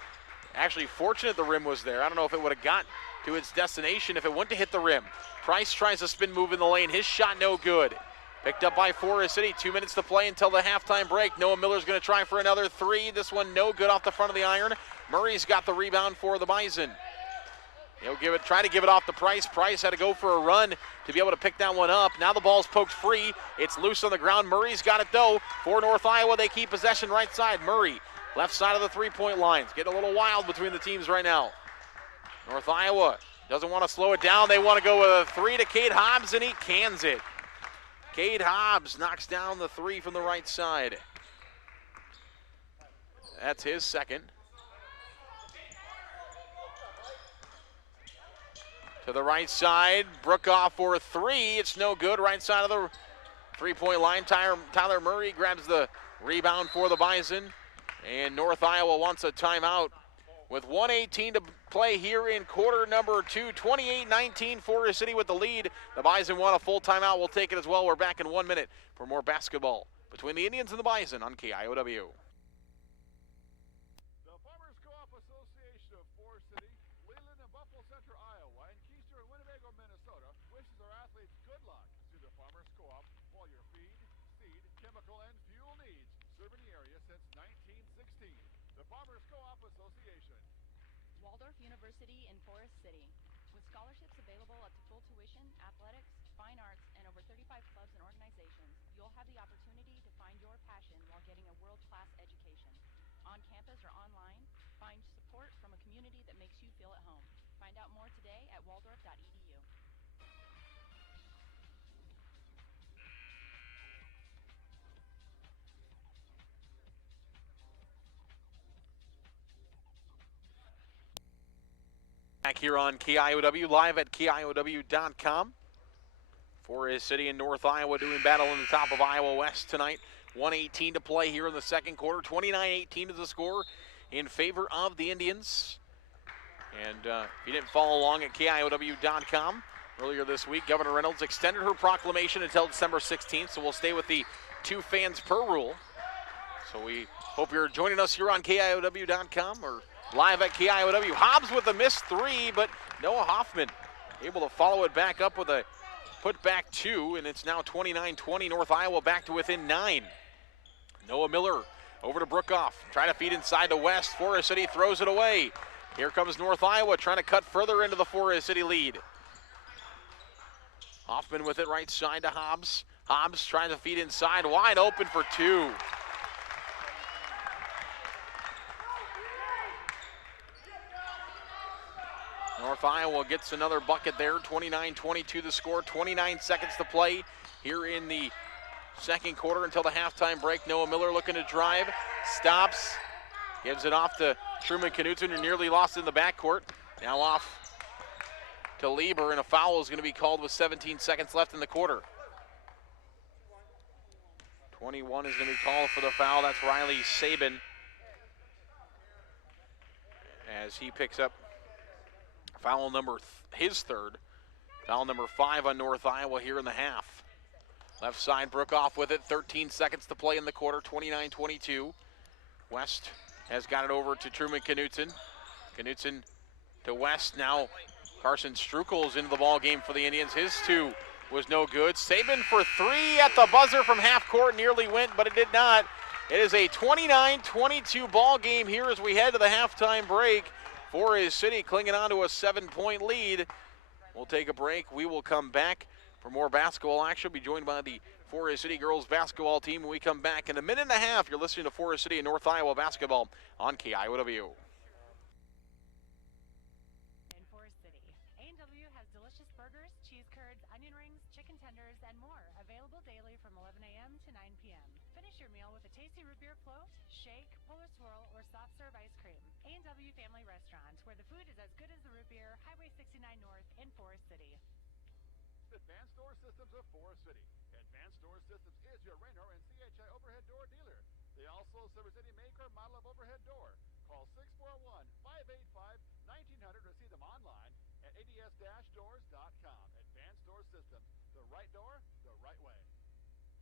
actually fortunate the rim was there. I don't know if it would have got to its destination if it went to hit the rim. Price tries a spin move in the lane. His shot no good. Picked up by Forest City. 2 minutes to play until the halftime break. Noah Miller's going to try for another 3. This one no good off the front of the iron. Murray's got the rebound for the Bison. He'll try to give it off to Price. Price had to go for a run to be able to pick that one up. Now the ball's poked free. It's loose on the ground. Murray's got it though. For North Iowa, they keep possession right side. Murray, left side of the three-point lines. Getting a little wild between the teams right now. North Iowa doesn't want to slow it down. They want to go with a 3 to Cade Hobbs, and he cans it. Cade Hobbs knocks down the 3 from the right side. That's his second. To the right side, Brookoff for a 3. It's no good. Right side of the three-point line. Tyler Murray grabs the rebound for the Bison. And North Iowa wants a timeout with 1:18 to play here in quarter number 2. 28-19, Forest City with the lead. The Bison want a full timeout. We'll take it as well. We're back in 1 minute for more basketball between the Indians and the Bison on KIOW. The Farmers Co-op Association of Forest City, Leland and Buffalo Center, Iowa, and Keister and Winnebago, Minnesota wishes our athletes good luck. To the Farmers Co-op, all your feed, seed, chemical, and fuel needs. Serving the area since 1916. The Farmers Co-op Association. Waldorf University in Forest City. With scholarships available up to full tuition, athletics, fine arts, and over 35 clubs and organizations, you'll have the opportunity to find your passion while getting a world-class education. On campus or online, find support from a community that makes you feel at home. Find out more today at waldorf.edu. Back here on KIOW, live at KIOW.com. Forest City and North Iowa doing battle in the top of Iowa West tonight. 1:18 to play here in the second quarter. 29-18 is the score in favor of the Indians. And if you didn't follow along at KIOW.com, earlier this week, Governor Reynolds extended her proclamation until December 16th, so we'll stay with the 2 fans per rule. So we hope you're joining us here on KIOW.com or live at KIOW. Hobbs with a missed 3, but Noah Hoffman able to follow it back up with a put back 2, and it's now 29-20. North Iowa back to within 9. Noah Miller over to Brookoff, trying to feed inside to West. Forest City throws it away. Here comes North Iowa trying to cut further into the Forest City lead. Hoffman with it right side to Hobbs. Hobbs trying to feed inside, wide open for 2. North Iowa gets another bucket there. 29-22 the score. 29 seconds to play here in the second quarter until the halftime break. Noah Miller looking to drive. Stops. Gives it off to Truman Knutson, who nearly lost in the backcourt. Now off to Lieber, and a foul is going to be called with 17 seconds left in the quarter. 21 is going to be called for the foul. That's Riley Sabin as he picks up foul number, his third. Foul number 5 on North Iowa here in the half. Left side, Brookoff with it. 13 seconds to play in the quarter, 29-22. West has got it over to Truman Knutson. Knutson to West. Now Carson Strukel's into the ball game for the Indians. His 2 was no good. Sabin for 3 at the buzzer from half court. Nearly went, but it did not. It is a 29-22 ball game here as we head to the halftime break. Forest City clinging on to a 7-point lead. We'll take a break. We will come back for more basketball action. Be joined by the Forest City girls basketball team when we come back in a minute and a half. You're listening to Forest City and North Iowa basketball on KIOW. In Forest City, A&W has delicious burgers, cheese curds, onion rings, chicken tenders, and more available daily from 11 a.m. to 9 p.m. Finish your meal with a tasty root beer float, shake, polar swirl, or soft serve ice cream. A&W Family Restaurant, where the food is as good as the root beer, Highway 69 North in Forest City. Advanced Door Systems of Forest City. Advanced Door Systems is your Raynor and CHI overhead door dealer. They also service any make or model of overhead door. Call 641-585-1900 or see them online at ads-doors.com. Advanced Door Systems, the right door, the right way.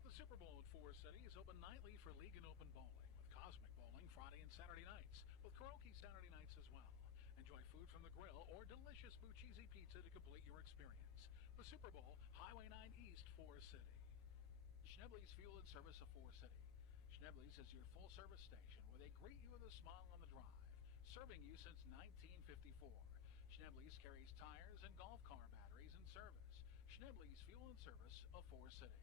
The Super Bowl at Forest City is open nightly for League and Open Bowling, with Cosmic Bowling Friday and Saturday nights, with karaoke Saturday nights as well. Enjoy food from the grill or delicious Bucchese pizza to complete your experience. The Super Bowl, Highway 9 East, Forest City. Schnebley's Fuel and Service of Forest City. Schnebley's is your full-service station where they greet you with a smile on the drive, serving you since 1954. Schnebley's carries tires and golf car batteries in service. Schnebley's Fuel and Service of Forest City.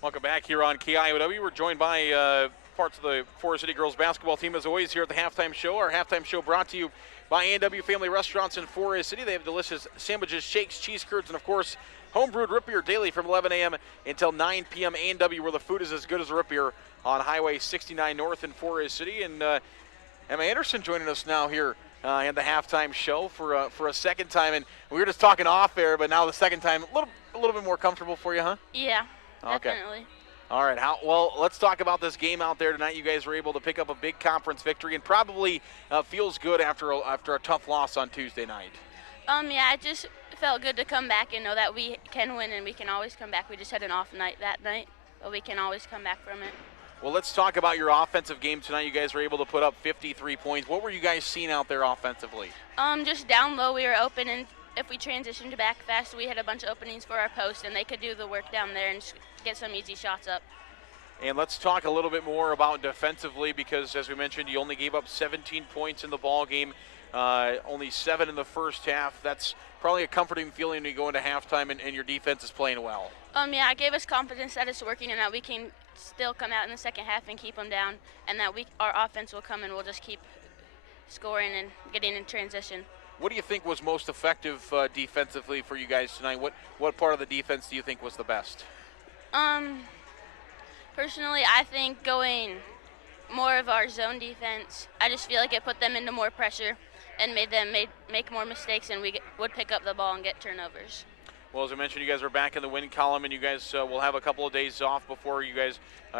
Welcome back here on KIOW. We're joined by parts of the Forest City girls basketball team as always here at the halftime show. Our halftime show brought to you by A&W Family Restaurants in Forest City. They have delicious sandwiches, shakes, cheese curds, and of course, home-brewed root beer daily from 11 a.m. until 9 p.m. A&W, where the food is as good as a root beer on Highway 69 North in Forest City. And Emma Anderson joining us now here and the halftime show for a second time. And we were just talking off air, but now the second time, a little bit more comfortable for you, huh? Yeah, Okay. definitely. All right. Well, let's talk about this game out there tonight. You guys were able to pick up a big conference victory, and probably feels good after a tough loss on Tuesday night. Yeah, it just felt good to come back and know that we can win and we can always come back. We just had an off night that night, but we can always come back from it. Well, let's talk about your offensive game tonight. You guys were able to put up 53 points. What were you guys seeing out there offensively? Just down low, we were open, and if we transitioned back fast, we had a bunch of openings for our post, and they could do the work down there and get some easy shots up. And let's talk a little bit more about defensively, because as we mentioned, you only gave up 17 points in the ball game, only 7 in the first half. That's probably a comforting feeling when you go into halftime and your defense is playing well. Yeah, it gave us confidence that it's working and that we can still come out in the second half and keep them down, and that our offense will come and we'll just keep scoring and getting in transition. What do you think was most effective defensively for you guys tonight? What part of the defense do you think was the best? Personally, I think going more of our zone defense, I just feel like it put them into more pressure and made them make more mistakes, and we would pick up the ball and get turnovers. Well, as I mentioned, you guys are back in the win column, and you guys will have a couple of days off before you guys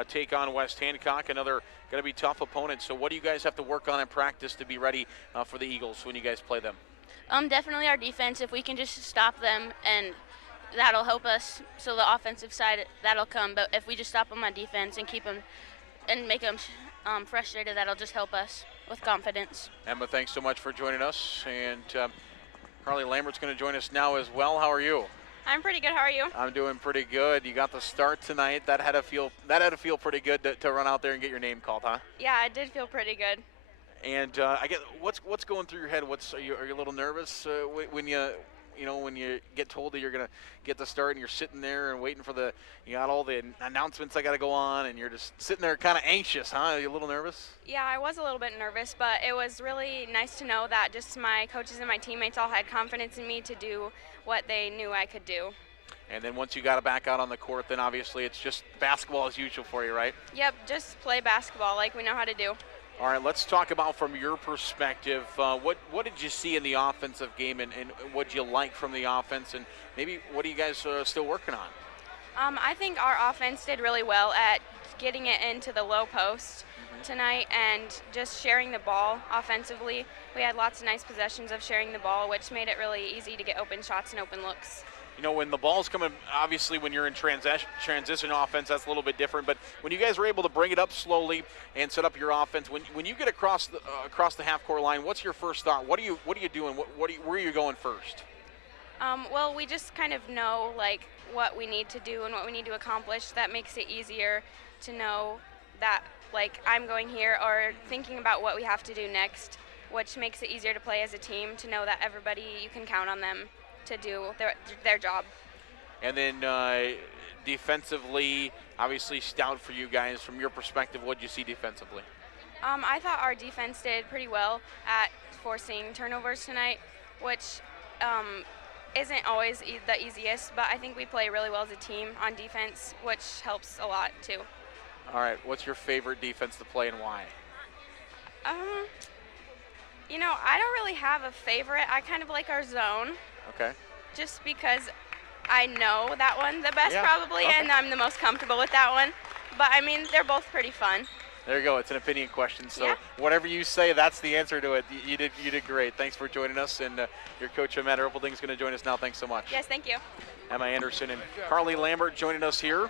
take on West Hancock, another going to be tough opponent. So what do you guys have to work on in practice to be ready for the Eagles when you guys play them? Definitely our defense. If we can just stop them, and that'll help us. So the offensive side, that'll come. But if we just stop them on defense and keep them and make them frustrated, that'll just help us with confidence. Emma, thanks so much for joining us. And Carly Lambert's going to join us now as well. How are you? I'm pretty good. How are you? I'm doing pretty good. You got the start tonight. That had to feel pretty good to run out there and get your name called, huh? Yeah, it did feel pretty good. And I get what's going through your head? Are you a little nervous when you get told that you're gonna get the start and you're sitting there and waiting for you got all the announcements that got to go on and you're just sitting there kind of anxious, huh? Are you a little nervous? Yeah, I was a little bit nervous, but it was really nice to know that just my coaches and my teammates all had confidence in me to do what they knew I could do. And then once you got it back out on the court, then obviously it's just basketball as usual for you, right? Yep, just play basketball like we know how to do. All right, let's talk about from your perspective, what did you see in the offensive game and what did you like from the offense, and maybe what are you guys still working on? I think our offense did really well at getting it into the low post tonight and just sharing the ball offensively. We had lots of nice possessions of sharing the ball, which made it really easy to get open shots and open looks. You know, when the ball's coming, obviously when you're in transition offense, that's a little bit different. But when you guys were able to bring it up slowly and set up your offense, when you get across the half-court line, what's your first thought? What are you doing? Where are you going first? Well, we just kind of know like what we need to do and what we need to accomplish. That makes it easier to know that like I'm going here or thinking about what we have to do next, which makes it easier to play as a team, to know that everybody, you can count on them to do their job. And then defensively, obviously stout for you guys. From your perspective, what did you see defensively? I thought our defense did pretty well at forcing turnovers tonight, which isn't always the easiest, but I think we play really well as a team on defense, which helps a lot too. All right, what's your favorite defense to play and why? You know, I don't really have a favorite. I kind of like our zone. Okay. Just because I know that one the best probably, okay. and I'm the most comfortable with that one. But I mean, they're both pretty fun. There you go. It's an opinion question. So yeah. Whatever you say, that's the answer to it. You did great. Thanks for joining us. And your coach, Matt Erpelding, is going to join us now. Thanks so much. Yes, thank you. Emma Anderson and Carly Lambert joining us here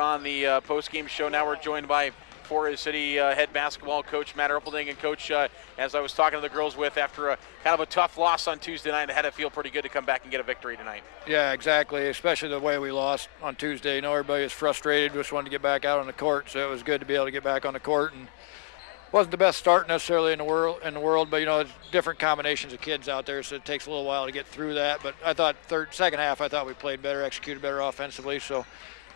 on the post-game show. Now we're joined by Forest City head basketball coach Matt Erpelding. And coach, as I was talking to the girls after a kind of a tough loss on Tuesday night, it had to feel pretty good to come back and get a victory tonight. Yeah, exactly, especially the way we lost on Tuesday. You know, everybody was frustrated, just wanted to get back out on the court, so it was good to be able to get back on the court. And wasn't the best start necessarily in the world, but you know, it's different combinations of kids out there, so it takes a little while to get through that. But I thought second half, I thought we played better, executed better offensively. So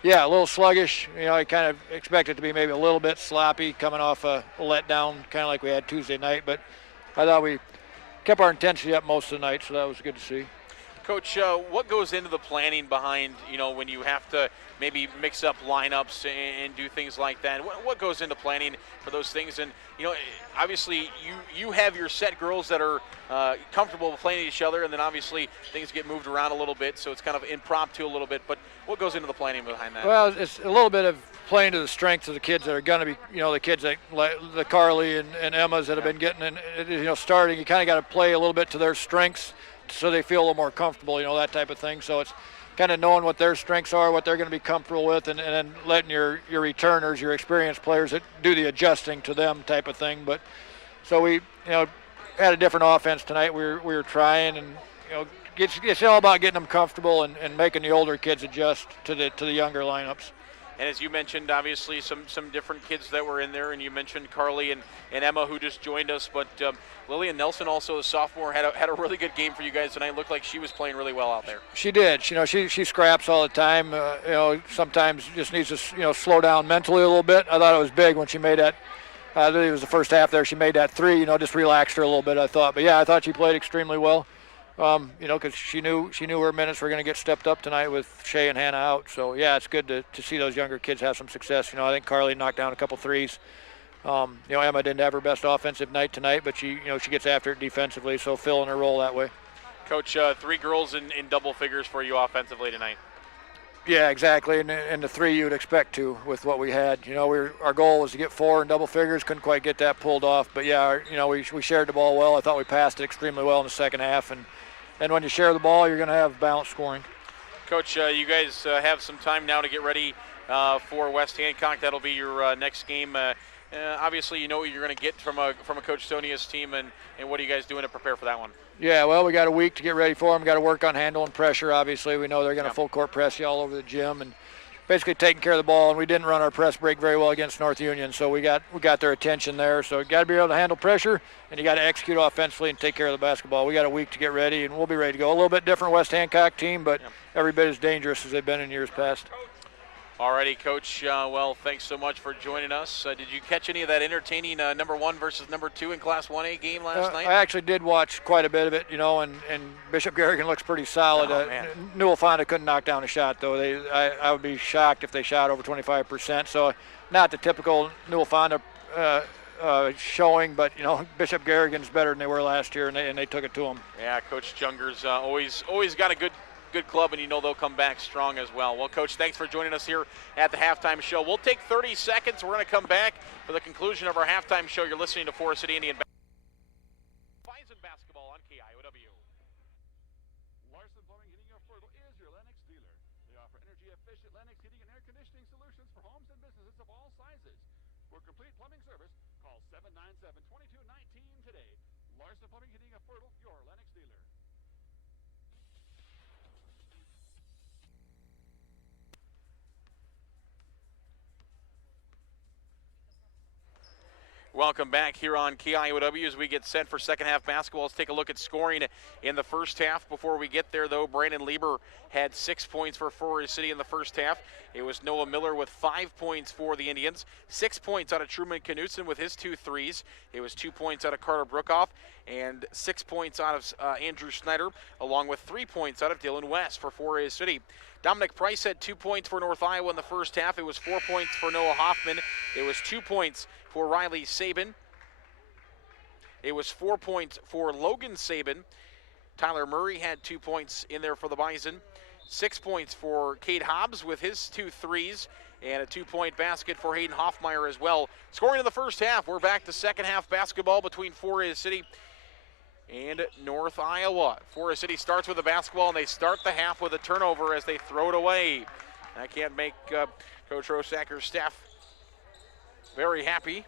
yeah, a little sluggish. You know, I kind of expected it to be maybe a little bit sloppy coming off a letdown, kind of like we had Tuesday night. But I thought we kept our intensity up most of the night, so that was good to see. Coach, what goes into the planning behind, when you have to maybe mix up lineups and do things like that? What goes into planning for those things? And, obviously you have your set girls that are comfortable with playing each other, and then obviously things get moved around a little bit, so it's kind of impromptu a little bit. But what goes into the planning behind that? Well, it's a little bit of playing to the strengths of the kids that are going to be, the kids like the Carly and Emmas that have been getting in, starting. You kind of got to play a little bit to their strengths so they feel a little more comfortable, that type of thing. So it's kind of knowing what their strengths are, what they're going to be comfortable with, and then letting your returners, your experienced players that do the adjusting to them type of thing. But so we, had a different offense tonight. We were trying, and it's all about getting them comfortable and making the older kids adjust to the younger lineups. And as you mentioned, obviously some different kids that were in there, and you mentioned Carly and Emma, who just joined us, but Lillian Nelson, also a sophomore, had a really good game for you guys tonight. Looked like she was playing really well out there. She did. She scraps all the time. Sometimes just needs to slow down mentally a little bit. I thought it was big when she made that. I believe it was the first half there. She made that three. Just relaxed her a little bit, I thought. But yeah, I thought she played extremely well. Because she knew her minutes were going to get stepped up tonight with Shay and Hannah out. So yeah, it's good to see those younger kids have some success. I think Carly knocked down a couple threes. Emma didn't have her best offensive night tonight, but she gets after it defensively, so filling her role that way. Coach, 3 girls in double figures for you offensively tonight. Yeah, exactly, and the 3 you would expect to with what we had. Our goal was to get 4 in double figures, couldn't quite get that pulled off, but yeah, we shared the ball well. I thought we passed it extremely well in the second half, and when you share the ball, you're going to have balanced scoring. Coach, you guys have some time now to get ready for West Hancock. That'll be your next game. Obviously, you know what you're going to get from a Coach Sonia's team, and what are you guys doing to prepare for that one? Yeah, well, we got a week to get ready for them. Got to work on handling pressure, obviously. We know they're going to full court press you all over the gym, and basically taking care of the ball. And we didn't run our press break very well against North Union, so we got their attention there. So you got to be able to handle pressure, and you got to execute offensively and take care of the basketball. We got a week to get ready, and we'll be ready to go. A little bit different West Hancock team, but every bit as dangerous as they've been in years past. Alrighty, Coach. Well, thanks so much for joining us. Did you catch any of that entertaining number 1 versus number 2 in Class 1A game last night? I actually did watch quite a bit of it, and Bishop Garrigan looks pretty solid. Newell Fonda couldn't knock down a shot, though. I would be shocked if they shot over 25%. So not the typical Newell Fonda showing, but Bishop Garrigan's better than they were last year, and they took it to them. Yeah, Coach Junger's always got a good club, and they'll come back strong as well. Well, Coach, thanks for joining us here at the halftime show. We'll take 30 seconds. We're going to come back for the conclusion of our halftime show. You're listening to Forest City Indian Bison basketball on KIOW. Larson Plumbing Heating of Fertile is your Lennox dealer. They offer energy-efficient Lennox heating and air conditioning solutions for homes and businesses of all sizes. For complete plumbing service, call 797-2219 today. Larson Plumbing Heating of Fertile, your Lennox dealer. Welcome back here on KIOW as we get set for second half basketball. Let's take a look at scoring in the first half. Before we get there, though, Brandon Lieber had 6 points for Forest City in the first half. It was Noah Miller with 5 points for the Indians. 6 points out of Truman Knutson with his 2 threes. It was 2 points out of Carter Brookoff and 6 points out of Andrew Snyder, along with 3 points out of Dylan West for Forest City. Dominic Price had 2 points for North Iowa in the first half. It was 4 points for Noah Hoffman. It was 2 points for Riley Sabin. It was 4 points for Logan Sabin. Tyler Murray had 2 points in there for the Bison. 6 points for Cade Hobbs with his 2 threes, and a 2-point basket for Hayden Hoffmeyer as well. Scoring in the first half. We're back to second half basketball between Forest City and North Iowa. Forest City starts with the basketball, and they start the half with a turnover as they throw it away. I can't make Coach Rosacker's staff very happy.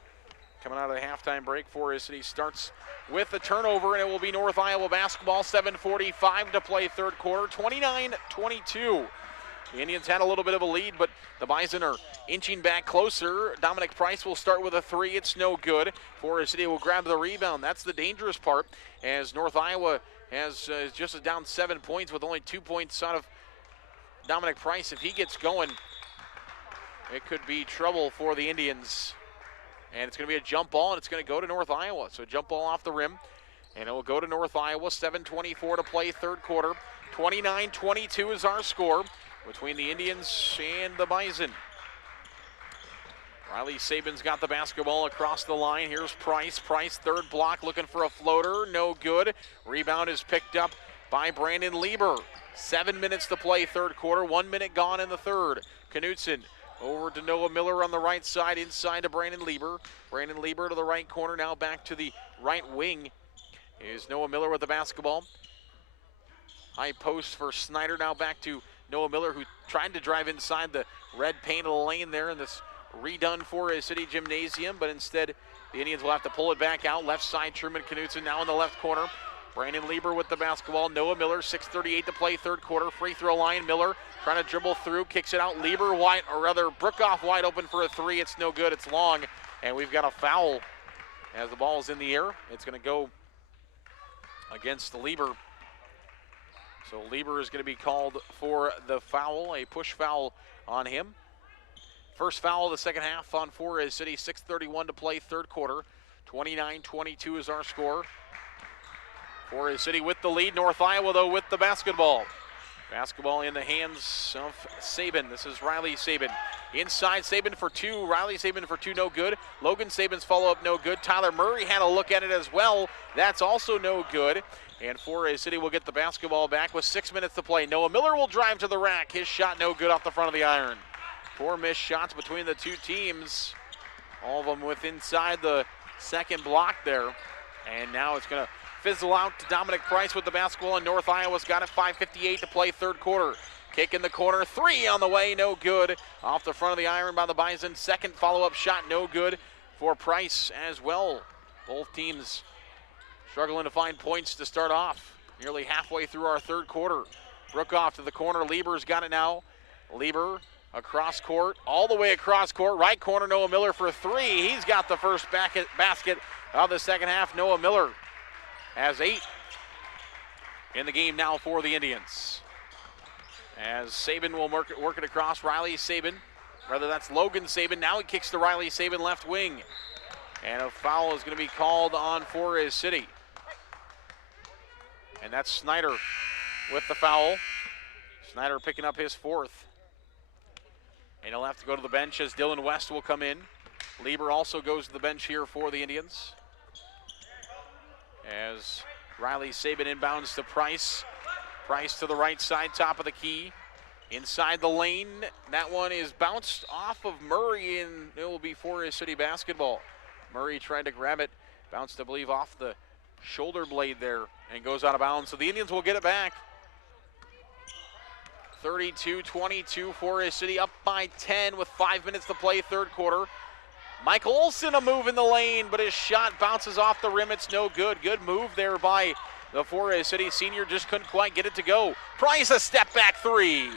Coming out of the halftime break, Forest City starts with the turnover, and it will be North Iowa basketball. 7:45 to play third quarter, 29-22. The Indians had a little bit of a lead, but the Bison are inching back closer. Dominic Price will start with a 3. It's no good. Forest City will grab the rebound. That's the dangerous part, as North Iowa has just down 7 points with only 2 points out of Dominic Price. If he gets going, it could be trouble for the Indians. And it's going to be a jump ball, and it's going to go to North Iowa. So jump ball off the rim. And it will go to North Iowa. 7:24 to play, third quarter. 29-22 is our score between the Indians and the Bison. Riley Sabin's got the basketball across the line. Here's Price. Price, third block, looking for a floater. No good. Rebound is picked up by Brandon Lieber. 7 minutes to play, third quarter. 1 minute gone in the third. Knutson over to Noah Miller on the right side, inside to Brandon Lieber. Brandon Lieber to the right corner, now back to the right wing is Noah Miller with the basketball. High post for Snyder, now back to Noah Miller, who tried to drive inside the red paint of the lane there in this redone Forest City Gymnasium, but instead the Indians will have to pull it back out. Left side, Truman Knutson now in the left corner. Brandon Lieber with the basketball. Noah Miller, 6:38 to play, third quarter. Free throw line. Miller trying to dribble through, kicks it out. Lieber wide, or rather Brookoff wide open for a three. It's no good. It's long, and we've got a foul as the ball is in the air. It's going to go against Lieber. So Lieber is going to be called for the foul, a push foul on him. First foul of the second half on Forest City. 6:31 to play, third quarter. 29-22 is our score. Forest City with the lead. North Iowa, though, with the basketball. Basketball in the hands of Sabin. This is Riley Sabin. Inside, Sabin for two. Riley Sabin for two, no good. Logan Sabin's follow-up, no good. Tyler Murray had a look at it as well. That's also no good. And Forest City will get the basketball back with 6 minutes to play. Noah Miller will drive to the rack. His shot no good off the front of the iron. 4 missed shots between the two teams. All of them with inside the second block there. And now it's going to fizzle out to Dominic Price with the basketball, and North Iowa's got it. 5:58 to play, third quarter. Kick in the corner, three on the way, no good. Off the front of the iron by the Bison. Second follow-up shot, no good for Price as well. Both teams struggling to find points to start off. Nearly halfway through our third quarter. Brookoff to the corner, Lieber's got it now. Lieber across court, all the way across court. Right corner, Noah Miller for three. He's got the first basket of the second half. Noah Miller has 8 in the game now for the Indians. As Sabin will work it across, Riley Sabin. Rather, that's Logan Sabin. Now he kicks to Riley Sabin, left wing. And a foul is going to be called on Forest City. And that's Snyder with the foul. Snyder picking up his fourth. And he'll have to go to the bench as Dylan West will come in. Lieber also goes to the bench here for the Indians. As Riley Sabin inbounds to Price. Price to the right side, top of the key. Inside the lane, that one is bounced off of Murray, and it will be Forest City basketball. Murray tried to grab it, bounced, I believe, off the shoulder blade there, and goes out of bounds. So the Indians will get it back. 32-22, Forest City up by 10 with 5 minutes to play, third quarter. Michael Olson a move in the lane, but his shot bounces off the rim. It's no good. Good move there by the Forest City senior. Just couldn't quite get it to go. Price a step back three.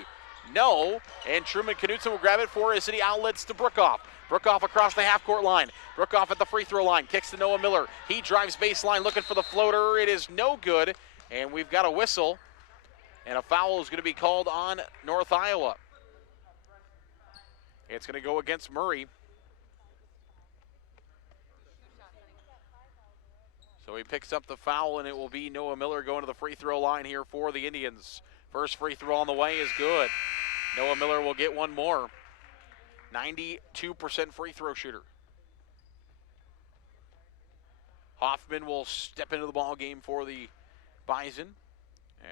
No. And Truman Knutson will grab it. Forest City outlets to Brookoff. Brookoff across the half-court line. Brookoff at the free throw line. Kicks to Noah Miller. He drives baseline looking for the floater. It is no good. And we've got a whistle. And a foul is going to be called on North Iowa. It's going to go against Murray. So he picks up the foul, and it will be Noah Miller going to the free throw line here for the Indians. First free throw on the way is good. Noah Miller will get one more. 92% free throw shooter. Hoffman will step into the ball game for the Bison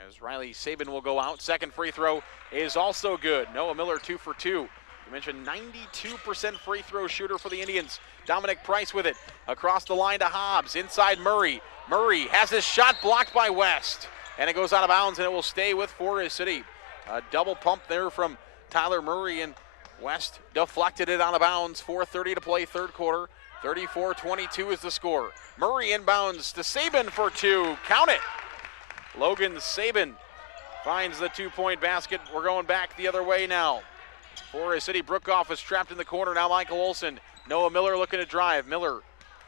as Riley Sabin will go out. Second free throw is also good. Noah Miller 2 for 2. You mentioned 92% free throw shooter for the Indians. Dominic Price with it. Across the line to Hobbs. Inside Murray. Murray has his shot blocked by West. And it goes out of bounds, and it will stay with Forest City. A double pump there from Tyler Murray, and West deflected it out of bounds. 4:30 to play, third quarter. 34-22 is the score. Murray inbounds to Sabin for two. Count it. Logan Sabin finds the two-point basket. We're going back the other way now. Forest City, Brookoff is trapped in the corner. Now Michael Olson. Noah Miller looking to drive. Miller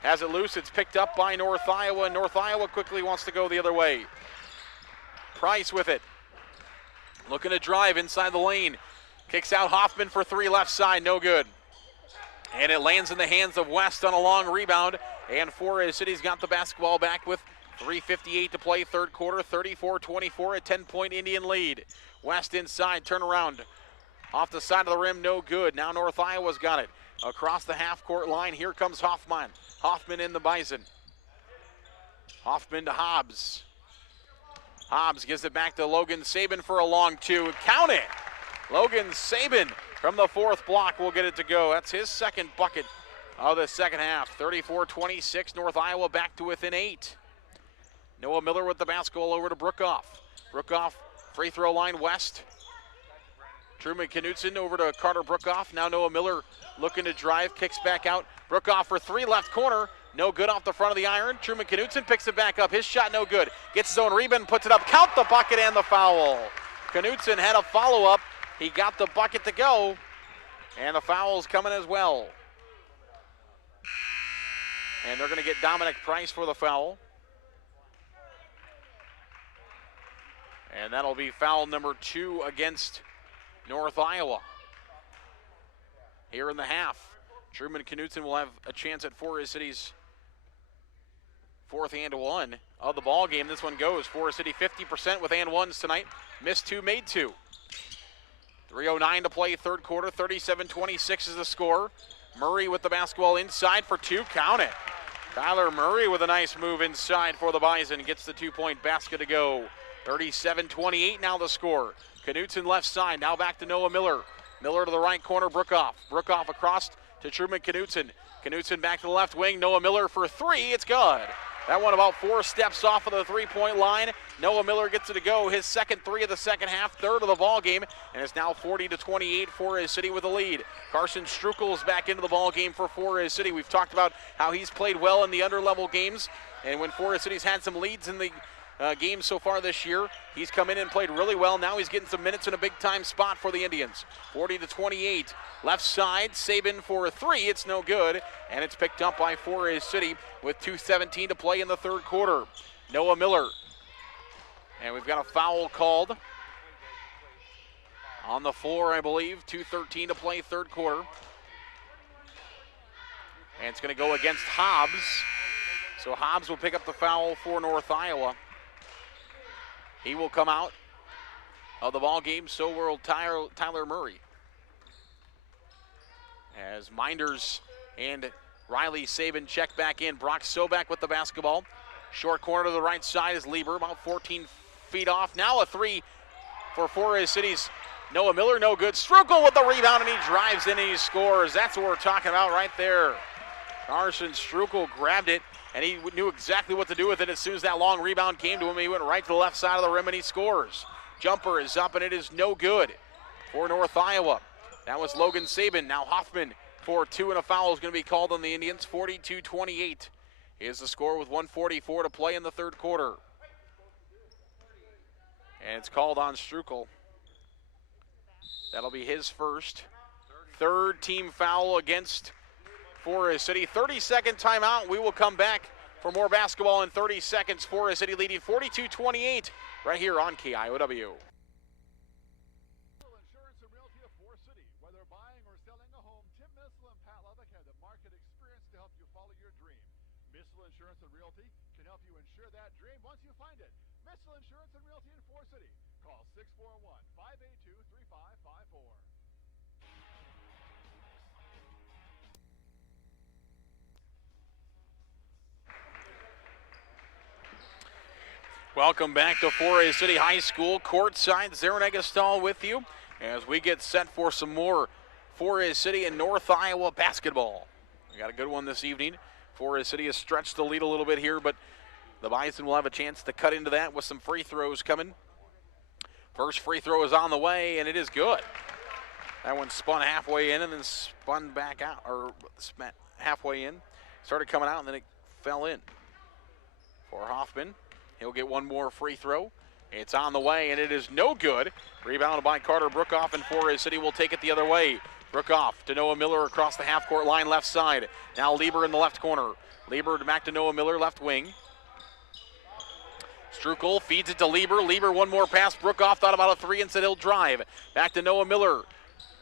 has it loose. It's picked up by North Iowa. North Iowa quickly wants to go the other way. Price with it. Looking to drive inside the lane. Kicks out Hoffman for three, left side, no good. And it lands in the hands of West on a long rebound. And Forest City's got the basketball back with 3:58 to play, third quarter, 34-24, a 10-point Indian lead. West inside, turnaround. Off the side of the rim, no good. Now North Iowa's got it. Across the half-court line, here comes Hoffman. Hoffman in the Bison. Hoffman to Hobbs. Hobbs gives it back to Logan Saban for a long two. Count it! Logan Saban from the fourth block will get it to go. That's his second bucket of the second half. 34-26, North Iowa back to within 8. Noah Miller with the basketball over to Brookoff. Brookoff, free throw line west. Truman Knutson over to Carter Brookoff. Now Noah Miller looking to drive, kicks back out. Brookoff for three, left corner. No good off the front of the iron. Truman Knutson picks it back up. His shot no good. Gets his own rebound, puts it up. Count the bucket and the foul. Knutson had a follow-up. He got the bucket to go. And the foul's coming as well. And they're going to get Dominic Price for the foul. And that'll be foul number 2 against North Iowa. Here in the half, Truman Knutson will have a chance at Forest City's fourth and one of the ball game. This one goes. Forest City 50% with and ones tonight. Missed 2, made 2. 3:09 to play, third quarter. 37-26 is the score. Murray with the basketball inside for 2. Count it. Tyler Murray with a nice move inside for the Bison. Gets the 2-point basket to go. 37-28 now the score. Knutson left side, now back to Noah Miller. Miller to the right corner, Brookoff. Brookoff across to Truman Knutson. Knutson back to the left wing, Noah Miller for 3, it's good. That one about 4 steps off of the three-point line. Noah Miller gets it to go, his second 3 of the second half, third of the ball game, and it's now 40-28 Forest City with the lead. Carson Strukel is back into the ball game for Forest City. We've talked about how he's played well in the underlevel games, and when Forest City's had some leads in the games so far this year, he's come in and played really well. Now he's getting some minutes in a big-time spot for the Indians. 40-28, left side, Saban for 3, it's no good, and it's picked up by Forest City with 2:17 to play in the third quarter. Noah Miller, and we've got a foul called on the floor, I believe. 2:13 to play, third quarter, and it's going to go against Hobbs. So Hobbs will pick up the foul for North Iowa. He will come out of the ball game, so will Tyler Murray. As Minders and Riley Saban check back in. Brock Sobak with the basketball. Short corner to the right side is Lieber, about 14 feet off. Now a 3 for Forest City's Noah Miller, no good. Strukel with the rebound, and he drives in and he scores. That's what we're talking about right there. Carson Strukel grabbed it, and he knew exactly what to do with it as soon as that long rebound came to him. He went right to the left side of the rim, and he scores. Jumper is up, and it is no good for North Iowa. That was Logan Saban. Now Hoffman for 2, and a foul is going to be called on the Indians. 42-28 is the score with 1:44 to play in the third quarter. And it's called on Strukel. That'll be his first. Third team foul against Forest City. 30-second timeout. We will come back for more basketball in 30 seconds. Forest City leading 42-28 right here on KIOW. Insurance and Realty of Forest City. Whether buying or selling a home, Tim Missel and Pat Levick have the market experience to help you follow your dream. Missel Insurance and Realty can help you insure that dream once you find it. Missel Insurance and Realty in Forest City. Call 641-582-3554. Welcome back to Forest City High School. Courtside, Zaron Egestal with you as we get set for some more Forest City and North Iowa basketball. We got a good one this evening. Forest City has stretched the lead a little bit here, but the Bison will have a chance to cut into that with some free throws coming. First free throw is on the way, and it is good. That one spun halfway in and then spun back out, or spun halfway in. Started coming out, and then it fell in for Hoffman. He'll get one more free throw. It's on the way, and it is no good. Rebounded by Carter Brookoff, and Forest City will take it the other way. Brookoff to Noah Miller across the half-court line, left side. Now Lieber in the left corner. Lieber back to Noah Miller, left wing. Strukel feeds it to Lieber. Lieber, one more pass. Brookoff thought about a 3 and said he'll drive. Back to Noah Miller.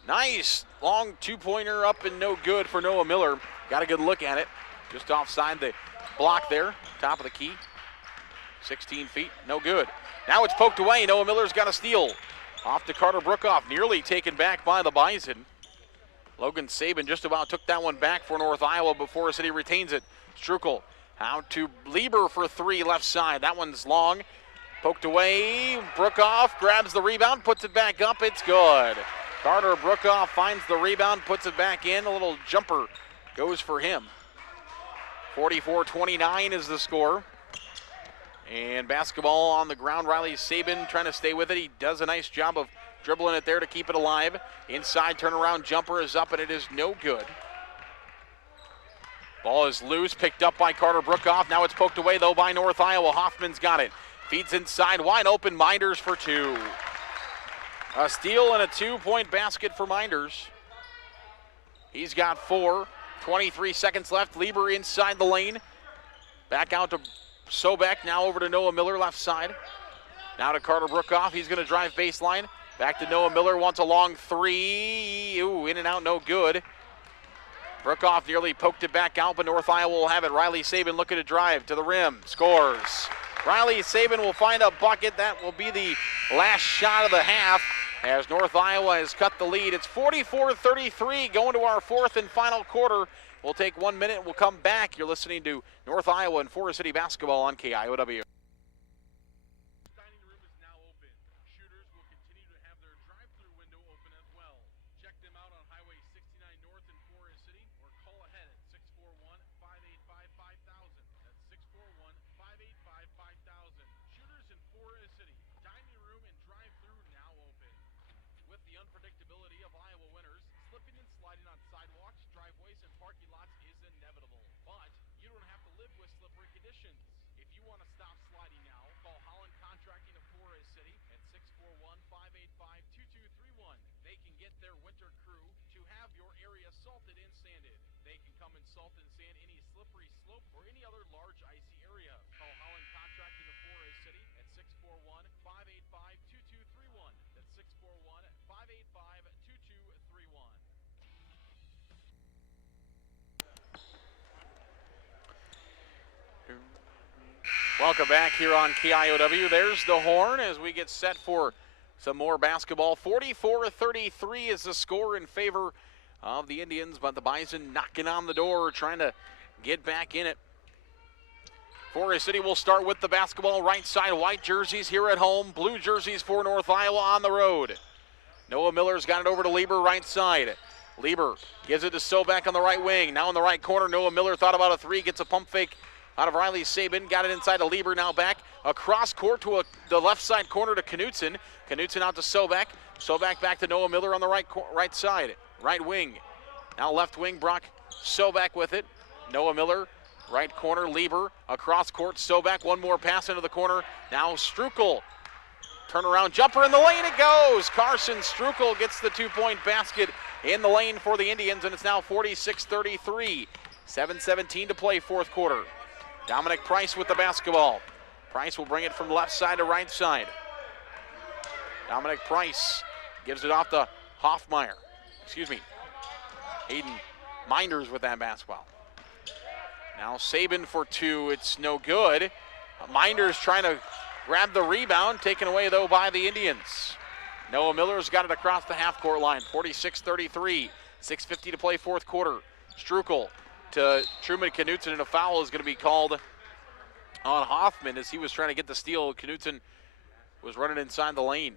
Nice long two-pointer up and no good for Noah Miller. Got a good look at it. Just offside the block there, top of the key. 16 feet, no good. Now it's poked away. Noah Miller's got a steal. Off to Carter Brookoff, nearly taken back by the Bison. Logan Saban just about took that one back for North Iowa, but Forest City retains it. Strukel out to Lieber for three, left side. That one's long. Poked away. Brookoff grabs the rebound, puts it back up. It's good. Carter Brookoff finds the rebound, puts it back in. A little jumper goes for him. 44-29 is the score. And basketball on the ground. Riley Saban trying to stay with it. He does a nice job of dribbling it there to keep it alive. Inside turnaround jumper is up, and it is no good. Ball is loose, picked up by Carter Brookoff. Now it's poked away, though, by North Iowa. Hoffman's got it. Feeds inside, wide open. Minders for two. A steal and a two-point basket for Minders. He's got four. 23 seconds left. Lieber inside the lane. Back out to Sobek, now over to Noah Miller, left side. Now to Carter Brookoff. He's going to drive baseline. Back to Noah Miller, wants a long three. Ooh, in and out, no good. Brookoff nearly poked it back out, but North Iowa will have it. Riley Saban looking to drive to the rim, scores. Riley Saban will find a bucket. That will be the last shot of the half as North Iowa has cut the lead. It's 44-33 going to our fourth and final quarter. We'll take 1 minute. We'll come back. You're listening to North Iowa and Forest City basketball on KIOW. Welcome back here on KIOW. There's the horn as we get set for some more basketball. 44-33 is the score in favor of the Indians, but the Bison knocking on the door, trying to get back in it. Forest City will start with the basketball right side. White jerseys here at home. Blue jerseys for North Iowa on the road. Noah Miller's got it over to Lieber right side. Lieber gives it to Sobek on the right wing. Now in the right corner, Noah Miller thought about a three, gets a pump fake out of Riley Saban, got it inside to Lieber, now back across court to the left side corner to Knutson. Knutson out to Sobek. Sobek back to Noah Miller on the right side, right wing. Now left wing, Brock Sobek with it. Noah Miller, right corner, Lieber, across court, Sobek, one more pass into the corner. Now Strukel, turnaround jumper in the lane, it goes. Carson Strukel gets the two-point basket in the lane for the Indians, and it's now 46-33. 7:17 to play, fourth quarter. Dominic Price with the basketball. Price will bring it from left side to right side. Dominic Price gives it off to Hoffmeyer. Hayden Minders with that basketball. Now Saban for two, it's no good. Minders trying to grab the rebound, taken away though by the Indians. Noah Miller's got it across the half-court line, 46-33. 6:50 to play, fourth quarter. Strukel to Truman Knutson, and a foul is going to be called on Hoffman as he was trying to get the steal. Knutson was running inside the lane.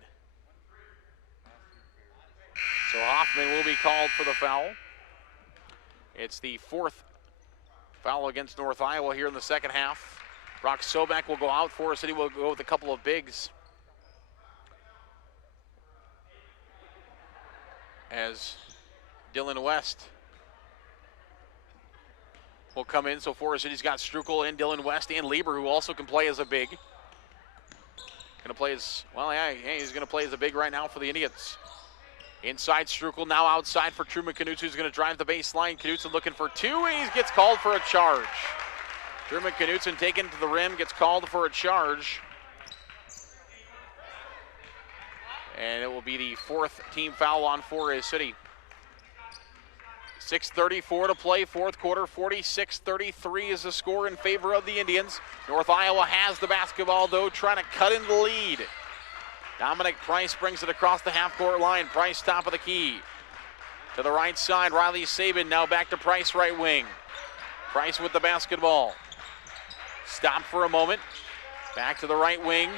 So Hoffman will be called for the foul. It's the fourth foul against North Iowa here in the second half. Brock Sobek will go out. Forest City will go with a couple of bigs. As Dylan West will come in, so Forest City's got Strukel and Dylan West and Lieber, who also can play as a big. Gonna play as, well, yeah, he's gonna play as a big right now for the Indians. Inside Strukel, now outside for Truman Knutson, who's gonna drive the baseline. Knutson looking for two, and he gets called for a charge. Truman Knutson taken to the rim, gets called for a charge. And it will be the fourth team foul on Forest City. 6:34 to play, fourth quarter. 46-33 is the score in favor of the Indians. North Iowa has the basketball, though, trying to cut into the lead. Dominic Price brings it across the half-court line. Price top of the key. To the right side, Riley Sabin now back to Price, right wing. Price with the basketball. Stopped for a moment. Back to the right wing.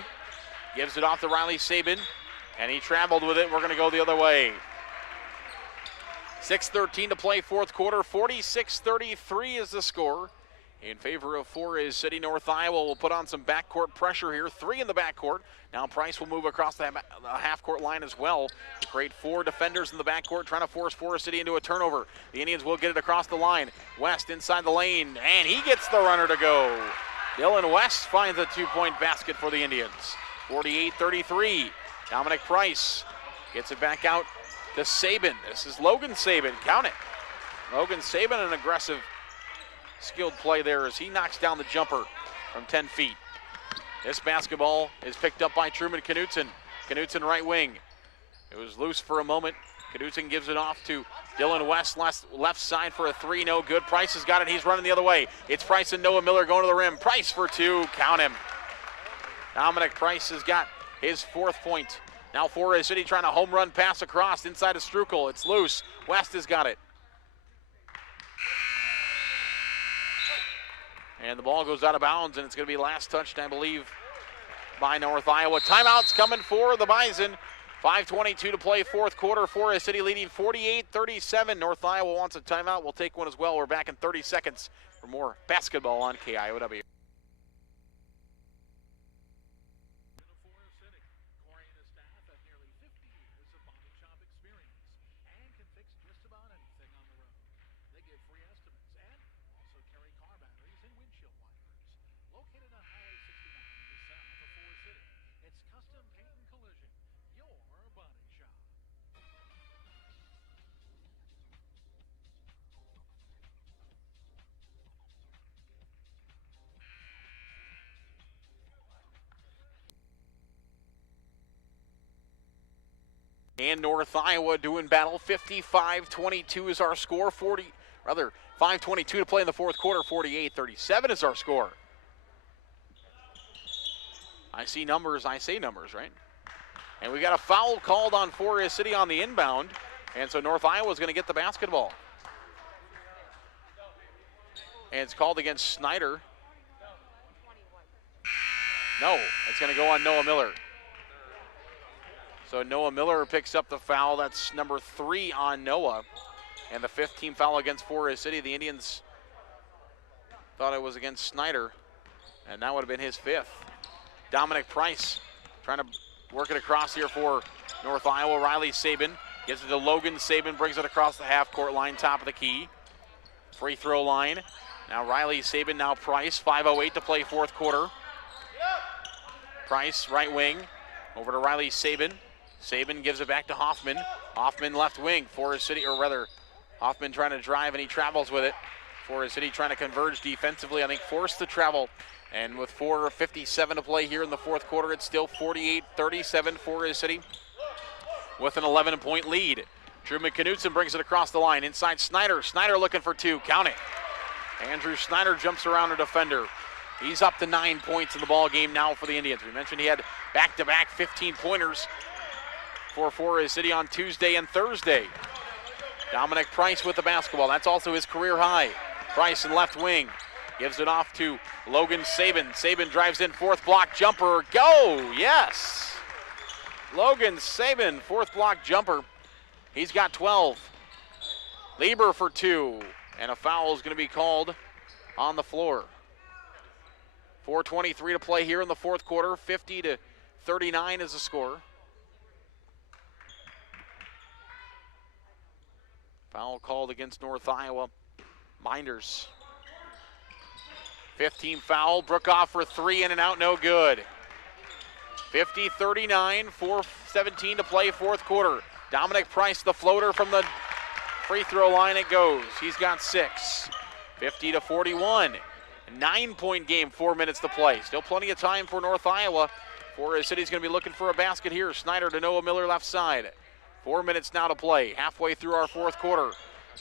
Gives it off to Riley Sabin. And he traveled with it. We're going to go the other way. 6:13 to play, fourth quarter. 46-33 is the score. In favor of Forest City. North Iowa will put on some backcourt pressure here. 3 in the backcourt. Now Price will move across the half-court line as well to create 4 defenders in the backcourt, trying to force Forest City into a turnover. The Indians will get it across the line. West inside the lane, and he gets the runner to go. Dylan West finds a 2-point basket for the Indians. 48-33. Dominic Price gets it back out to Sabin. This is Logan Sabin. Count it. Logan Sabin, an aggressive, skilled play there as he knocks down the jumper from 10 feet. This basketball is picked up by Truman Knutson. Knutson right wing. It was loose for a moment. Knutson gives it off to Dylan West, left side for a 3, no good. Price has got it, he's running the other way. It's Price and Noah Miller going to the rim. Price for 2, count him. Dominic Price has got his 4th point. Now Forest City trying to home run pass across inside of Strukel. It's loose. West has got it. And the ball goes out of bounds, and it's going to be last touched, I believe, by North Iowa. Timeout's coming for the Bison. 5:22 to play, fourth quarter. Forest City leading 48-37. North Iowa wants a timeout. We'll take one as well. We're back in 30 seconds for more basketball on KIOW. And North Iowa doing battle. 55-22 is our score. 5:22 to play in the fourth quarter. 48-37 is our score. I see numbers, I say numbers, right? And we got a foul called on Forest City on the inbound. And so North Iowa is going to get the basketball. And it's called against Snyder. No, it's going to go on Noah Miller. So Noah Miller picks up the foul. That's number 3 on Noah. And the 5th team foul against Forest City. The Indians thought it was against Snyder, and that would have been his 5th. Dominic Price trying to work it across here for North Iowa. Riley Sabin gives it to Logan Sabin, brings it across the half-court line, top of the key. Free throw line. Now Riley Sabin, now Price. 5:08 to play, fourth quarter. Price, right wing, over to Riley Sabin. Sabin gives it back to Hoffman. Hoffman left wing. Forest City, or rather, Hoffman trying to drive and he travels with it. Forest City trying to converge defensively, I think forced the travel. And with 4:57 to play here in the fourth quarter, it's still 48-37 Forest City with an 11-point lead. Truman Knutson brings it across the line. Inside Snyder. Snyder looking for 2. Count it. Andrew Snyder jumps around a defender. He's up to 9 points in the ball game now for the Indians. We mentioned he had back-to-back 15-pointers for Forest City on Tuesday and Thursday. Dominic Price with the basketball. That's also his career high. Price in left wing. Gives it off to Logan Sabin. Sabin drives in, 4th block jumper. Go! Yes! Logan Sabin, 4th block jumper. He's got 12. Lieber for 2. And a foul is going to be called on the floor. 4:23 to play here in the fourth quarter. 50-39 is the score. Foul called against North Iowa. Minders. 15 foul. Brookoff for 3, in and out, no good. 50-39, 4:17 to play, fourth quarter. Dominic Price, the floater from the free throw line, it goes. He's got 6. 50-41. 9-point game, 4 minutes to play. Still plenty of time for North Iowa. Forest City's going to be looking for a basket here. Snyder to Noah Miller left side. 4 minutes now to play. Halfway through our fourth quarter.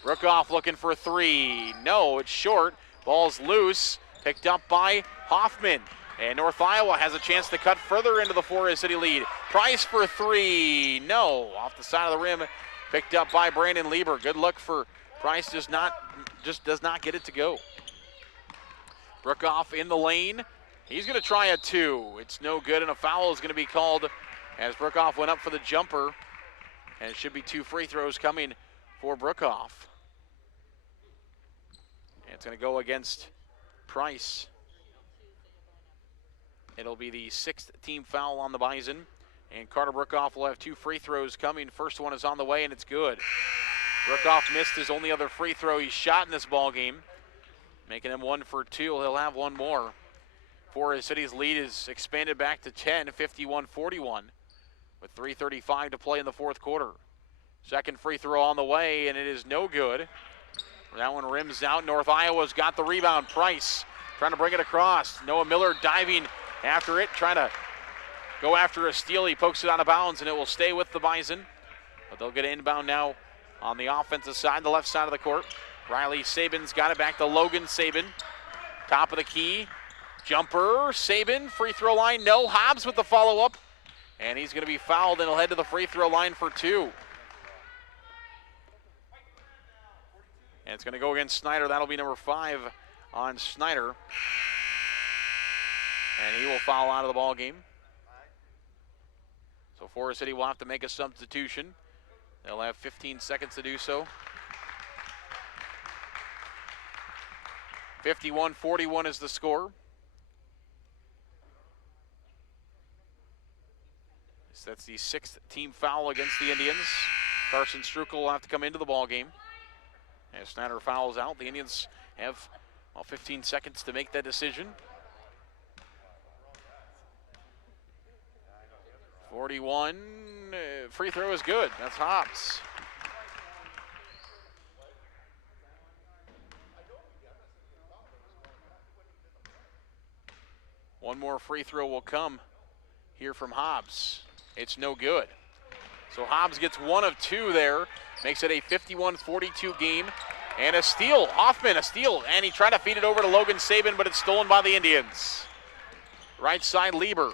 Brookoff looking for three. No, it's short. Ball's loose. Picked up by Hoffman. And North Iowa has a chance to cut further into the Forest City lead. Price for three. No, off the side of the rim. Picked up by Brandon Lieber. Good look for Price. Just does not get it to go. Brookoff in the lane. He's going to try a two. It's no good, and a foul is going to be called as Brookoff went up for the jumper. And it should be 2 free throws coming for Brookoff. And it's going to go against Price. It'll be the 6th team foul on the Bison. And Carter Brookoff will have 2 free throws coming. First one is on the way, and it's good. Brookoff missed his only other free throw he's shot in this ball game, making him 1 for 2. He'll have one more. Forest City's lead is expanded back to 10, 51-41, with 3:35 to play in the fourth quarter. Second free throw on the way, and it is no good. That one rims out. North Iowa's got the rebound. Price trying to bring it across. Noah Miller diving after it, trying to go after a steal. He pokes it out of bounds, and it will stay with the Bison. But they'll get an inbound now on the offensive side, the left side of the court. Riley Sabin's got it back to Logan Sabin. Top of the key. Jumper, Sabin, free throw line, no. Hobbs with the follow-up. And he's going to be fouled, and he'll head to the free throw line for 2. And it's going to go against Snyder. That'll be number 5 on Snyder. And he will foul out of the ball game. So Forest City will have to make a substitution. They'll have 15 seconds to do so. 51-41 is the score. So that's the 6th team foul against the Indians. Carson Strukel will have to come into the ball game. As Snyder fouls out, the Indians have 15 seconds to make that decision. 41, free throw is good. That's Hobbs. One more free throw will come here from Hobbs. It's no good. So Hobbs gets 1 of 2 there, makes it a 51-42 game. And a steal, Hoffman, a steal, and he tried to feed it over to Logan Sabin, but it's stolen by the Indians. Right side, Lieber.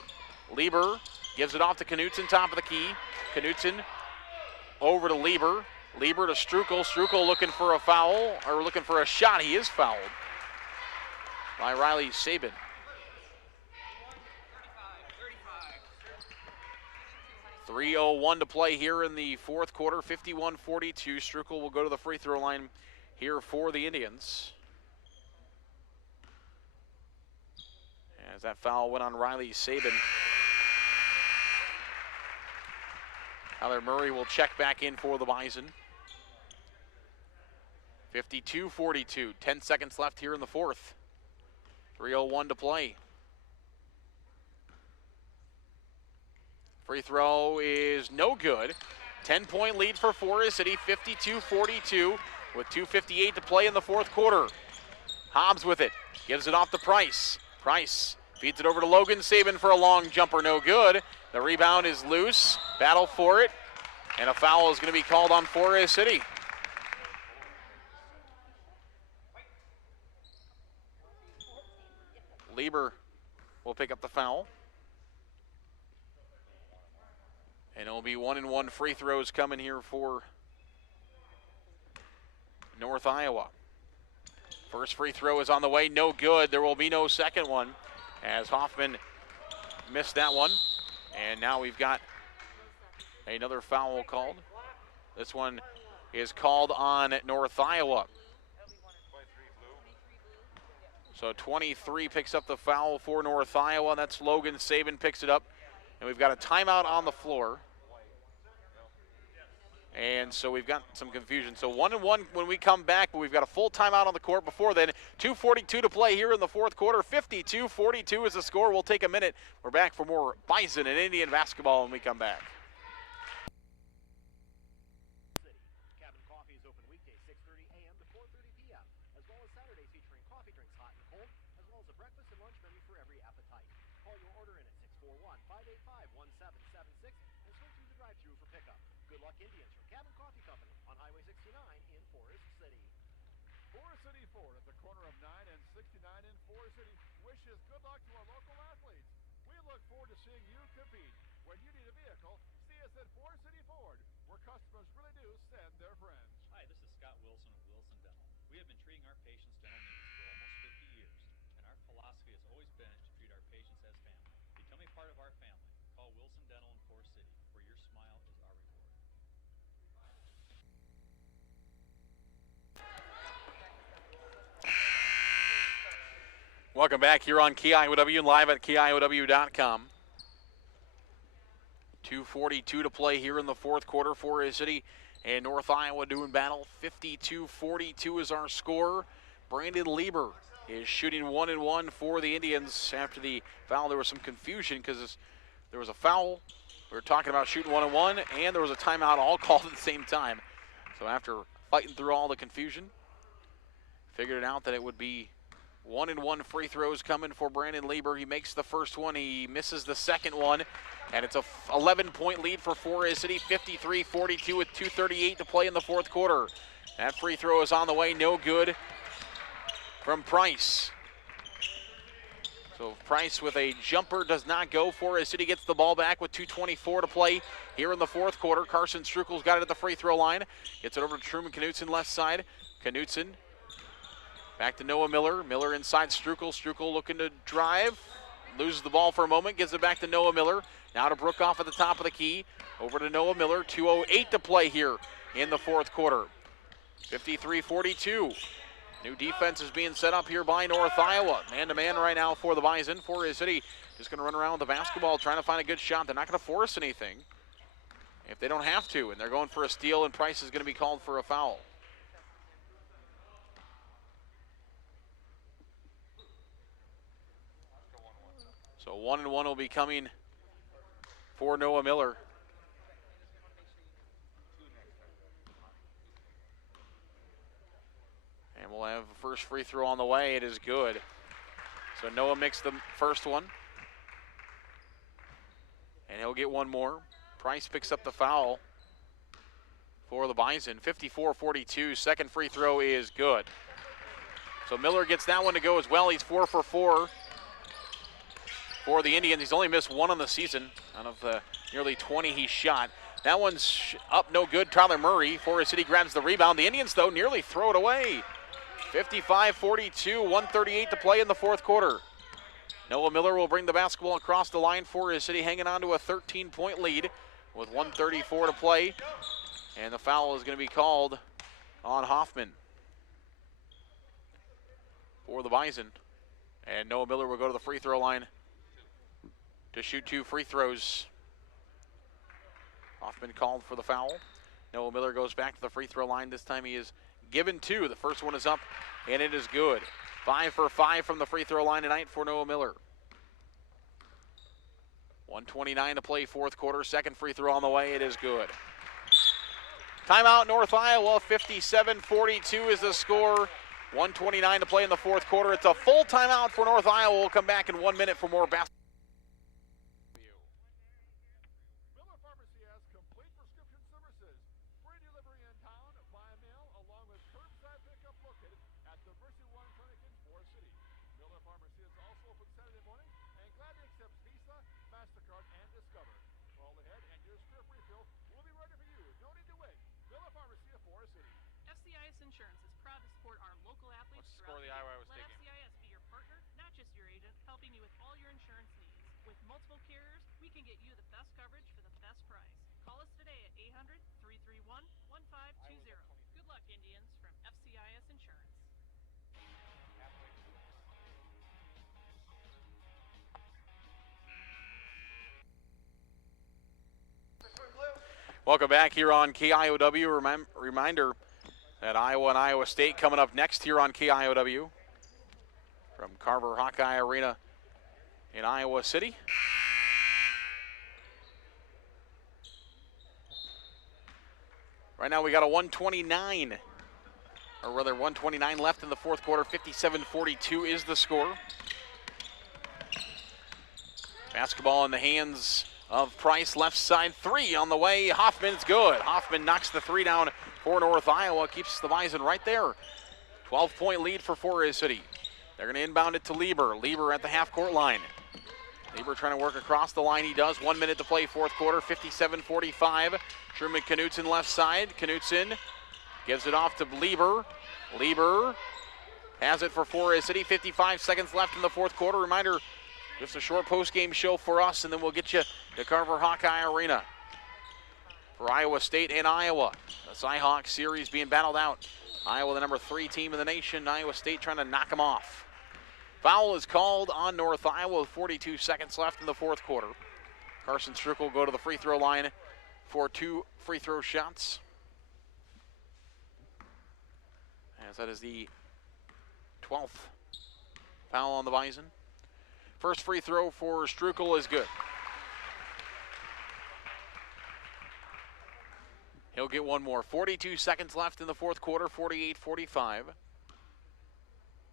Lieber gives it off to Knutson, top of the key. Knutson over to Lieber. Lieber to Strukel. Strukel looking for a foul, or looking for a shot. He is fouled by Riley Sabin. .301 to play here in the fourth quarter, 51-42. Strukel will go to the free throw line here for the Indians. As that foul went on Riley Sabin. Tyler Murray will check back in for the Bison. 52-42, 10 seconds left here in the fourth. 3:01 to play. Free throw is no good. 10-point lead for Forest City, 52-42, with 2:58 to play in the fourth quarter. Hobbs with it, gives it off to Price. Price feeds it over to Logan Sabin for a long jumper, no good. The rebound is loose, battle for it, and a foul is going to be called on Forest City. Lieber will pick up the foul. And it'll be 1-and-1 free throws coming here for North Iowa. First free throw is on the way, no good. There will be no second one as Hoffman missed that one. And now we've got another foul called. This one is called on North Iowa. So 23 picks up the foul for North Iowa. That's Logan Sabin picks it up. And we've got a timeout on the floor. And so we've got some confusion. So 1-and-1 when we come back, but we've got a full timeout on the court before then. 2:42 to play here in the fourth quarter. 52-42 is the score. We'll take a minute. We're back for more Bison and Indian basketball when we come back. Cabin Coffee is open weekdays 6:30 a.m. to 4:30 p.m., as well as Saturdays featuring coffee drinks hot and cold, as well as a breakfast and lunch menu for every appetite. Call your order in at 641-585-1776 and swing through the drive-thru for pickup. Good luck, Indians, from Cabin Coffee Company on Highway 69 in Forest City. City. Forest City Ford at the corner of 9 and 69 in Forest City wishes good luck to our local athletes. We look forward to seeing you compete. When you need a vehicle, see us at Forest City Ford, where customers really do send their friends. Hi, this is Scott Wilson with Wilson Dental. We have been treating our patients' dental needs for almost 50 years, and our philosophy has always been to treat our patients as family. Become a part of our family. Call Wilson Dental in Forest City, where your smile is our reward. Welcome back here on KIOW and live at KIOW.com. 2:42 to play here in the fourth quarter. Forest City and North Iowa doing battle. 52-42 is our score. Brandon Lieber is shooting 1-1 for the Indians. After the foul, there was some confusion because there was a foul. We were talking about shooting 1-1, and there was a timeout all called at the same time. So after fighting through all the confusion, figured it out that it would be 1-1 free throws coming for Brandon Lieber. He makes the first one. He misses the second one. And it's a 11-point lead for Forest City, 53-42 with 2:38 to play in the fourth quarter. That free throw is on the way, no good from Price. So Price with a jumper does not go. Forest City gets the ball back with 2:24 to play here in the fourth quarter. Carson Strukel's got it at the free throw line. Gets it over to Truman Knutson left side. Knutson back to Noah Miller. Miller inside Strukel. Strukel looking to drive. Loses the ball for a moment. Gives it back to Noah Miller. Now to Brookoff at the top of the key. Over to Noah Miller. 2:08 to play here in the fourth quarter. 53-42. New defense is being set up here by North Iowa. Man-to-man right now for the Bison. Forest City just going to run around with the basketball trying to find a good shot. They're not going to force anything if they don't have to. And they're going for a steal, and Price is going to be called for a foul. So 1-1 will be coming for Noah Miller. And we'll have the first free throw on the way. It is good. So Noah makes the first one. And he'll get one more. Price picks up the foul for the Bison. 54-42. Second free throw is good. So Miller gets that one to go as well. He's 4 for 4. For the Indians, he's only missed one on the season out of the nearly 20 he shot. That one's up, no good. Tyler Murray, Forest City grabs the rebound. The Indians, though, nearly throw it away. 55-42, 1:38 to play in the fourth quarter. Noah Miller will bring the basketball across the line. Forest City hanging on to a 13-point lead with 1:34 to play. And the foul is going to be called on Hoffman for the Bison. And Noah Miller will go to the free throw line to shoot 2 free throws. Hoffman called for the foul. Noah Miller goes back to the free throw line. This time he is given 2. The first one is up, and it is good. 5 for 5 from the free throw line tonight for Noah Miller. 1:29 to play, fourth quarter. Second free throw on the way. It is good. Timeout, North Iowa. 57-42 is the score. 1:29 to play in the fourth quarter. It's a full timeout for North Iowa. We'll come back in 1 minute for more basketball. FCIS Insurance is proud to support our local athletes throughout the year. Let FCIS be your partner, not just your agent, helping you with all your insurance needs. With multiple carriers, we can get you the best coverage for the best price. Call us today at 800-331-1520. Good luck, Indians, from FCIS Insurance. Welcome back here on KIOW. Reminder that Iowa and Iowa State coming up next here on KIOW from Carver Hawkeye Arena in Iowa City. Right now we got a 129 left in the fourth quarter. 57-42 is the score. Basketball in the hands of Price, left side three on the way. Hoffman's good. Hoffman knocks the three down for North Iowa. Keeps the Bison right there. 12-point lead for Forest City. They're going to inbound it to Lieber. Lieber at the half-court line. Lieber trying to work across the line. He does. 1 minute to play, fourth quarter, 57-45. Truman Knutson left side. Knutson gives it off to Lieber. Lieber has it for Forest City. 55 seconds left in the fourth quarter. Reminder, just a short post-game show for us, and then we'll get you to Carver Hawkeye Arena. For Iowa State and Iowa, the Cyhawk series being battled out. Iowa, the number 3 team in the nation. Iowa State trying to knock them off. Foul is called on North Iowa with 42 seconds left in the fourth quarter. Carson Strukel will go to the free throw line for 2 free throw shots. As that is the 12th foul on the Bison. First free throw for Strukel is good. He'll get one more. 42 seconds left in the fourth quarter, 48-45.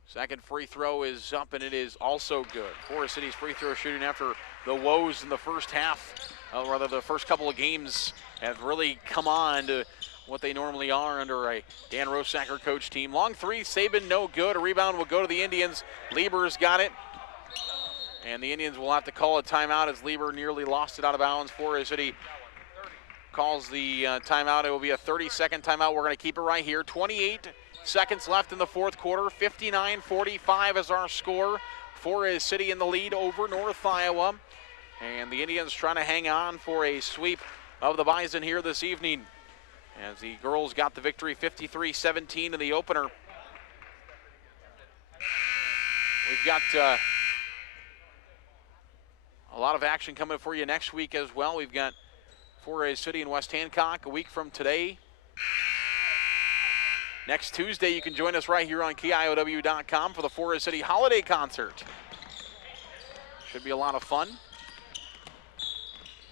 Second free throw is up, and it is also good. Forest City's free throw shooting after the woes in the first half, rather the first couple of games, have really come on to what they normally are under a Dan Rosacker coach team. Long three, Saban no good. A rebound will go to the Indians. Lieber's got it. And the Indians will have to call a timeout as Lieber nearly lost it out of bounds. Forest City calls the timeout. It will be a 30-second timeout. We're going to keep it right here. 28 seconds left in the fourth quarter. 59-45 is our score. Forest City in the lead over North Iowa. And the Indians trying to hang on for a sweep of the Bison here this evening, as the girls got the victory 53-17 in the opener. We've got a lot of action coming for you next week as well. We've got Forest City and West Hancock a week from today. Next Tuesday, you can join us right here on KIOW.com for the Forest City Holiday Concert. Should be a lot of fun.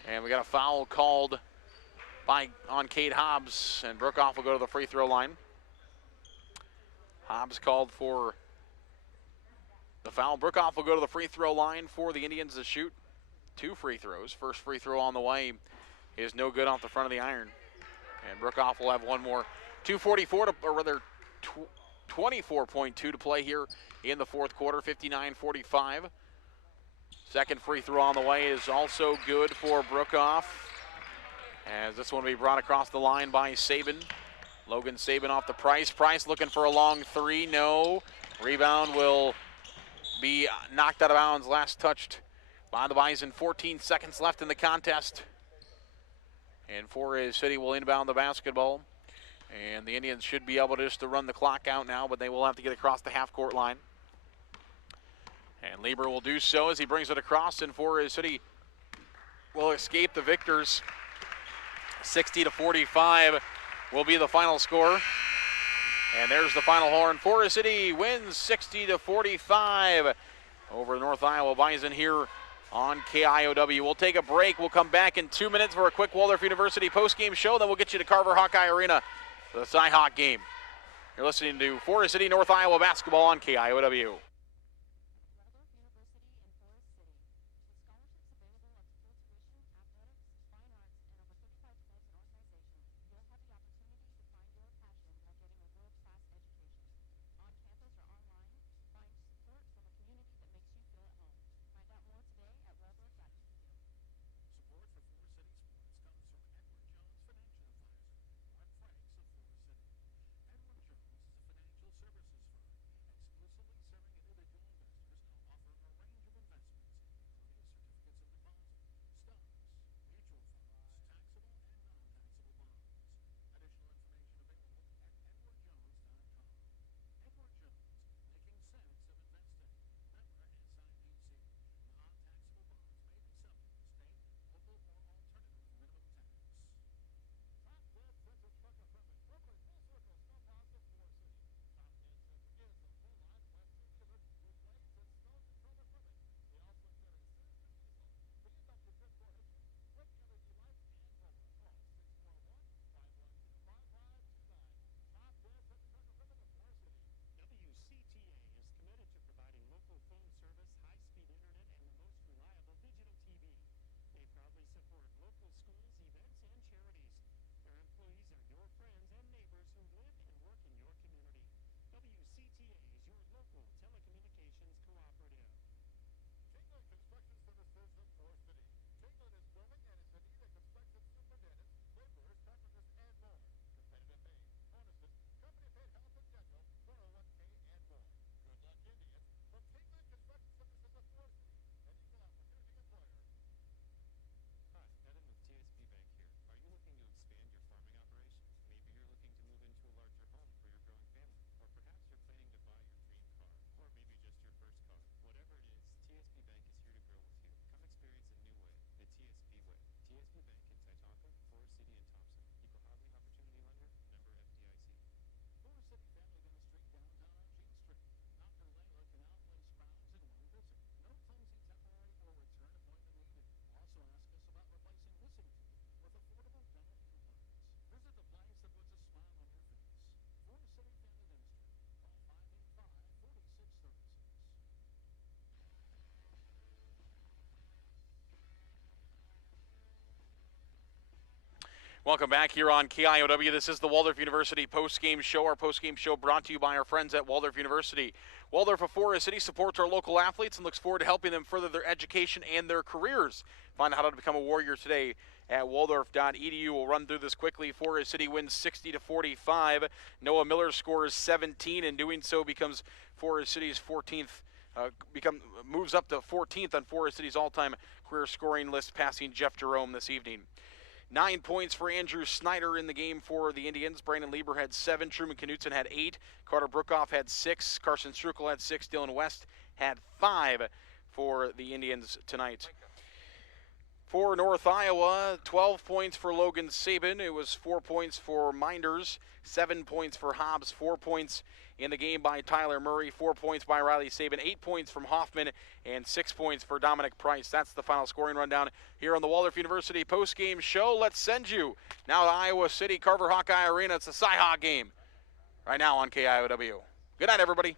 And we got a foul called on Kate Hobbs, and Brookoff will go to the free throw line. Hobbs called for the foul. Brookoff will go to the free throw line for the Indians to shoot 2 free throws. First free throw on the way is no good off the front of the iron. And Brookoff will have one more. 2:44 to, or rather 24.2 to play here in the fourth quarter, 59-45. Second free throw on the way is also good for Brookoff, as this one will be brought across the line by Saban. Logan Saban off the Price. Price looking for a long three, no. Rebound will be knocked out of bounds. Last touched by the Bison. 14 seconds left in the contest. And Forest City will inbound the basketball. And the Indians should be able just to run the clock out now, but they will have to get across the half-court line. And Lieber will do so as he brings it across, and Forest City will escape the victors. 60-45 will be the final score. And there's the final horn. Forest City wins 60-45 over North Iowa Bison here on KIOW. We'll take a break. We'll come back in 2 minutes for a quick Waldorf University post-game show. Then we'll get you to Carver Hawkeye Arena for the Cyhawk game. You're listening to Forest City North Iowa basketball on KIOW. Welcome back here on KIOW. This is the Waldorf University post-game show. Our post-game show brought to you by our friends at Waldorf University. Waldorf of Forest City supports our local athletes and looks forward to helping them further their education and their careers. Find out how to become a Warrior today at waldorf.edu. We'll run through this quickly. Forest City wins 60-45. Noah Miller scores 17, and doing so becomes Forest City's 14th. Moves up to 14th on Forest City's all-time career scoring list, passing Jeff Jerome this evening. 9 points for Andrew Snyder in the game for the Indians. Brandon Lieber had 7. Truman Knutson had 8. Carter Brookoff had 6. Carson Strukel had 6. Dylan West had 5 for the Indians tonight. For North Iowa, 12 points for Logan Sabin. It was 4 points for Minders, 7 points for Hobbs, 4 points in the game by Tyler Murray, 4 points by Riley Sabin, 8 points from Hoffman, and 6 points for Dominic Price. That's the final scoring rundown here on the Waldorf University postgame show. Let's send you now to Iowa City, Carver Hawkeye Arena. It's the Cy-Hawk game right now on KIOW. Good night, everybody.